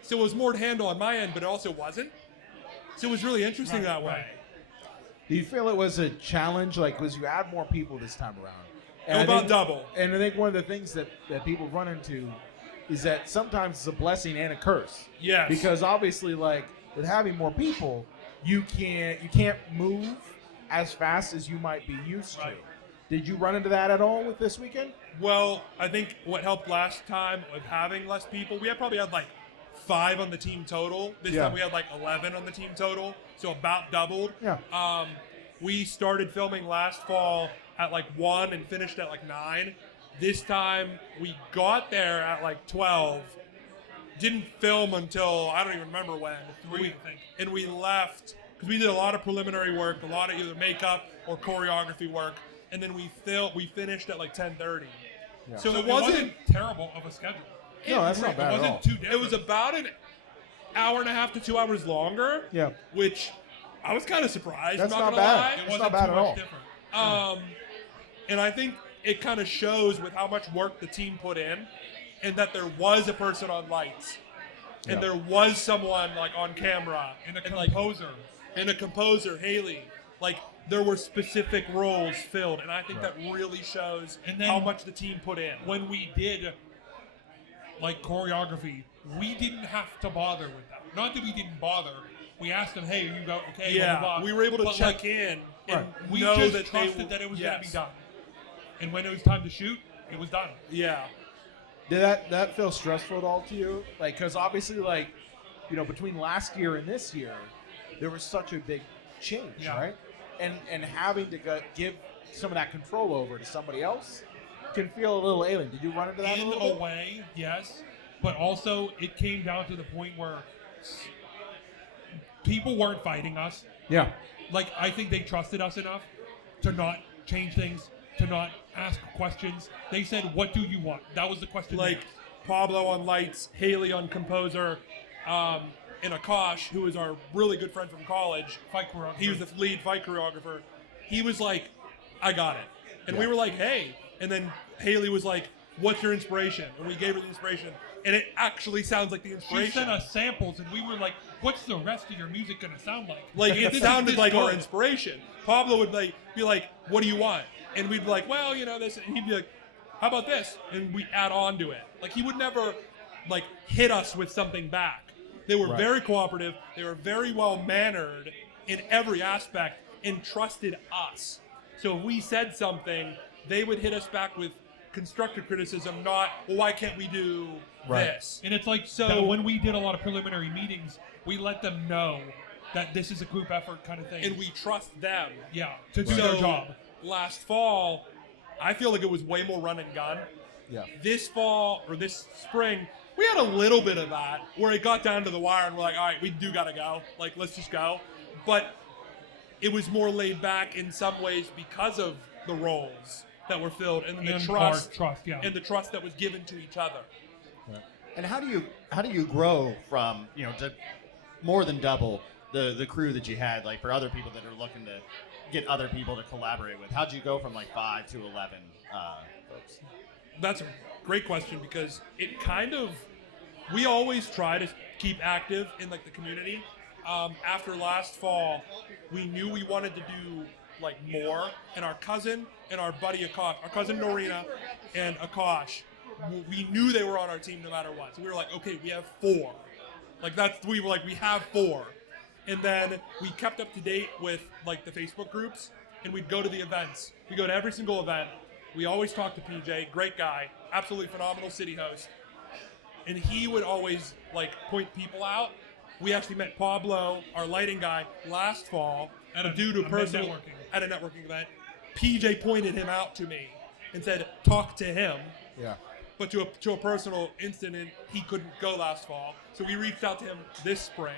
So it was more to handle on my end, but it also wasn't. So it was really interesting that way. Do you feel it was a challenge, like, because you had more people this time around? And About double. And I think one of the things that people run into is that sometimes it's a blessing and a curse. Yes. Because obviously, like, with having more people, you can't move as fast as you might be used to. Did you run into that at all with this weekend? Well, I think what helped last time with having less people, we probably had like 5 on the team total. This Yeah. time we had like 11 on the team total, so about doubled. Yeah. We started filming last fall at like 1 and finished at like 9. This time we got there at like 12. Didn't film until I don't even remember when. 3, I think. And we left because we did a lot of preliminary work, a lot of either makeup or choreography work, and then we finished at like 10:30. Yeah. So So it wasn't terrible of a schedule. No, that's not bad It at wasn't all. too different. It was about an hour and a half to 2 hours longer. Yeah. Which I was kind of surprised. That's not not gonna bad. lie. It That's wasn't not bad too at much all. Different. And I think it kind of shows with how much work the team put in, and that there was a person on lights, and Yeah. there was someone like on camera, And a like, composer. and a composer, Haley. Like there were specific roles filled, and I think that really shows And then how much the team put in. When we did like choreography, we didn't have to bother with that. Not that we didn't bother. We asked them, "Hey, you go okay?" Yeah, blah, blah, blah. we were able to But, check like, in and we know just that they trusted were- that it was going to be yes. done. And when it was time to shoot, it was done. Yeah. Did that feel stressful at all to you? Like, because obviously, like, between last year and this year, there was such a big change, Yeah. right? And having to give some of that control over to somebody else can feel a little alien. Did you run into that In a little a bit? way, yes. But also, it came down to the point where people weren't fighting us. Yeah. Like, I think they trusted us enough to not change things, to not ask questions. They said, "What do you want?" That was the question. Like Pablo on lights, Haley on composer, and Akash, who is our really good friend from college. Fight choreographer. He was the lead fight choreographer. He was like, "I got it," and we Yeah. were like, "Hey," and then Haley was like, "What's your inspiration?" And we gave her the inspiration, and it actually sounds like the She inspiration. sent us samples, and we were like, "What's the rest of your music gonna sound like?" Like This it is sounded this like our good. inspiration. Pablo would be like, "What do you want?" And we'd be like, "Well, this," and he'd be like, "How about this?" And we add on to it. Like he would never like hit us with something back. They were Right. very cooperative. They were very well mannered in every aspect and trusted us. So if we said something, they would hit us back with constructive criticism, not, "Well, why can't we do this?" And it's like, so when we did a lot of preliminary meetings, we let them know that this is a group effort kind of thing. And we trust them. Yeah, to do So, their job. Last fall, I feel like it was way more run and gun. Yeah. This fall or this spring, we had a little bit of that where it got down to the wire and we're like, all right, we do gotta go. Like, let's just go. But it was more laid back in some ways because of the roles that were filled and the And trust, our trust, yeah. and the trust that was given to each other. And how do you grow from to more than double the crew that you had, like for other people that are looking to get other people to collaborate with? How'd you go from like 5 to 11 folks? That's a great question because it kind of, we always try to keep active in like the community. After last fall, we knew we wanted to do like more, and our cousin and our buddy Akash, our cousin Norina and Akash, we knew they were on our team no matter what. So we were like, okay, we have 4. Like we were like, we have 4. And then we kept up to date with like the Facebook groups, and we'd go to the events. We go to every single event. We always talk to PJ, great guy, absolutely phenomenal city host. And he would always like point people out. We actually met Pablo, our lighting guy, last fall at a networking event. PJ pointed him out to me and said, talk to him. Yeah. But to a personal incident, he couldn't go last fall. So we reached out to him this spring.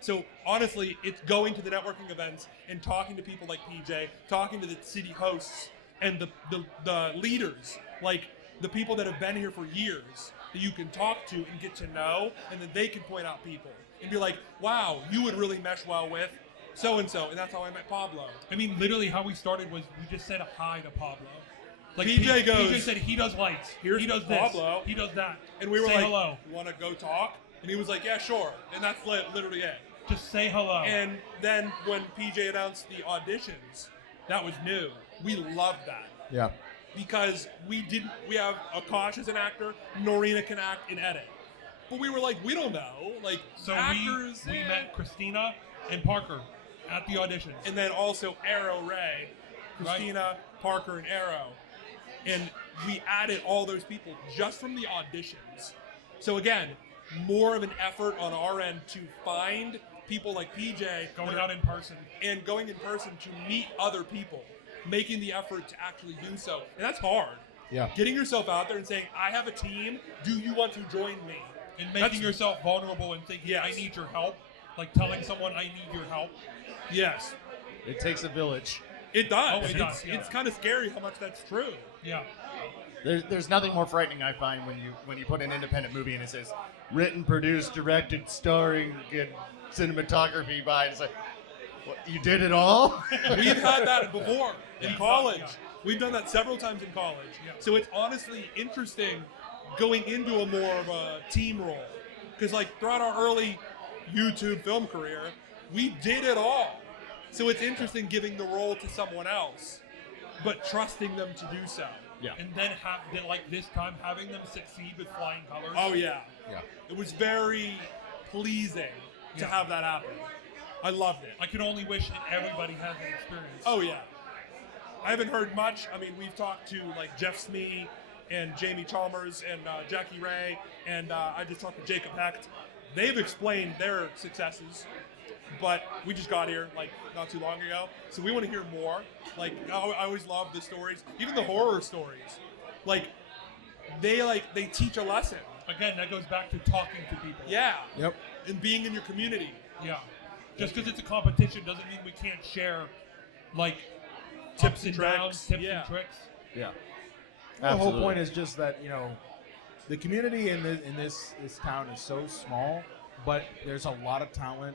So honestly, it's going to the networking events and talking to people like PJ, talking to the city hosts and the leaders, like the people that have been here for years that you can talk to and get to know, and then they can point out people and be like, wow, you would really mesh well with so-and-so, and that's how I met Pablo. I mean, literally how we started was we just said hi to Pablo. Like PJ goes, PJ said he does lights. Here's He does Pablo. this. He does that. And we were Say like, hello. you want to go talk? And he was like, yeah, sure. And that's literally it. Just say hello. And then when PJ announced the auditions, that was new. We loved that. Yeah. Because we have Akash as an actor, Norina can act and edit. But we were like, we don't know. Like, So actors. we met Christina and Parker at the auditions. And then also Arrow Ray, Christina, Parker, and Arrow. And we added all those people just from the auditions. So again, more of an effort on our end to find people like PJ Going out in person. and going in person to meet other people, making the effort to actually do so. And that's hard. Yeah. Getting yourself out there and saying, I have a team, do you want to join me? And making yourself vulnerable and thinking, I need your help. Like telling someone, I need your help. Yes. It takes a village. It does. Oh, it does, yeah. It's kind of scary how much that's true. Yeah. There's nothing more frightening, I find, when you put an independent movie and it says written, produced, directed, starring, and cinematography by. It's like, what, you did it all? We've had that before in college. We've done that several times in college. So it's honestly interesting going into a more of a team role. Because like throughout our early YouTube film career, we did it all. So it's interesting giving the role to someone else, but trusting them to do so. Yeah. And then like this time, having them succeed with flying colors. Oh yeah. Yeah. It was very pleasing to have that happen. I loved it. I could only wish that everybody had that experience. Oh yeah. I haven't heard much. I mean, we've talked to like Jeff Smee and Jamie Chalmers and Jackie Ray, and I just talked to Jacob Hecht. They've explained their successes, but we just got here like not too long ago, so we want to hear more. Like I always love the stories, even the horror stories. Like they teach a lesson. Again, that goes back to talking to people. Yeah. Yep. And being in your community. Yeah. Just because it's a competition doesn't mean we can't share, like, Tips ups and downs, tricks. tips Yeah. and tricks. Yeah. The whole point is just that, you know, the community in this town is so small, but there's a lot of talent,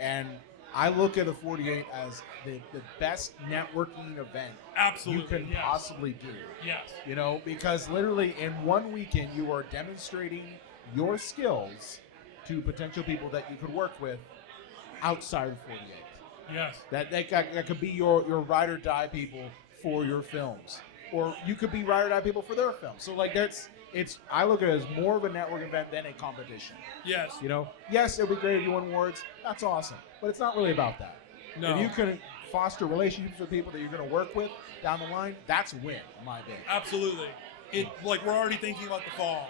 and I look at the 48 as the best networking event Absolutely, you can yes. possibly do. Yes. You know, because literally in one weekend you are demonstrating your skills to potential people that you could work with outside of 48. Yes. That could be your ride or die people for your films, or you could be ride or die people for their films. So like I look at it as more of a network event than a competition. Yes. You know, yes, it'd be great if you won awards. That's awesome, but it's not really about that. No. If you can foster relationships with people that you're going to work with down the line, that's a win, in my opinion. Absolutely. Like we're already thinking about the fall,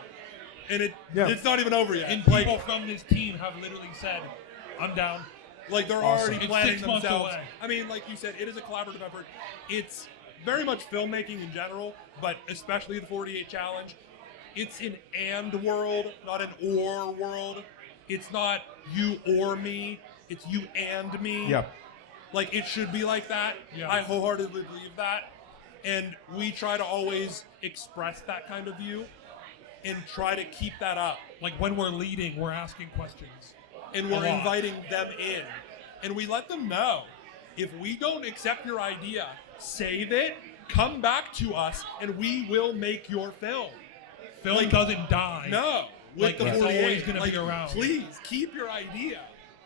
and Yeah. it's not even over yet. And Like, people from this team have literally said, I'm down. Like they're Awesome. already It's planning 6 months themselves. away. I mean, like you said, it is a collaborative effort. It's very much filmmaking in general, but especially the 48 Challenge. It's an and world, not an or world. It's not you or me. It's you and me. Yeah. Like it should be like that. Yeah. I wholeheartedly believe that. And we try to always express that kind of view and try to keep that up. Like when we're leading, we're asking questions. And we're A lot. inviting them in. and we let them know, if we don't accept your idea, save it, come back to us, and we will make your film. Film doesn't die. No. Like, with the it's 48. always gonna be around. Please, keep your idea.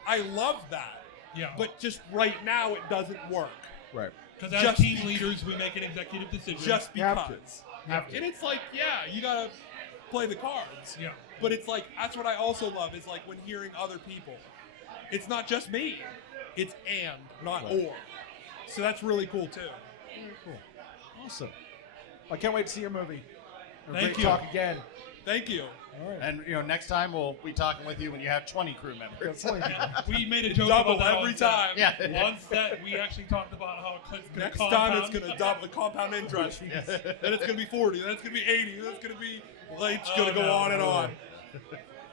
I love that. Yeah. But just right now, it doesn't work. Right. Because as Just team leaders, we make an executive decision. Just because. Have to. And it's like, yeah, you gotta play the cards. Yeah. But it's like, that's what I also love, is like when hearing other people. It's not just me. It's and, not or. So that's really cool too. Cool. Awesome. I can't wait to see your movie. Thank Great you. talk again. Thank you. All right. And next time we'll be talking with you when you have 20 crew members. We made a joke Double about that every on set. time. Yeah. On set, we actually talked about how it's gonna Next compound. time it's gonna double the compound interest. Then it's gonna be 40. Then it's gonna be 80. Then it's gonna be it's gonna go on and on.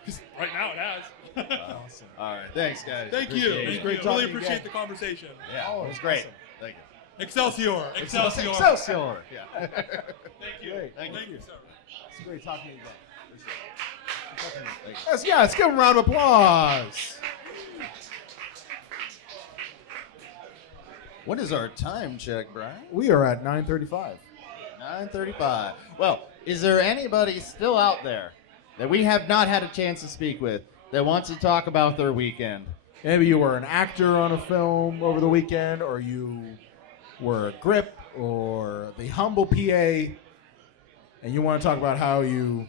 'Cause right now it has. Awesome. All right. Thanks, guys. Thank you. Appreciate it. It was great Really talking appreciate again. the conversation. Yeah, it was great. Thank you. Excelsior. Excelsior. Excelsior. Yeah. Thank you. Great. Thank you, sir. It's great talking to you again. Thank you. Yes, let's give him a round of applause. What is our time check, Brian? We are at 9:35. 9:35. Well, is there anybody still out there that we have not had a chance to speak with that wants to talk about their weekend? Maybe you were an actor on a film over the weekend, or you were a grip, or the humble PA, and you want to talk about how you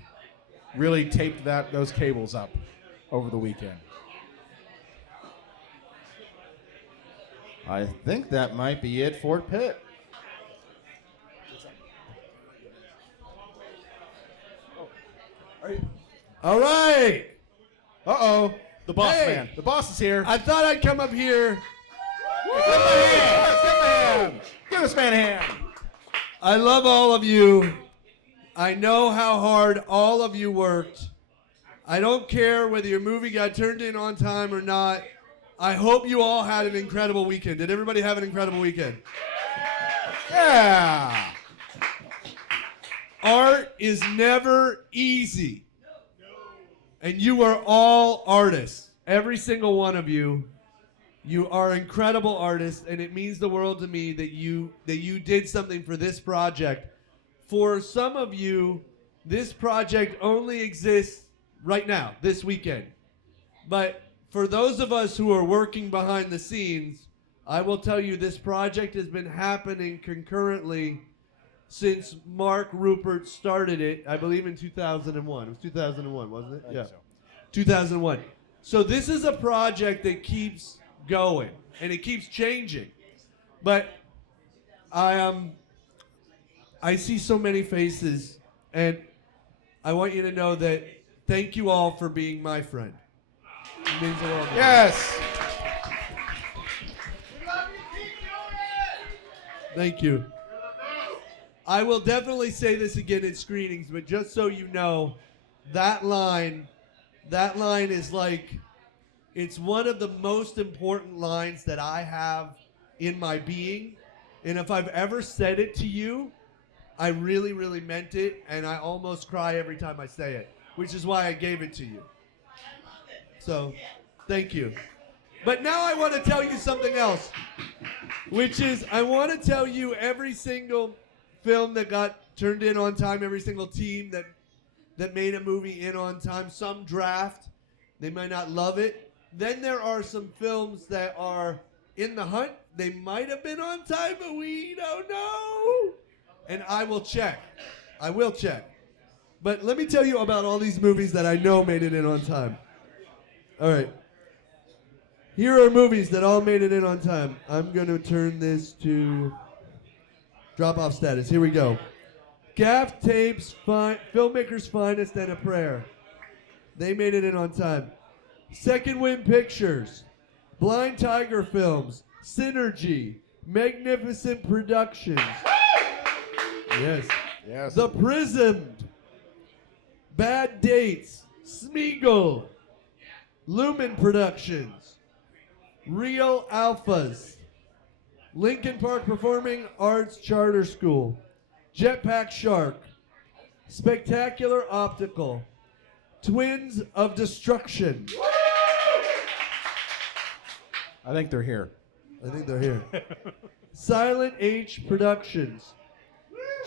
really taped those cables up over the weekend. I think that might be it for Pitt. All right. Uh-oh. The boss Hey. man. The boss is here. I thought I'd come up here. Give this man a hand. I love all of you. I know how hard all of you worked. I don't care whether your movie got turned in on time or not. I hope you all had an incredible weekend. Did everybody have an incredible weekend? Yeah. Art is never easy. And you are all artists. Every single one of you. You are incredible artists, and it means the world to me that you did something for this project. For some of you, this project only exists right now, this weekend. But for those of us who are working behind the scenes, I will tell you this project has been happening concurrently since Mark Rupert started it, I believe in 2001. It was 2001, wasn't it? Yeah. 2001. So this is a project that keeps going, and it keeps changing. But I see so many faces, and I want you to know that thank you all for being my friend. It means the world to me. Yes. Thank you. I will definitely say this again in screenings, but just so you know, that line is like, it's one of the most important lines that I have in my being. And if I've ever said it to you, I really, really meant it, and I almost cry every time I say it, which is why I gave it to you. So, thank you. But now I want to tell you something else, which is I want to tell you every single film that got turned in on time, every single team that made a movie in on time, some draft, they might not love it. Then there are some films that are in the hunt. They might have been on time, but we don't know. And I will check. I will check. But let me tell you about all these movies that I know made it in on time. All right. Here are movies that all made it in on time. I'm going to turn this to drop-off status. Here we go. Gaff Tapes, Filmmakers Finest, and A Prayer. They made it in on time. Second Wind Pictures, Blind Tiger Films, Synergy, Magnificent Productions. Yes. Yes. The Prismed, Bad Dates, Smeagol, Lumen Productions, Real Alphas, Lincoln Park Performing Arts Charter School, Jetpack Shark, Spectacular Optical, Twins of Destruction, I think they're here. I think they're here. Silent H Productions,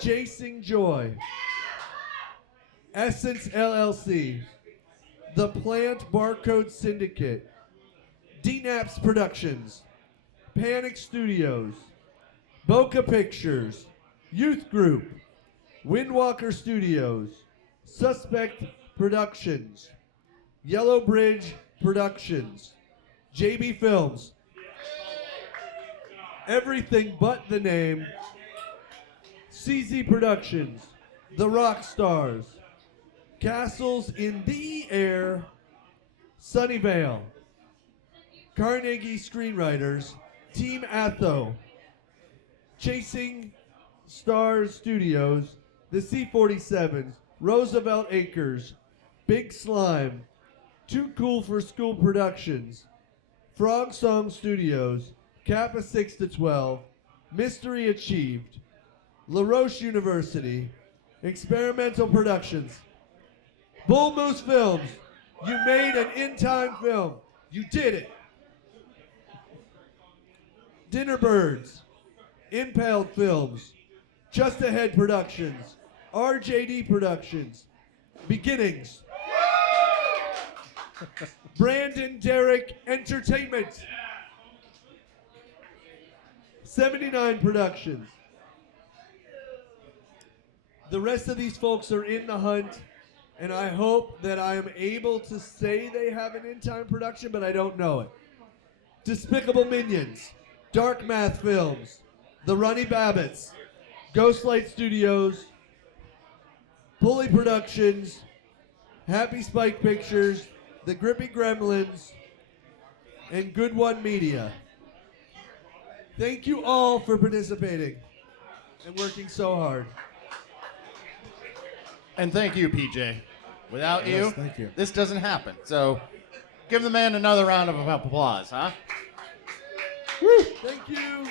Chasing Joy, Essence LLC, The Plant Barcode Syndicate, DNAPS Productions, Panic Studios, Boca Pictures, Youth Group, Windwalker Studios, Suspect Productions, Yellow Bridge Productions, JB Films, Everything But the Name, CZ Productions, The Rock Stars, Castles in the Air, Sunnyvale, Carnegie Screenwriters, Team Atho, Chasing Stars Studios, The C-47s, Roosevelt Acres, Big Slime, Too Cool for School Productions, Frog Song Studios, Kappa 6 to 12, Mystery Achieved, La Roche University, Experimental Productions, Bull Moose Films. You made an in-time film. You did it. Dinner Birds, Impaled Films, Just Ahead Productions, RJD Productions, Beginnings, Brandon Derrick Entertainment, 79 Productions. The rest of these folks are in the hunt, and I hope that I am able to say they have an in-time production, but I don't know it. Despicable Minions, Dark Math Films, The Runny Babbitts, Ghostlight Studios, Pulley Productions, Happy Spike Pictures, The Grippy Gremlins, and Good One Media. Thank you all for participating and working so hard. And thank you, PJ. Without Yes, you, thank you. this doesn't happen. So give the man another round of applause, huh? Woo. Thank you.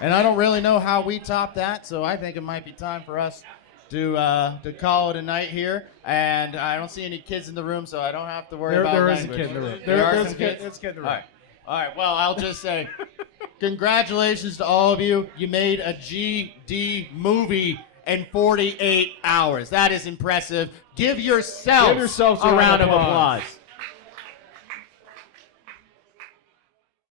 And I don't really know how we top that, so I think it might be time for us to call it a night here. And I don't see any kids in the room, so I don't have to worry about There is a language. kid in the room. There are There's some a kid- kids? there's a kid in the room. All right. All right, well, I'll just say congratulations to all of you. You made a GD movie in 48 hours. That is impressive. Give yourselves Give yourselves a round of applause.